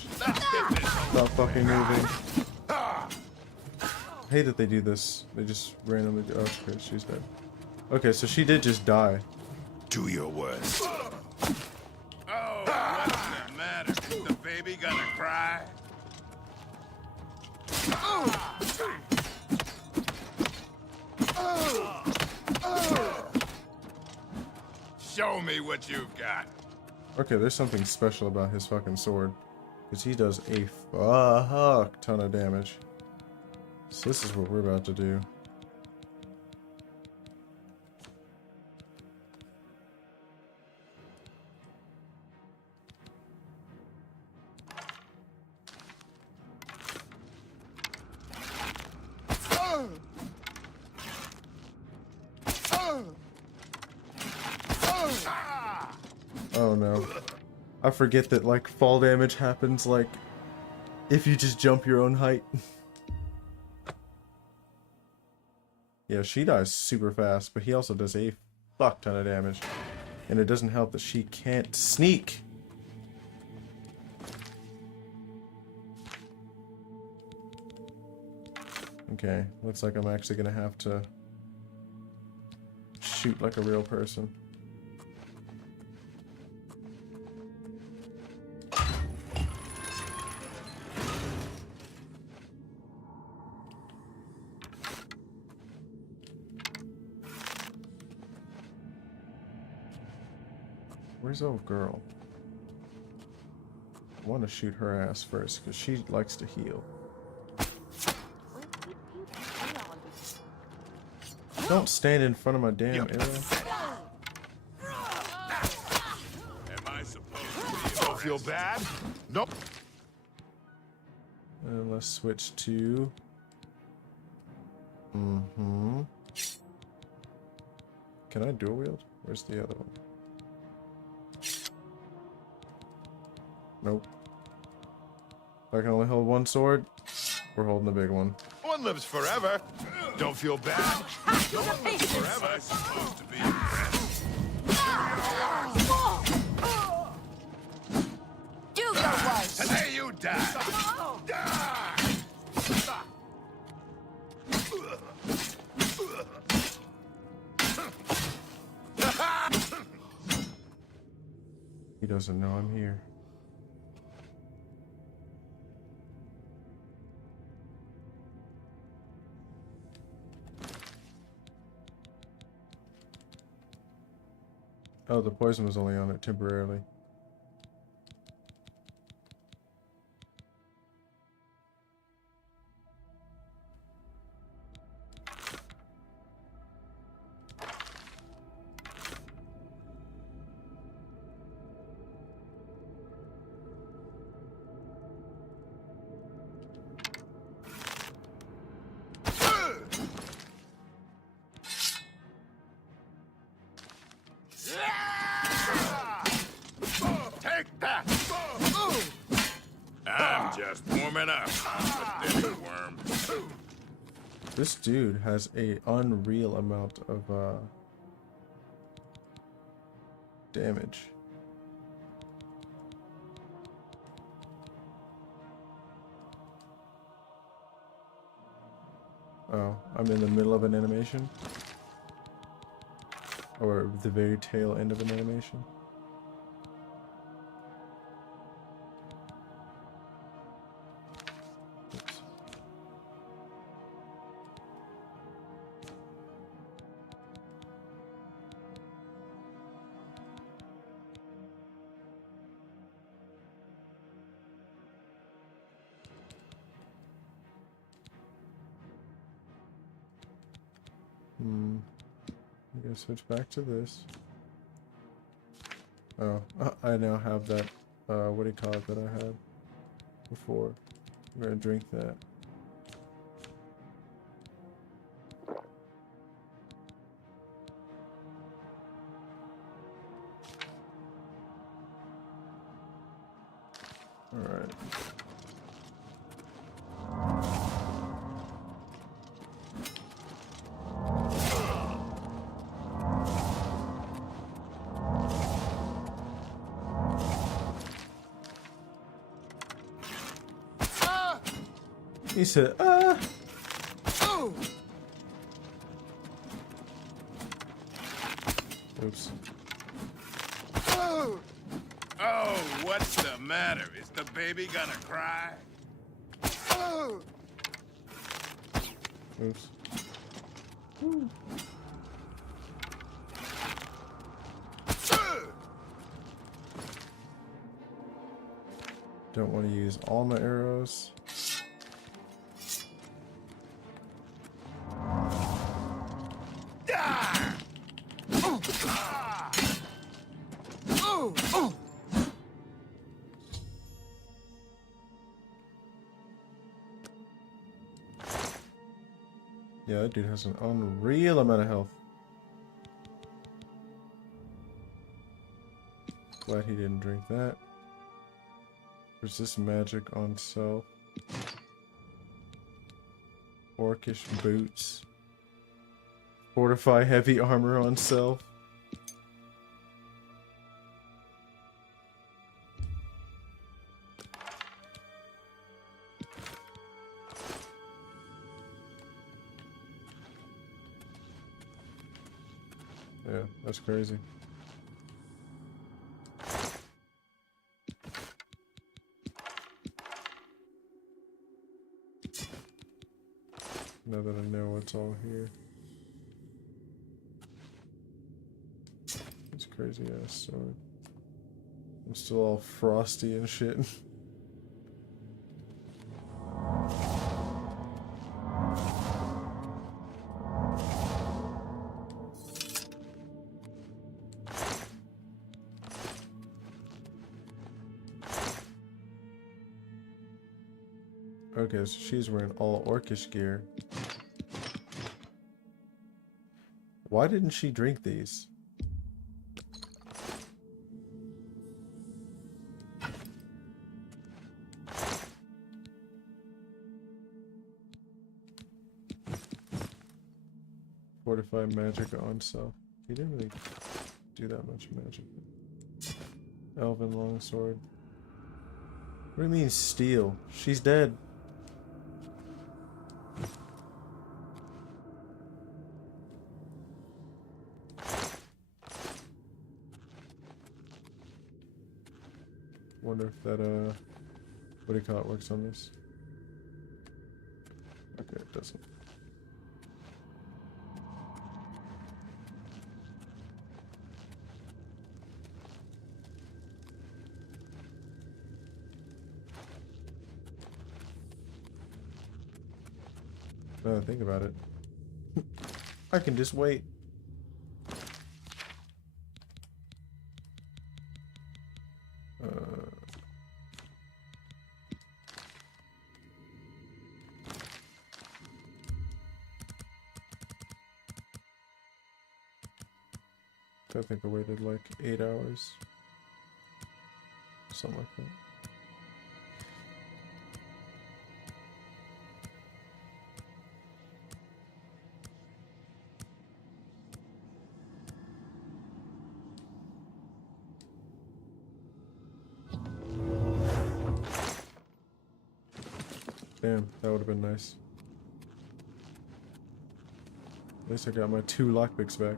Stop fucking moving. I hate that they do this. They just randomly do. Oh, okay, she's dead. Okay, so she did just die. Do your worst. Oh, what's the matter? Is the baby gonna cry? Show me what you've got. Okay, there's something special about his fucking sword. Because he does a fuck ton of damage. So this is what we're about to do. Oh no. I forget that like fall damage happens like if you just jump your own height. Yeah, she dies super fast, but he also does a fuck ton of damage. And it doesn't help that she can't sneak. Okay, looks like I'm actually gonna have to shoot like a real person. Where's old girl? I want to shoot her ass first because she likes to heal. Don't stand in front of my damn arrow. Am I supposed to don't feel bad? Nope. And let's switch to... Can I dual wield? Where's the other one? Nope. I can only hold one sword. We're holding the big one. One lives forever. Don't feel bad. No one lives forever. It's supposed to be. Do your worst. Today you die. He doesn't know I'm here. Oh, the poison was only on it temporarily. Take that. I'm just warming up. Pathetic worm. This dude has a unreal amount of damage. Oh, I'm in the middle of an animation? Or the very tail end of an animation? Oops. I'm gonna switch back to this. Oh, I now have that, what do you call it that I had before. I'm gonna drink that. Alright. He said, Oops. Oh, what's the matter? Is the baby gonna cry? Oops. Don't want to use all my arrows. Yeah, that dude has an unreal amount of health. Glad he didn't drink that. Resist magic on self. Orcish boots. Fortify heavy armor on self. Yeah, that's crazy. Now that I know what's all here. It's crazy ass sword. I'm still all frosty and shit. Okay, so she's wearing all orcish gear. Why didn't she drink these? Fortify magic on self. He didn't really do that much magic. Elven longsword. What do you mean steal? She's dead. Wonder if that what do you call it, works on this? Okay, it doesn't. Now that I think about it, I can just wait. I think I waited like 8 hours. Something like that. Damn, that would have been nice. At least I got my 2 lockpicks back.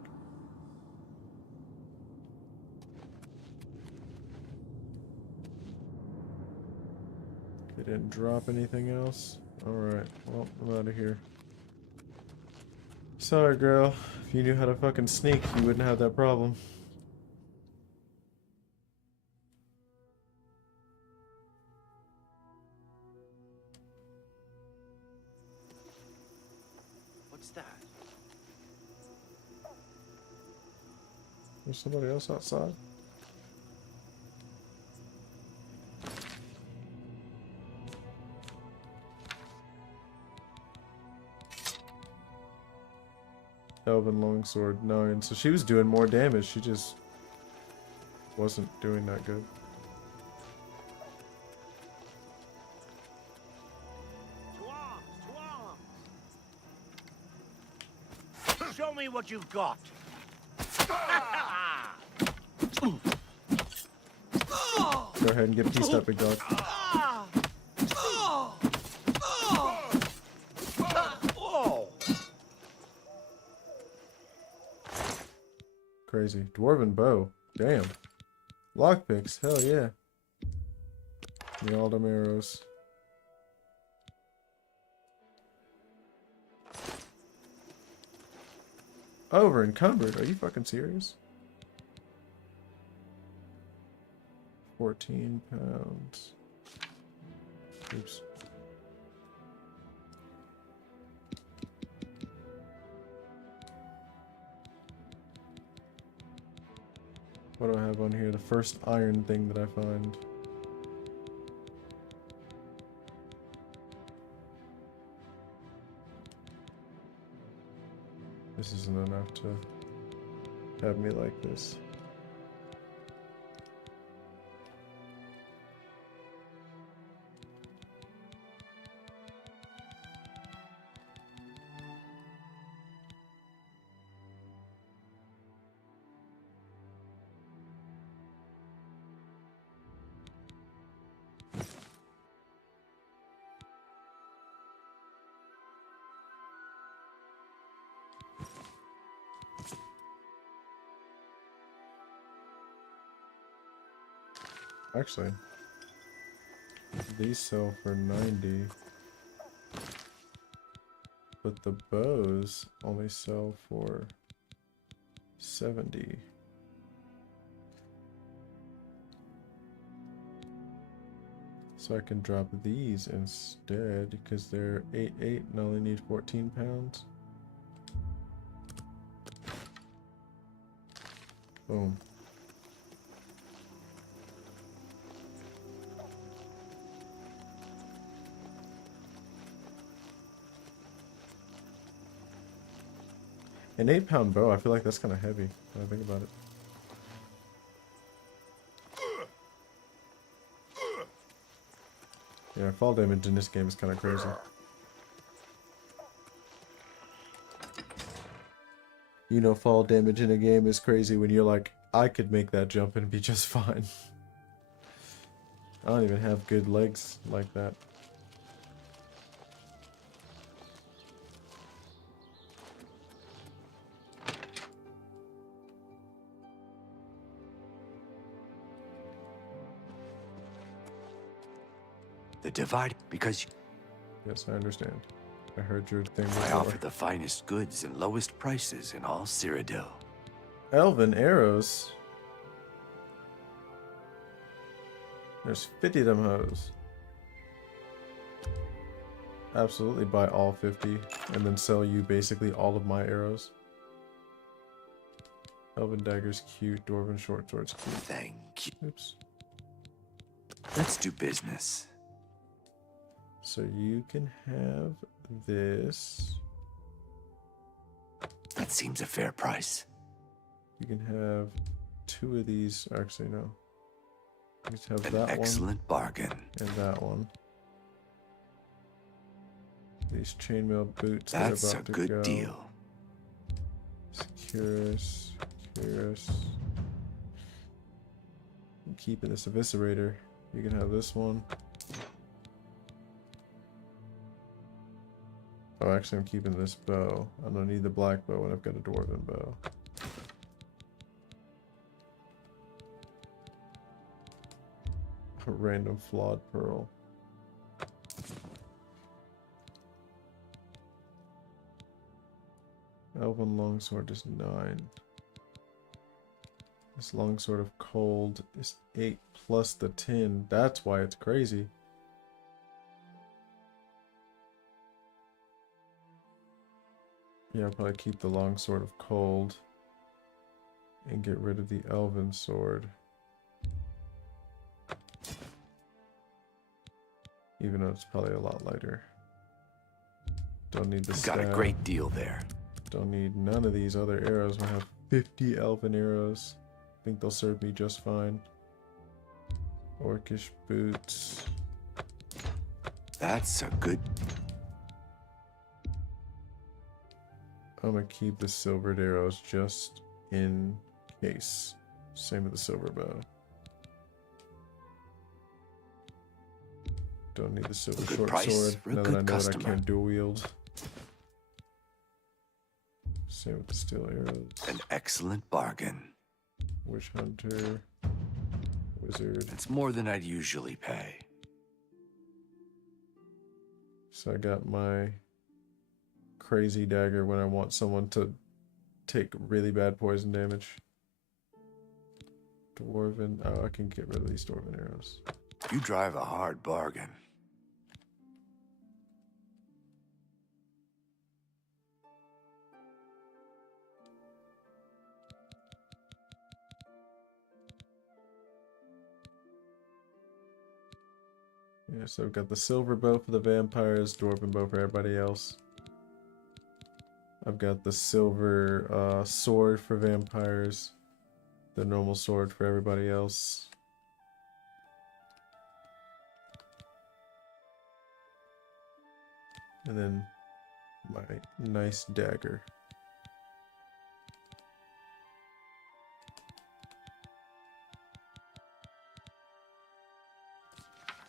They didn't drop anything else. Alright, well, I'm out of here. Sorry, girl. If you knew how to fucking sneak, you wouldn't have that problem. What's that? There's somebody else outside? Elven longsword 9. So she was doing more damage. She just wasn't doing that good. Show me what you've got. Go ahead and get pieced up, big dog. Crazy. Dwarven bow. Damn. Lockpicks. Hell yeah. The all them arrows. Over encumbered. Are you fucking serious? 14 pounds. Oops. What do I have on here? The first iron thing that I find. This isn't enough to have me like this. Actually, these sell for 90. But the bows only sell for 70. So I can drop these instead because they're 8.8 and I only need 14 pounds. Boom. An 8-pound bow, I feel like that's kind of heavy when I think about it. Yeah, fall damage in this game is kind of crazy. You know, fall damage in a game is crazy when you're like, I could make that jump and be just fine. I don't even have good legs like that. The divide, because Yes, I understand. I heard your thing I before. offer the finest goods and lowest prices in all Cyrodiil. Elven arrows. There's 50 of them hoes. Absolutely buy all 50 and then sell you basically all of my arrows. Elven daggers cute, dwarven short swords cute. Thank you. Oops. Let's do business. So you can have this. That seems a fair price. You can have 2 of these. Actually, no. You can have An that excellent bargain. And that one. These chainmail boots. That's that are a about to good go. deal. Securus. Securus. I'm keeping this eviscerator. You can have this one. Oh, actually, I'm keeping this bow. I don't need the black bow when I've got a dwarven bow. A random flawed pearl. Elven longsword is 9. This longsword of cold is 8 plus the 10. That's why it's crazy. Yeah, I'll probably keep the longsword of cold and get rid of the elven sword. Even though it's probably a lot lighter. Don't need the Got a great deal there. Don't need none of these other arrows. I have 50 elven arrows. I think they'll serve me just fine. Orcish boots. That's a good... I'm gonna keep the silvered arrows just in case. Same with the silver bow. Don't need the silver Good short price sword for a now that good I know that I customer. can't dual wield. Same with the steel arrows. An excellent bargain. Witch hunter. Wizard. It's more than I'd usually pay. So I got my crazy dagger when I want someone to take really bad poison damage. Dwarven. Oh, I can get rid of these dwarven arrows. You drive a hard bargain. Yeah, so I've got the silver bow for the vampires, dwarven bow for everybody else. I've got the silver sword for vampires, the normal sword for everybody else. And then my nice dagger.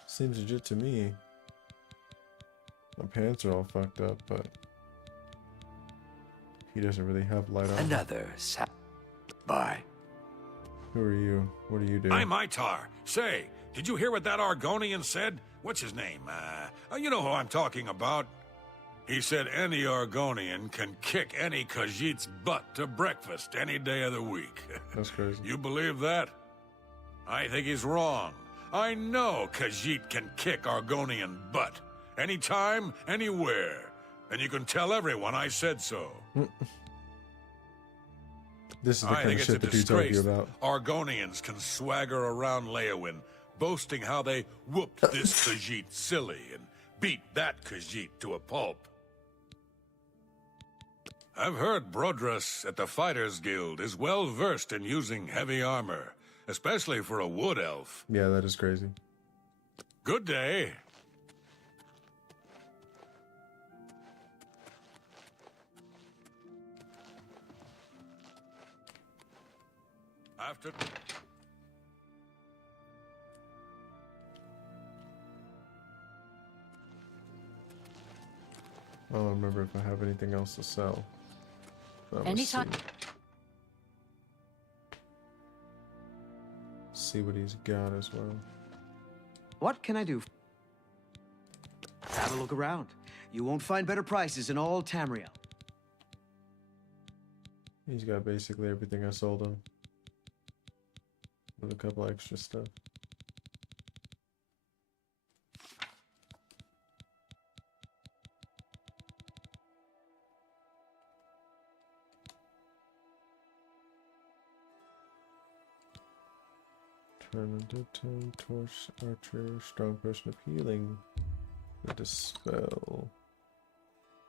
Seems legit to me. My pants are all fucked up, but he doesn't really have light on. Another Bye. Who are you? What do you do? I'm Itar. Say, did you hear what that Argonian said? What's his name? You know who I'm talking about. He said any Argonian can kick any Khajiit's butt to breakfast any day of the week. That's crazy. You believe that? I think he's wrong. I know Khajiit can kick Argonian butt. Anytime, anywhere. And you can tell everyone I said so. This is the I kind think of it's shit a the dude told you disgrace about. Argonians can swagger around Leowin, boasting how they whooped this Khajiit silly and beat that Khajiit to a pulp. I've heard Brodras at the Fighters Guild is well versed in using heavy armor, especially for a wood elf. Yeah, that is crazy. Good day. After... I don't remember if I have anything else to sell. Anytime. See what he's got as well. What can I do? Have a look around. You won't find better prices in all Tamriel. He's got basically everything I sold him. With a couple extra stuff. Turn into tone, torch, archer, strong potion of healing. The dispel.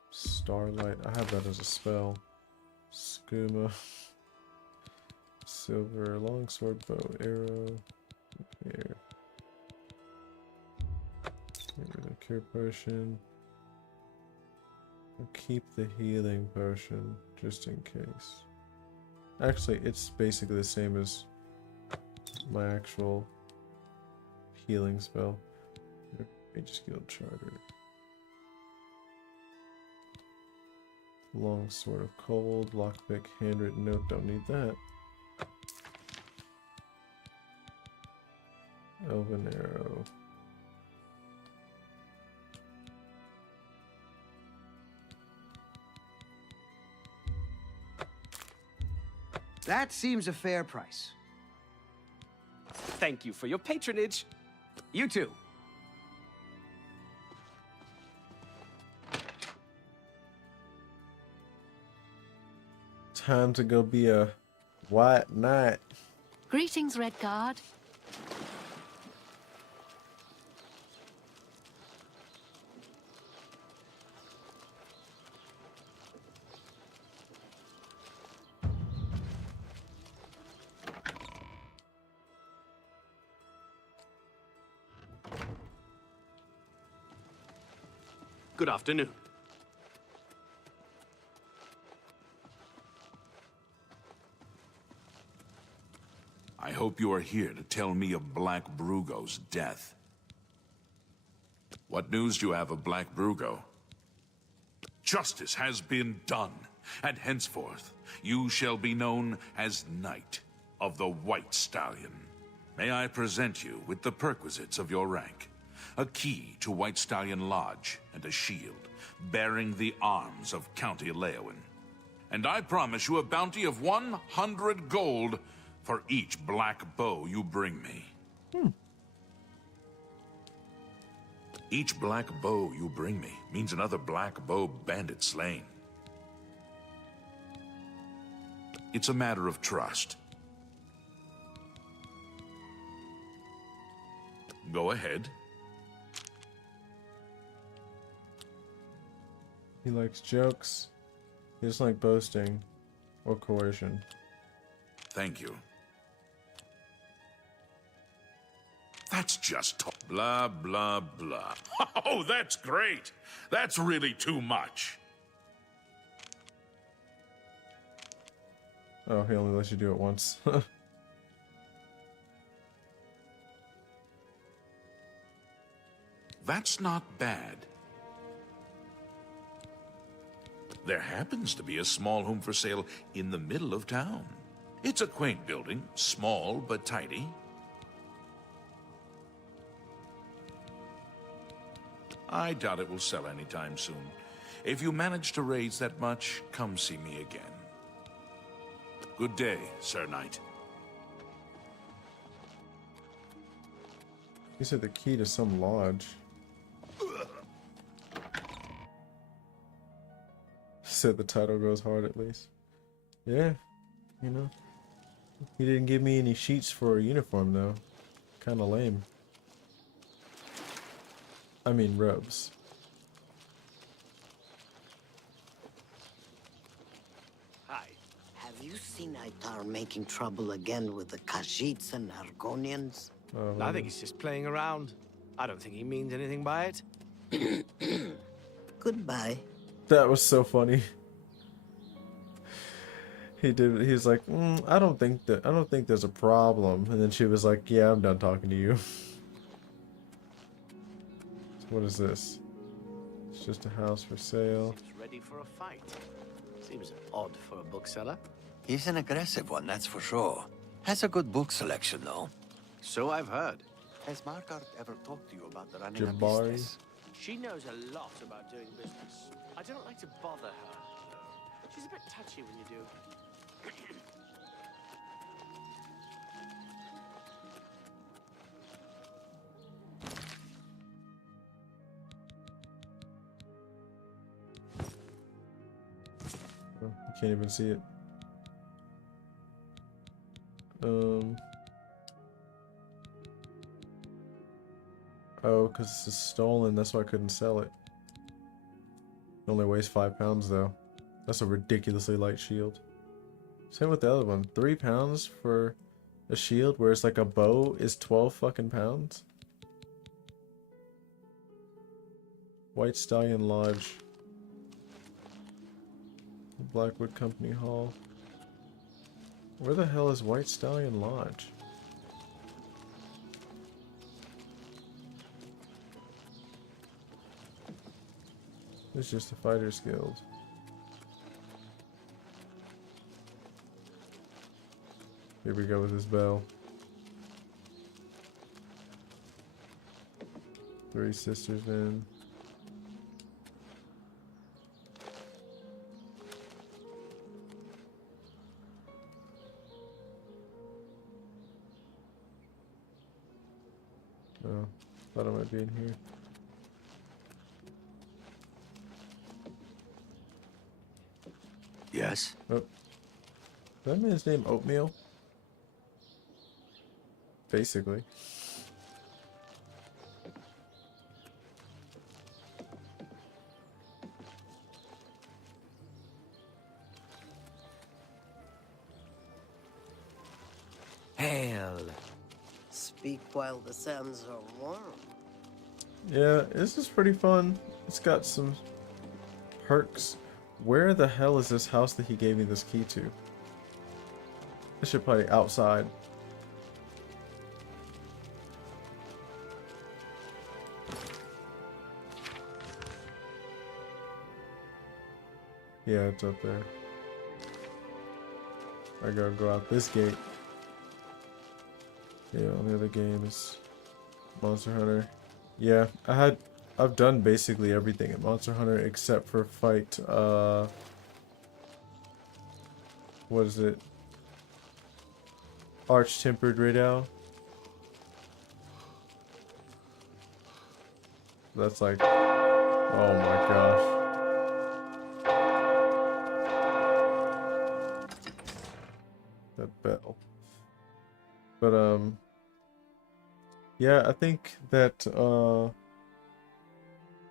Starlight. I have that as a spell. Skooma. Silver, longsword, bow, arrow. Here. The cure potion. I'll keep the healing potion just in case. Actually, it's basically the same as my actual healing spell. Mage's Guild Charter. Long Sword of Cold, lockpick, handwritten note, don't need that. Elven Arrow. That seems a fair price. Thank you for your patronage. You too. Time to go be a white knight. Greetings, Redguard. Good afternoon. I hope you are here to tell me of Black Brugo's death. What news do you have of Black Brugo? Justice has been done, and henceforth you shall be known as Knight of the White Stallion. May I present you with the perquisites of your rank, a key to White Stallion Lodge and a shield bearing the arms of County Leowin. And I promise you a bounty of 100 gold for each black bow you bring me. Each black bow you bring me means another black bow bandit slain. It's a matter of trust. Go ahead. He likes jokes. He doesn't like boasting or coercion. Thank you. That's just blah, blah, blah. Oh, that's great. That's really too much. Oh, he only lets you do it once. That's not bad. There happens to be a small home for sale in the middle of town. It's a quaint building, small but tidy. I doubt it will sell anytime soon. If you manage to raise that much, come see me again. Good day, Sir Knight. You said the key to some lodge. Said the title goes hard at least. Yeah, you know. He didn't give me any sheets for a uniform though. Kinda lame. I mean robes. Hi. Have you seen Aitar making trouble again with the Khajiits and Argonians? I think he's just playing around. I don't think he means anything by it. Goodbye. That was so funny. He was like, I don't think there's a problem. And then she was like, yeah, I'm done talking to you. What is this? It's just a house for sale. Seems ready for a fight. Seems odd for a bookseller. He's an aggressive one, that's for sure. Has a good book selection, though. So I've heard. Has Margaret ever talked to you about the running Jabari. of business? She knows a lot about doing business. I don't like to bother her. She's a bit touchy when you do. Oh, you can't even see it. Oh, because this is stolen, that's why I couldn't sell it. It only weighs 5 pounds though. That's a ridiculously light shield. Same with the other one. 3 pounds for a shield, whereas like a bow is 12 fucking pounds. White Stallion Lodge. Blackwood Company Hall. Where the hell is White Stallion Lodge? It's just a fighter's guild. Here we go with his bell. 3 Sisters Inn. Oh, thought I might be in here. Yes? Oh. That man's name Oatmeal? Basically. Hail. Speak while the sands are warm. Yeah, this is pretty fun. It's got some perks. Where the hell is this house that he gave me this key to? I should play outside. Yeah, it's up there. I gotta go out this gate. Yeah, only other game is Monster Hunter. Yeah, I've done basically everything at Monster Hunter except for fight, what is it? Arch-Tempered Radau. That's like, oh my gosh. That bell. But, yeah, I think that,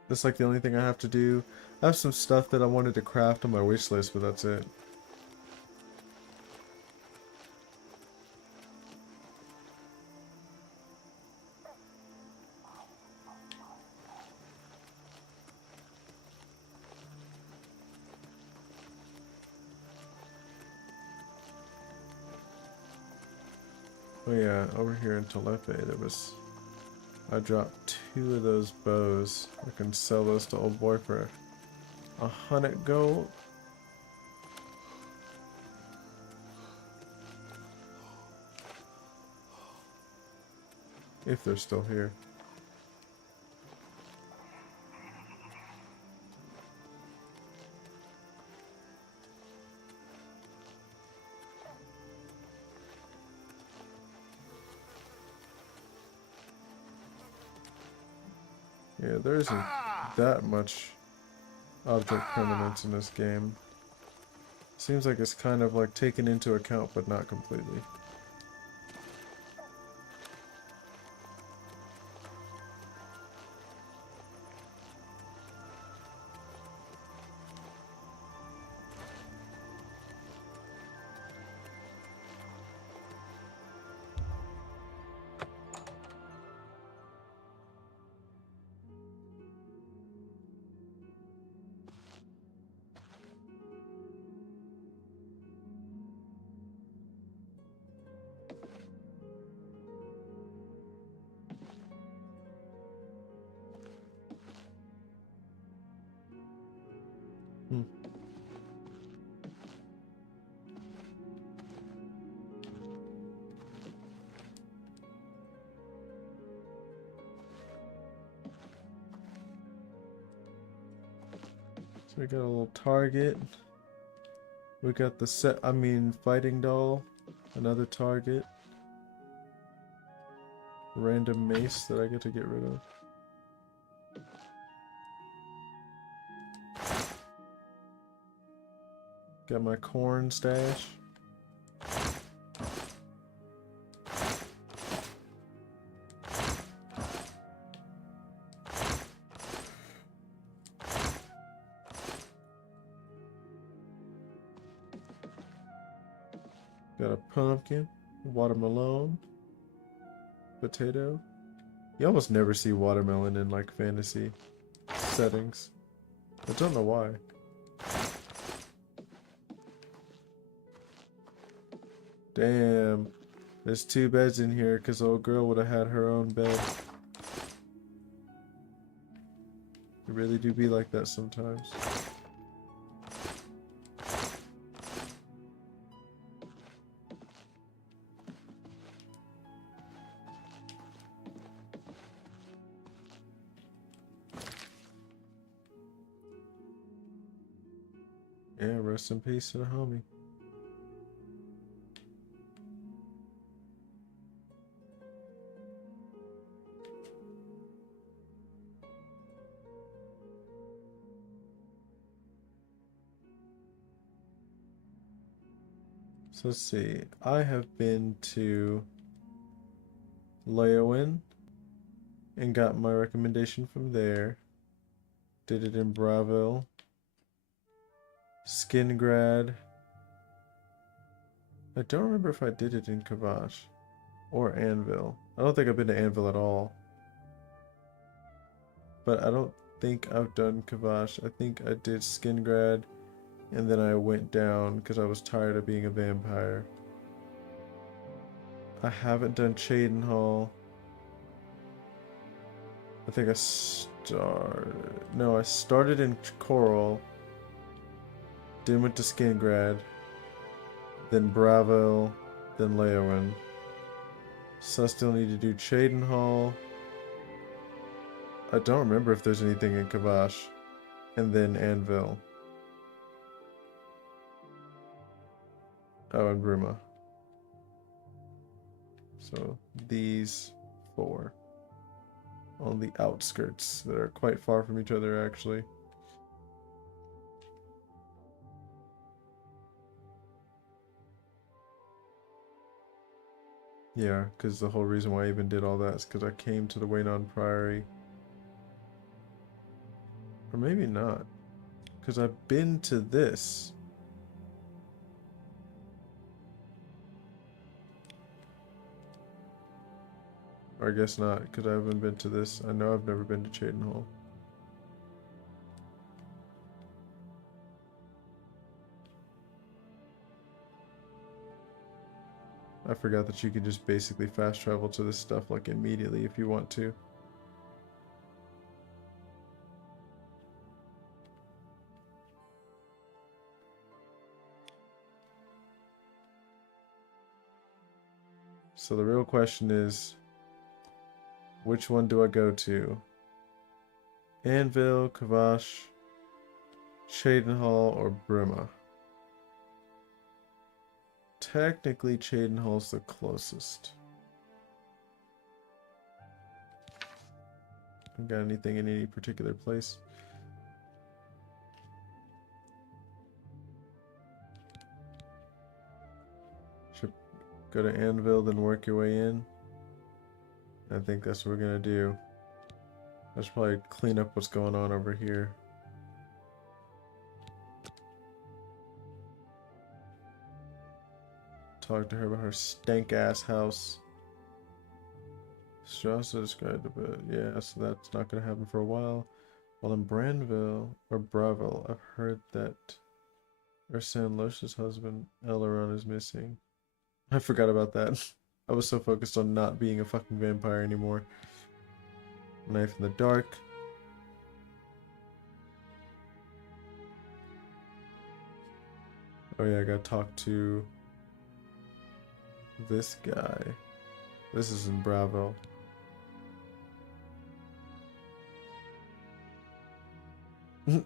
that's like the only thing I have to do. I have some stuff that I wanted to craft on my wish list, but that's it. Oh yeah, over here in Telepe, I dropped 2 of those bows. I can sell those to old boy for 100 gold. If they're still here. Yeah, there isn't that much object permanence in this game. Seems like it's kind of like taken into account, but not completely. So we got a little target. We got the fighting doll. Another target. Random mace that I get to get rid of. Got my corn stash. Got a pumpkin, watermelon, potato. You almost never see watermelon in like fantasy settings. I don't know why. Damn. There's 2 beds in here because old girl would have had her own bed. It really do be like that sometimes. Yeah, rest in peace to the homie. So let's see. I have been to Leowin and got my recommendation from there. Did it in Bravo. Skingrad. I don't remember if I did it in Kavash or Anvil. I don't think I've been to Anvil at all. But I don't think I've done Kavash. I think I did Skingrad and then I went down because I was tired of being a vampire. I haven't done Cheydinhal. I think I started in Coral. Then went to Skingrad, then Bravo, then Leowin. So I still need to do Cheydinhal. I don't remember if there's anything in Kavash. And then Anvil. Oh, and Bruma. So these 4. On the outskirts that are quite far from each other, actually. Yeah, because the whole reason why I even did all that is because I came to the Waynon Priory. Or maybe not. Because I've been to this. Or I guess not, because I haven't been to this. I know I've never been to Cheydinhal. I forgot that you could just basically fast travel to this stuff like immediately if you want to. So the real question is, Which one do I go to? Anvil, Kavash, Cheydinhal, or Brima? Technically, Cheydinhal's the closest. Got anything in any particular place? Should go to Anvil, then work your way in. I think that's what we're gonna do. I should probably clean up what's going on over here. Talk to her about her stank ass house. She also described it, but yeah, so that's not gonna happen for a while. While in Branville or Braville, I've heard that Ursan Losh's husband, Eleron, is missing. I forgot about that. I was so focused on not being a fucking vampire anymore. Knife in the dark. Oh yeah, I gotta talk to this guy. This is in Bravo.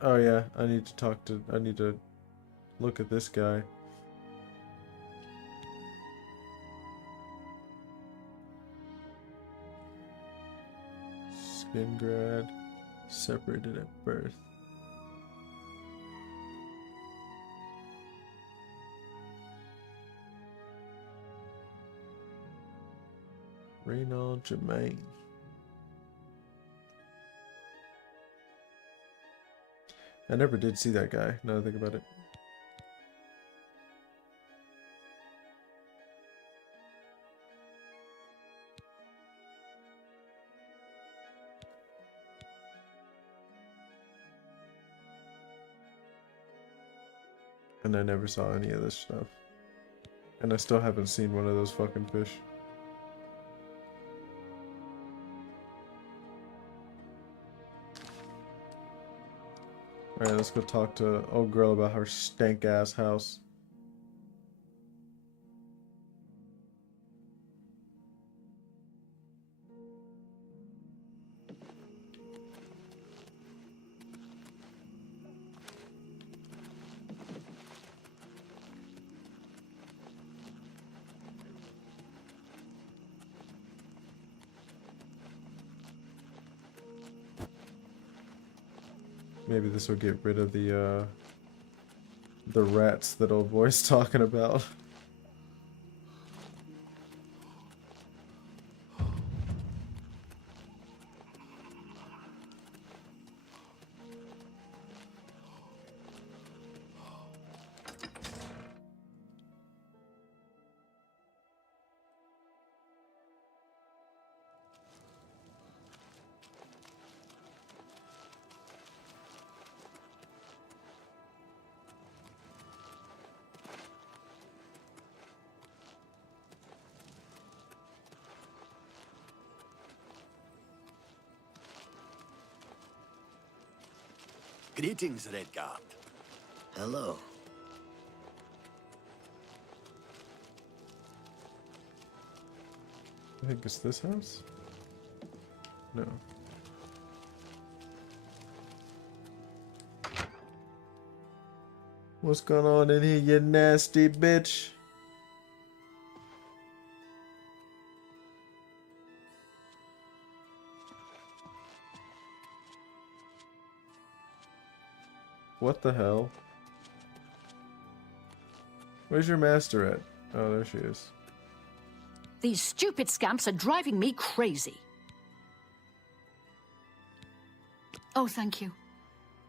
Oh yeah, I need to look at this guy. Skingrad, separated at birth. Reynald Germain. I never did see that guy, now that I think about it. And I never saw any of this stuff. And I still haven't seen one of those fucking fish. Alright, let's go talk to old girl about her stank ass house. Maybe this will get rid of the rats that old boy's talking about. Greetings, Redguard. Hello. I think it's this house? No. What's going on in here, you nasty bitch? What the hell? Where's your master at? Oh, there she is. These stupid scamps are driving me crazy. Oh, thank you.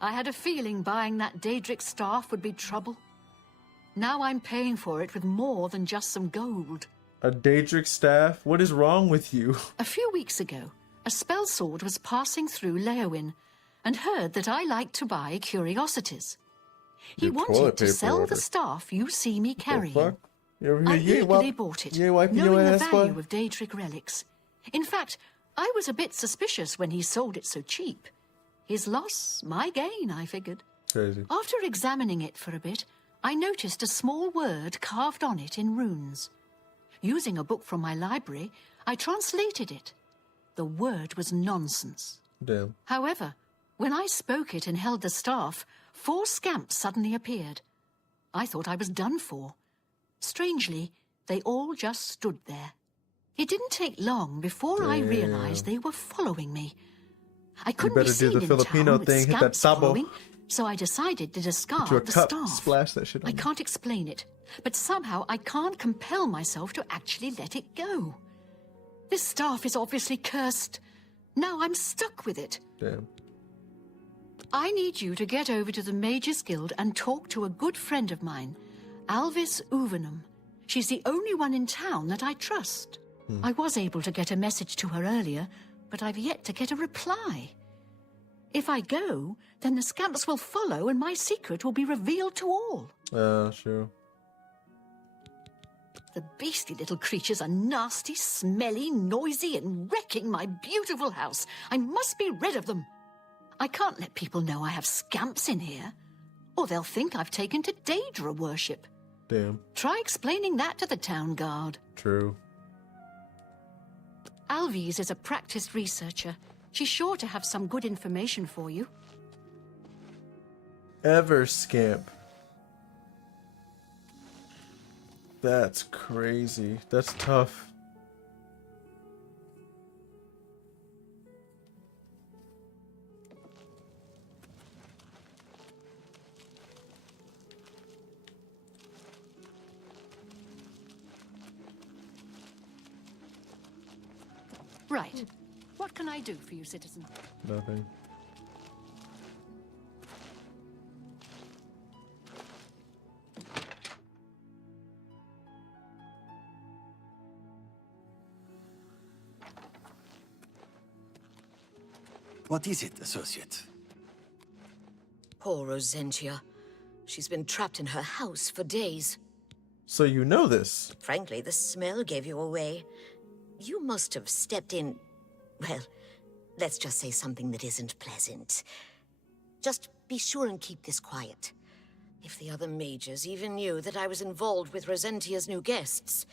I had a feeling buying that Daedric staff would be trouble. Now I'm paying for it with more than just some gold. A Daedric staff? What is wrong with you? A few weeks ago, a spell sword was passing through Leowin and heard that I liked to buy curiosities. He Your wanted toilet to paper sell order. the staff you see me carrying. Fuck? You over I here, eagerly bought it, knowing the value of Daedric relics. In fact, I was a bit suspicious when he sold it so cheap. His loss, my gain, I figured. Crazy. After examining it for a bit, I noticed a small word carved on it in runes. Using a book from my library, I translated it. the word was nonsense. Damn. However, when I spoke it and held the staff, 4 scamps suddenly appeared. I thought I was done for. Strangely, they all just stood there. It didn't take long before I realized they were following me. I couldn't be better do seen the in Filipino town with thing, hit that scamps sabo. following, so I decided to To a discard the cup, staff. splash that shit on I me. can't explain it, but somehow I can't compel myself to actually let it go. This staff is obviously cursed. Now I'm stuck with it. Damn. I need you to get over to the Mages Guild and talk to a good friend of mine, Alvis Uvenum. She's the only one in town that I trust. I was able to get a message to her earlier, but I've yet to get a reply. If I go, then the scamps will follow and my secret will be revealed to all. Sure. The beastly little creatures are nasty, smelly, noisy, and wrecking my beautiful house. I must be rid of them. I can't let people know I have scamps in here, or they'll think I've taken to Daedra worship. Damn. Try explaining that to the town guard. True. Alvis is a practiced researcher. She's sure to have some good information for you. Ever scamp. That's crazy. That's tough. Right. What can I do for you, citizen? Nothing. What is it, associate? Poor Rosentia. She's been trapped in her house for days. So you know this? Frankly, the smell gave you away. You must have stepped in... Well, let's just say something that isn't pleasant. Just be sure and keep this quiet. If the other mages even knew that I was involved with Rosentia's new guests,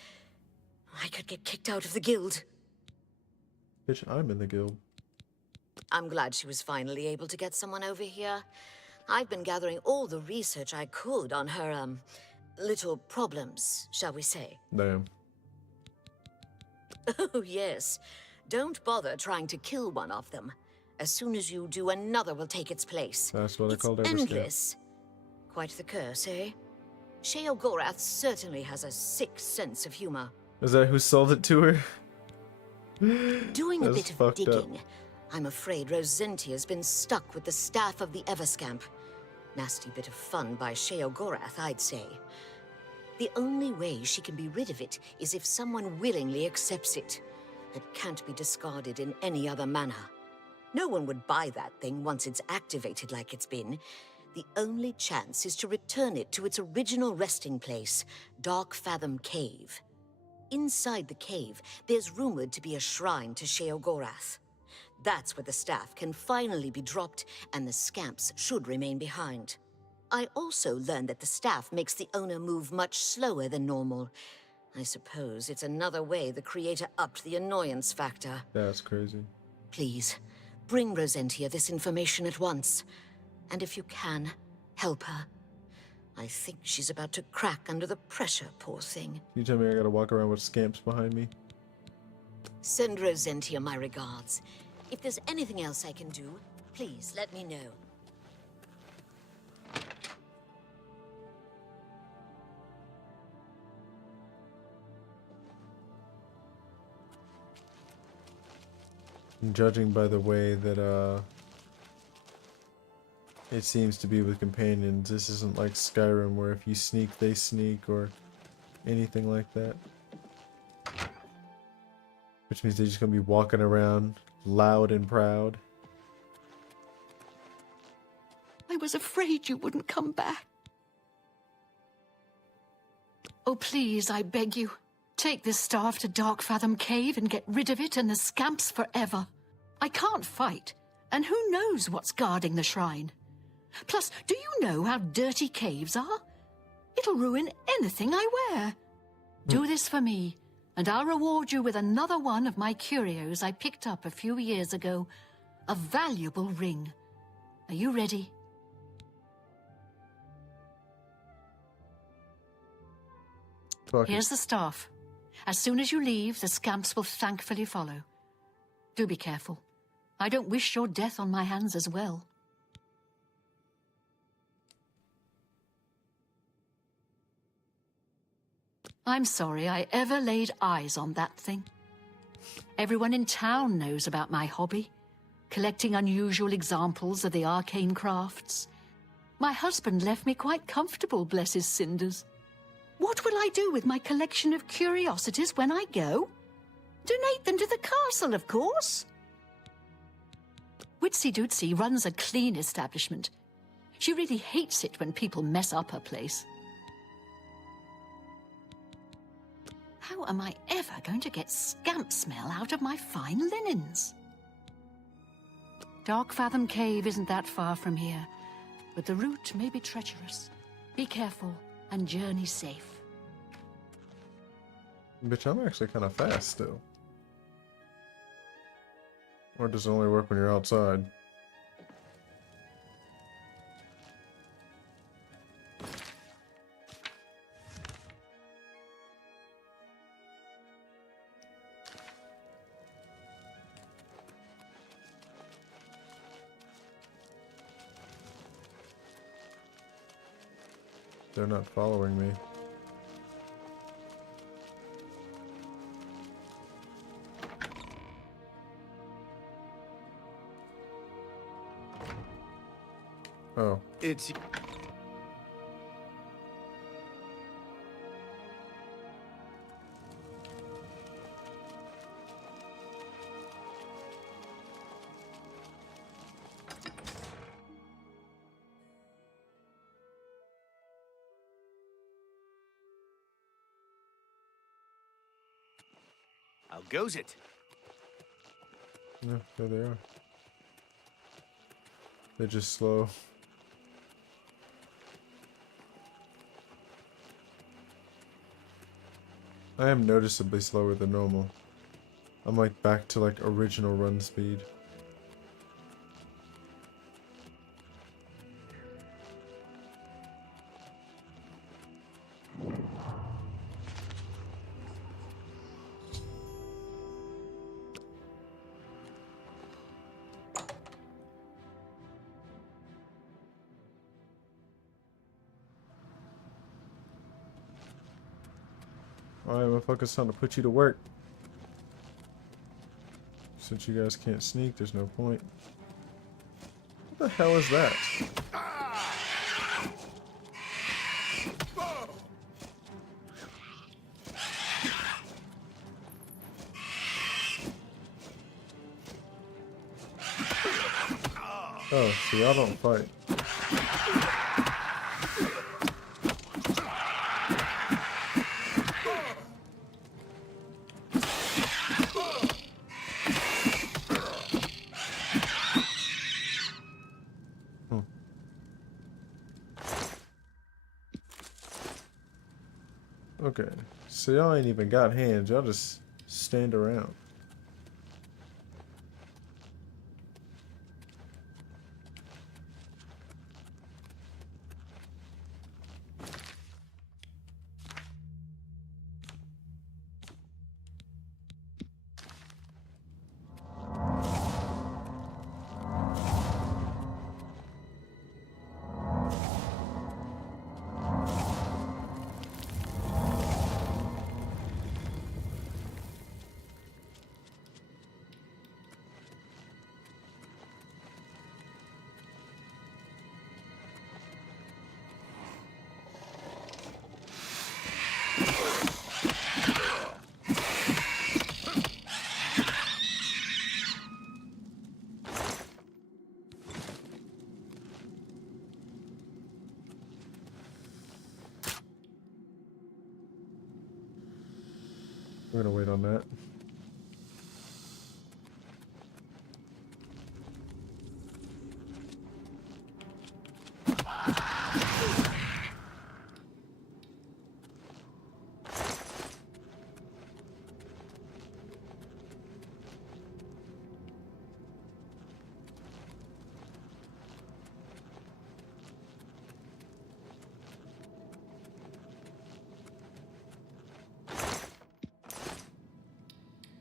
I could get kicked out of the guild. Bitch, I'm in the guild. I'm glad she was finally able to get someone over here. I've been gathering all the research I could on her, little problems, shall we say. Damn. Oh, yes. Don't bother trying to kill one of them. As soon as you do, another will take its place. That's what I It's called every scamp. endless. Quite the curse, eh? Sheogorath certainly has a sick sense of humor. Is that who sold it to her? Doing a That's bit of fucked digging, up. I'm afraid Rosentia's been stuck with the staff of the Everscamp. Nasty bit of fun by Sheogorath, I'd say. The only way she can be rid of it is if someone willingly accepts it. It can't be discarded in any other manner. No one would buy that thing once it's activated like it's been. The only chance is to return it to its original resting place, Dark Fathom Cave. Inside the cave, there's rumored to be a shrine to Sheogorath. That's where the staff can finally be dropped, and the scamps should remain behind. I also learned that the staff makes the owner move much slower than normal. I suppose it's another way the creator upped the annoyance factor. That's crazy. Please, bring Rosentia this information at once. And if you can, help her. I think she's about to crack under the pressure, poor thing. You tell me I gotta walk around with scamps behind me? Send Rosentia my regards. If there's anything else I can do, please let me know. Judging by the way that it seems to be with companions, this isn't like Skyrim where if you sneak they sneak or anything like that. Which means they're just gonna be walking around loud and proud. I was afraid you wouldn't come back. Oh, please, I beg you. Take this staff to Dark Fathom Cave and get rid of it and the scamps forever. I can't fight, and who knows what's guarding the shrine. Plus, do you know how dirty caves are? It'll ruin anything I wear. Do this for me, And I'll reward you with another one of my curios I picked up a few years ago. A valuable ring. Are you ready? Here's the staff. As soon as you leave, the scamps will thankfully follow. Do be careful. I don't wish your death on my hands as well. I'm sorry I ever laid eyes on that thing. Everyone in town knows about my hobby, collecting unusual examples of the arcane crafts. My husband left me quite comfortable, bless his cinders. What will I do with my collection of curiosities when I go? Donate them to the castle, of course. Witsy Dootsy runs a clean establishment. She really hates it when people mess up her place. How am I ever going to get scamp smell out of my fine linens? Dark Fathom Cave isn't that far from here, but the route may be treacherous. Be careful and journey safe. Bitch, I'm actually kind of fast still. Or does it only work when you're outside? They're not following me. Oh. It's... How goes it? Yeah, there they are. They're just slow. I am noticeably slower than normal. I'm like back to like original run speed. Alright, motherfucker, it's time to put you to work. Since you guys can't sneak, there's no point. What the hell is that? Oh, so y'all don't fight. Okay, so y'all ain't even got hands, y'all just stand around.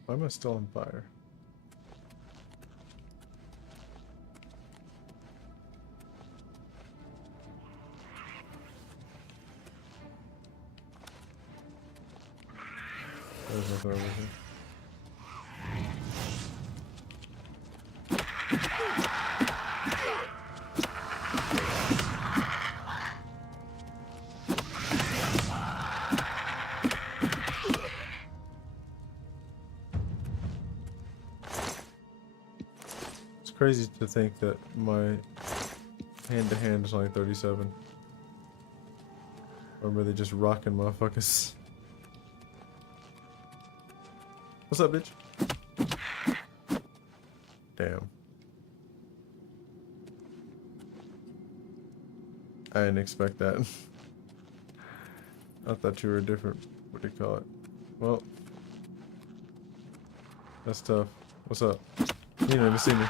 Why am I still on fire? There's nothing over here. It's crazy to think that my hand-to-hand is only 37. I'm really just rocking motherfuckers. What's up, bitch? Damn. I didn't expect that. I thought you were different. What do you call it? Well, that's tough. What's up? You never see me.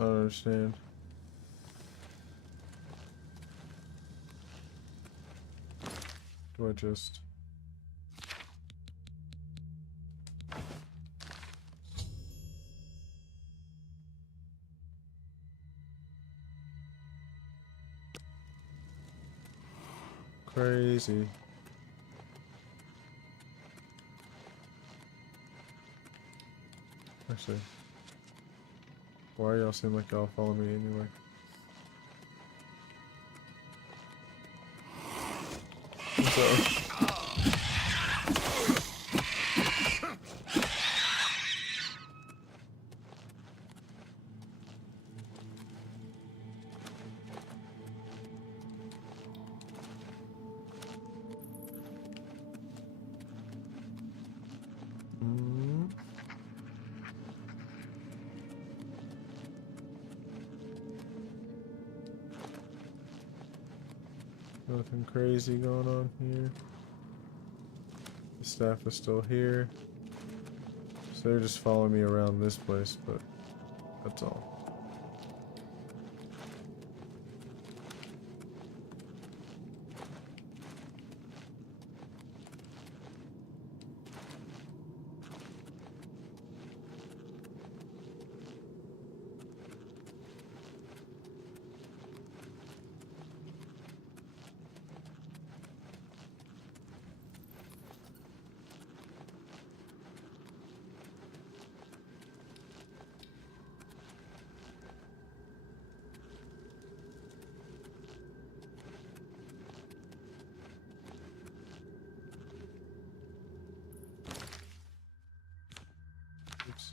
I don't understand. Do I just... Crazy. Actually, why y'all seem like y'all follow me anyway? What's up? Nothing crazy going on here. The staff is still here. So they're just following me around this place, but that's all. Oops.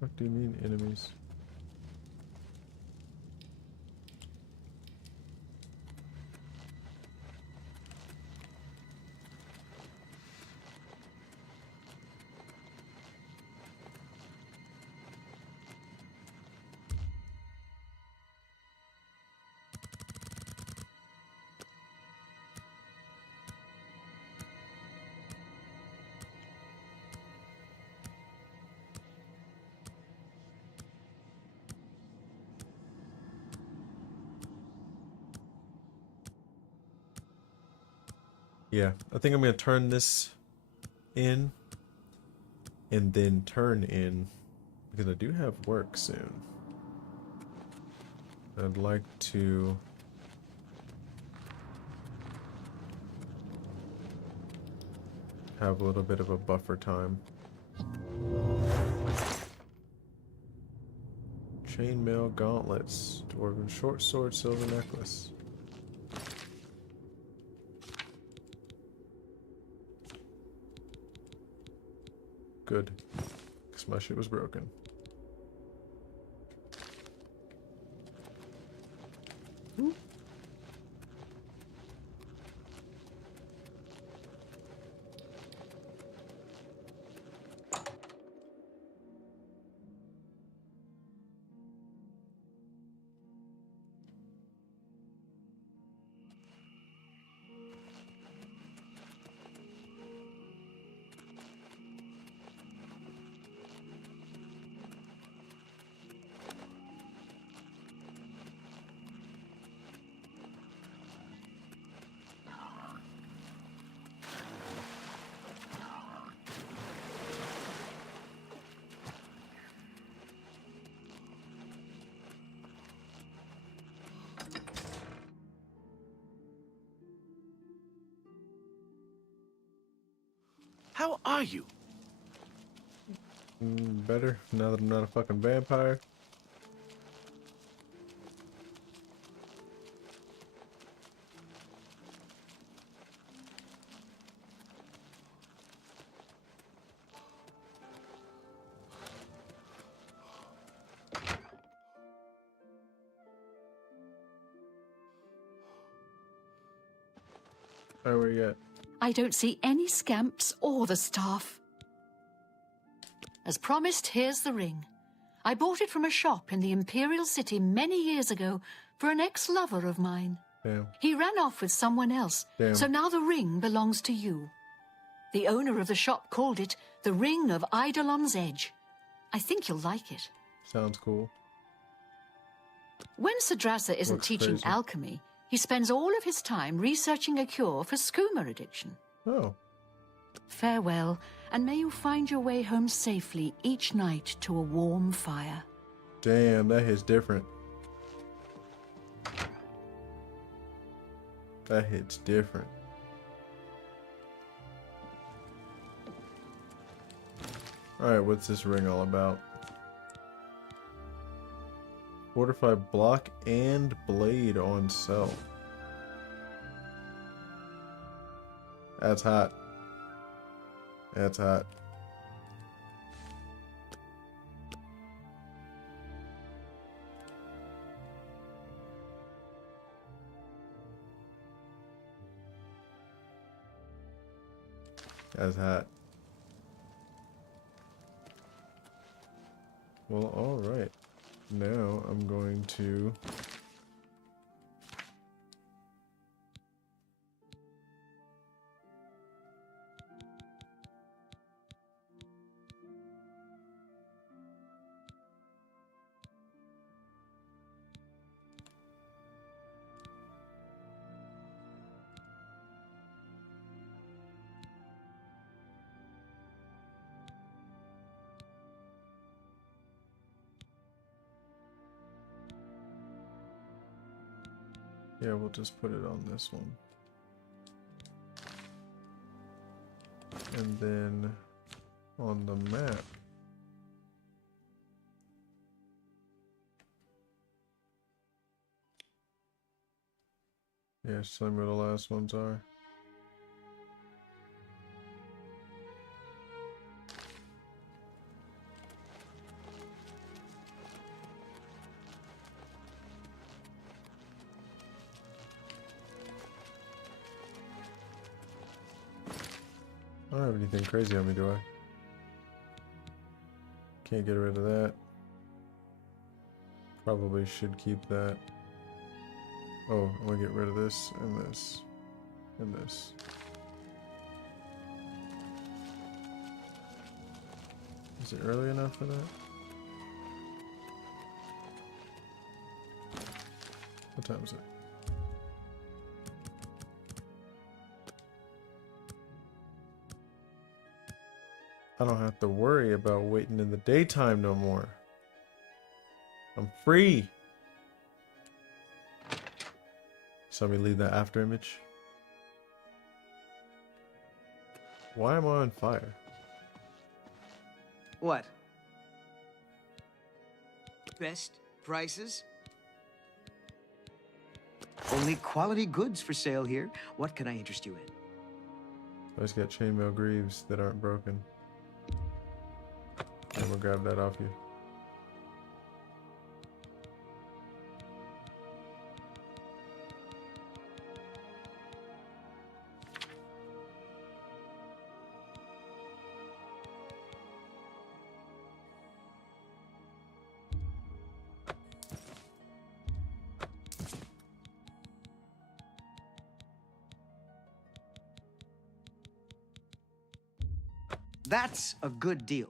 What do you mean, enemies? Yeah, I think I'm gonna turn this in and then turn in because I do have work soon. I'd like to have a little bit of a buffer time. Chainmail gauntlets, dwarven short sword, silver necklace. Good. Because my shit was broken. How are you? Better now that I'm not a fucking vampire. Alright, where you at? I don't see any scamps or the staff. As promised, here's the ring. I bought it from a shop in the Imperial City many years ago for an ex-lover of mine. Damn. He ran off with someone else, Damn. so now the ring belongs to you. The owner of the shop called it the Ring of Eidolon's Edge. I think you'll like it. Sounds cool. When Sadrasa isn't Looks teaching crazy. alchemy, he spends all of his time researching a cure for skooma addiction. Oh. Farewell, and may you find your way home safely each night to a warm fire. Damn, that hits different. That hits different. Alright, what's this ring all about? Fortify block and blade on self. That's hot. That's hot. That's hot. Well, alright. Now I'm going to... Yeah, we'll just put it on this one. And then on the map. Yeah, just tell me where the last ones are. I don't have anything crazy on me, do I? Can't get rid of that. Probably should keep that. Oh, I'm gonna get rid of this and this and this. Is it early enough for that? What time is it? I don't have to worry about waiting in the daytime no more. I'm free. So let me leave that after image. Why am I on fire? What? Best prices? Only quality goods for sale here. What can I interest you in? I just got chainmail greaves that aren't broken. I'm gonna grab that off you. That's a good deal.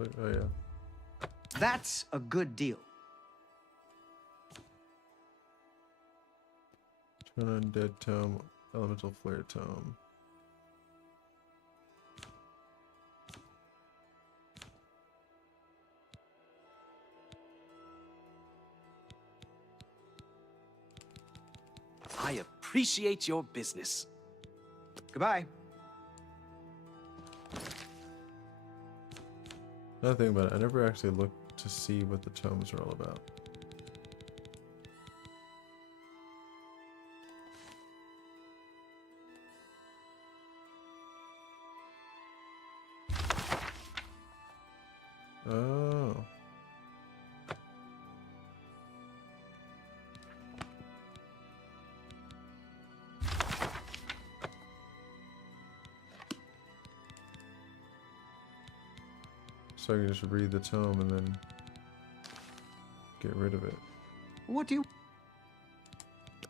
Oh yeah. That's a good deal. Turn undead tome, elemental flare tome. I appreciate your business. Goodbye. Another thing about it, I never actually looked to see what the tomes are all about. Oh. So I can just read the tome and then get rid of it. What do you...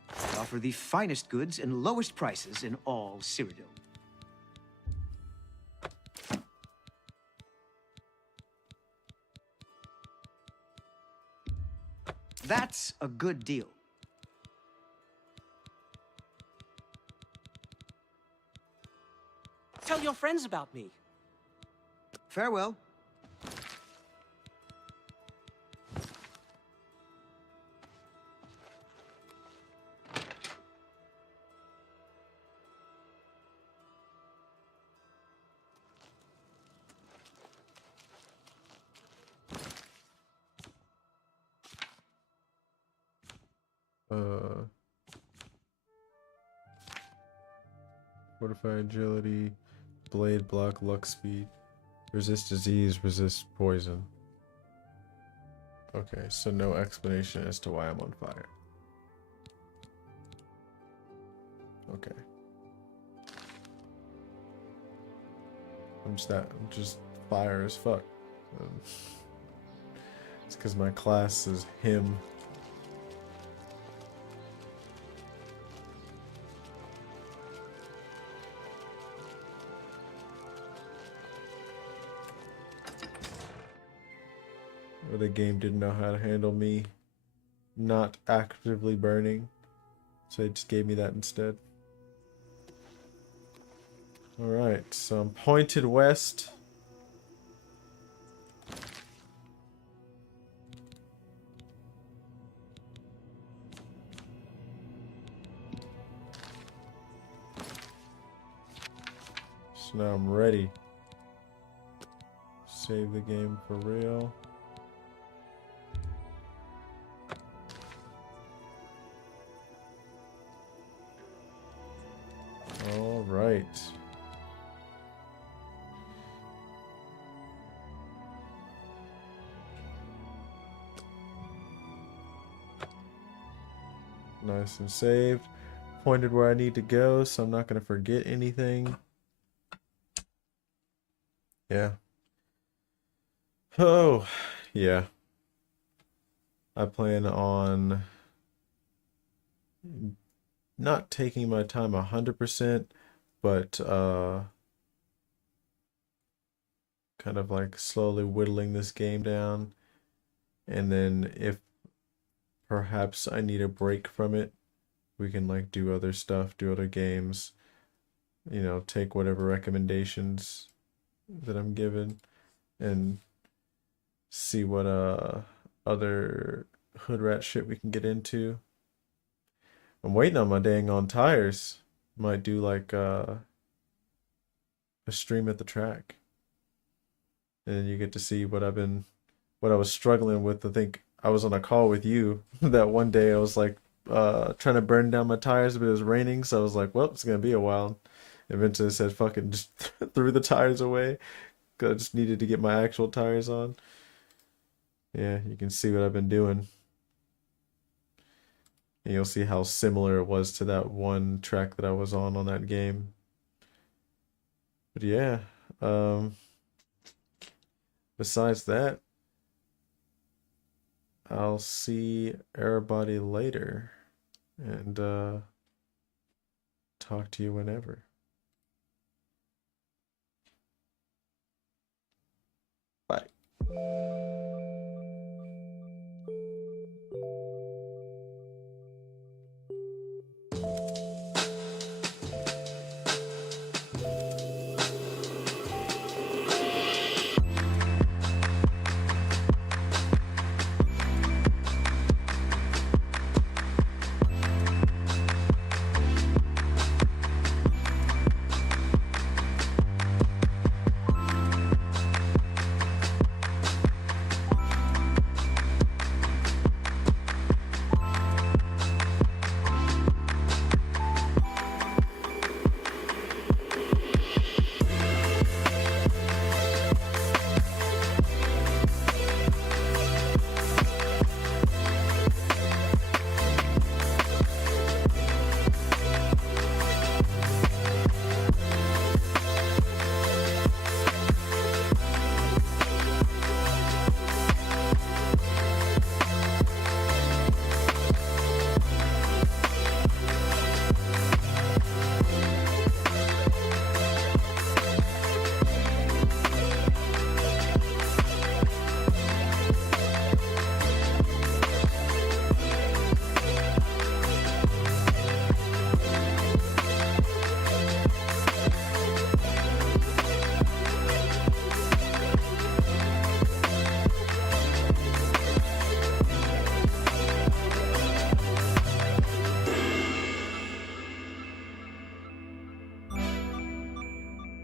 I offer the finest goods and lowest prices in all Cyrodiil. That's a good deal. Tell your friends about me. Farewell. Fortify agility, blade block, luck speed, resist disease, resist poison. Okay, so no explanation as to why I'm on fire. Okay. I'm just fire as fuck. It's because my class is him. Or the game didn't know how to handle me not actively burning, so it just gave me that instead. Alright, so I'm pointed west. So now I'm ready. Save the game for real. All right. Nice and saved. Pointed where I need to go, so I'm not going to forget anything. Yeah. Oh, yeah. I plan on not taking my time 100%, but kind of like slowly whittling this game down. And then if perhaps I need a break from it, we can like do other stuff, do other games, you know, take whatever recommendations that I'm given and see what other hood rat shit we can get into. I'm waiting on my dang on tires. Might do like a stream at the track, and you get to see what what I was struggling with. I think I was on a call with you that one day. I was like trying to burn down my tires, but it was raining, so I was like, well, it's gonna be a while. Eventually I said fucking just threw the tires away because I just needed to get my actual tires on. Yeah, you can see what I've been doing. And you'll see how similar it was to that one track that I was on that game. But yeah, besides that, I'll see everybody later and talk to you whenever. Bye.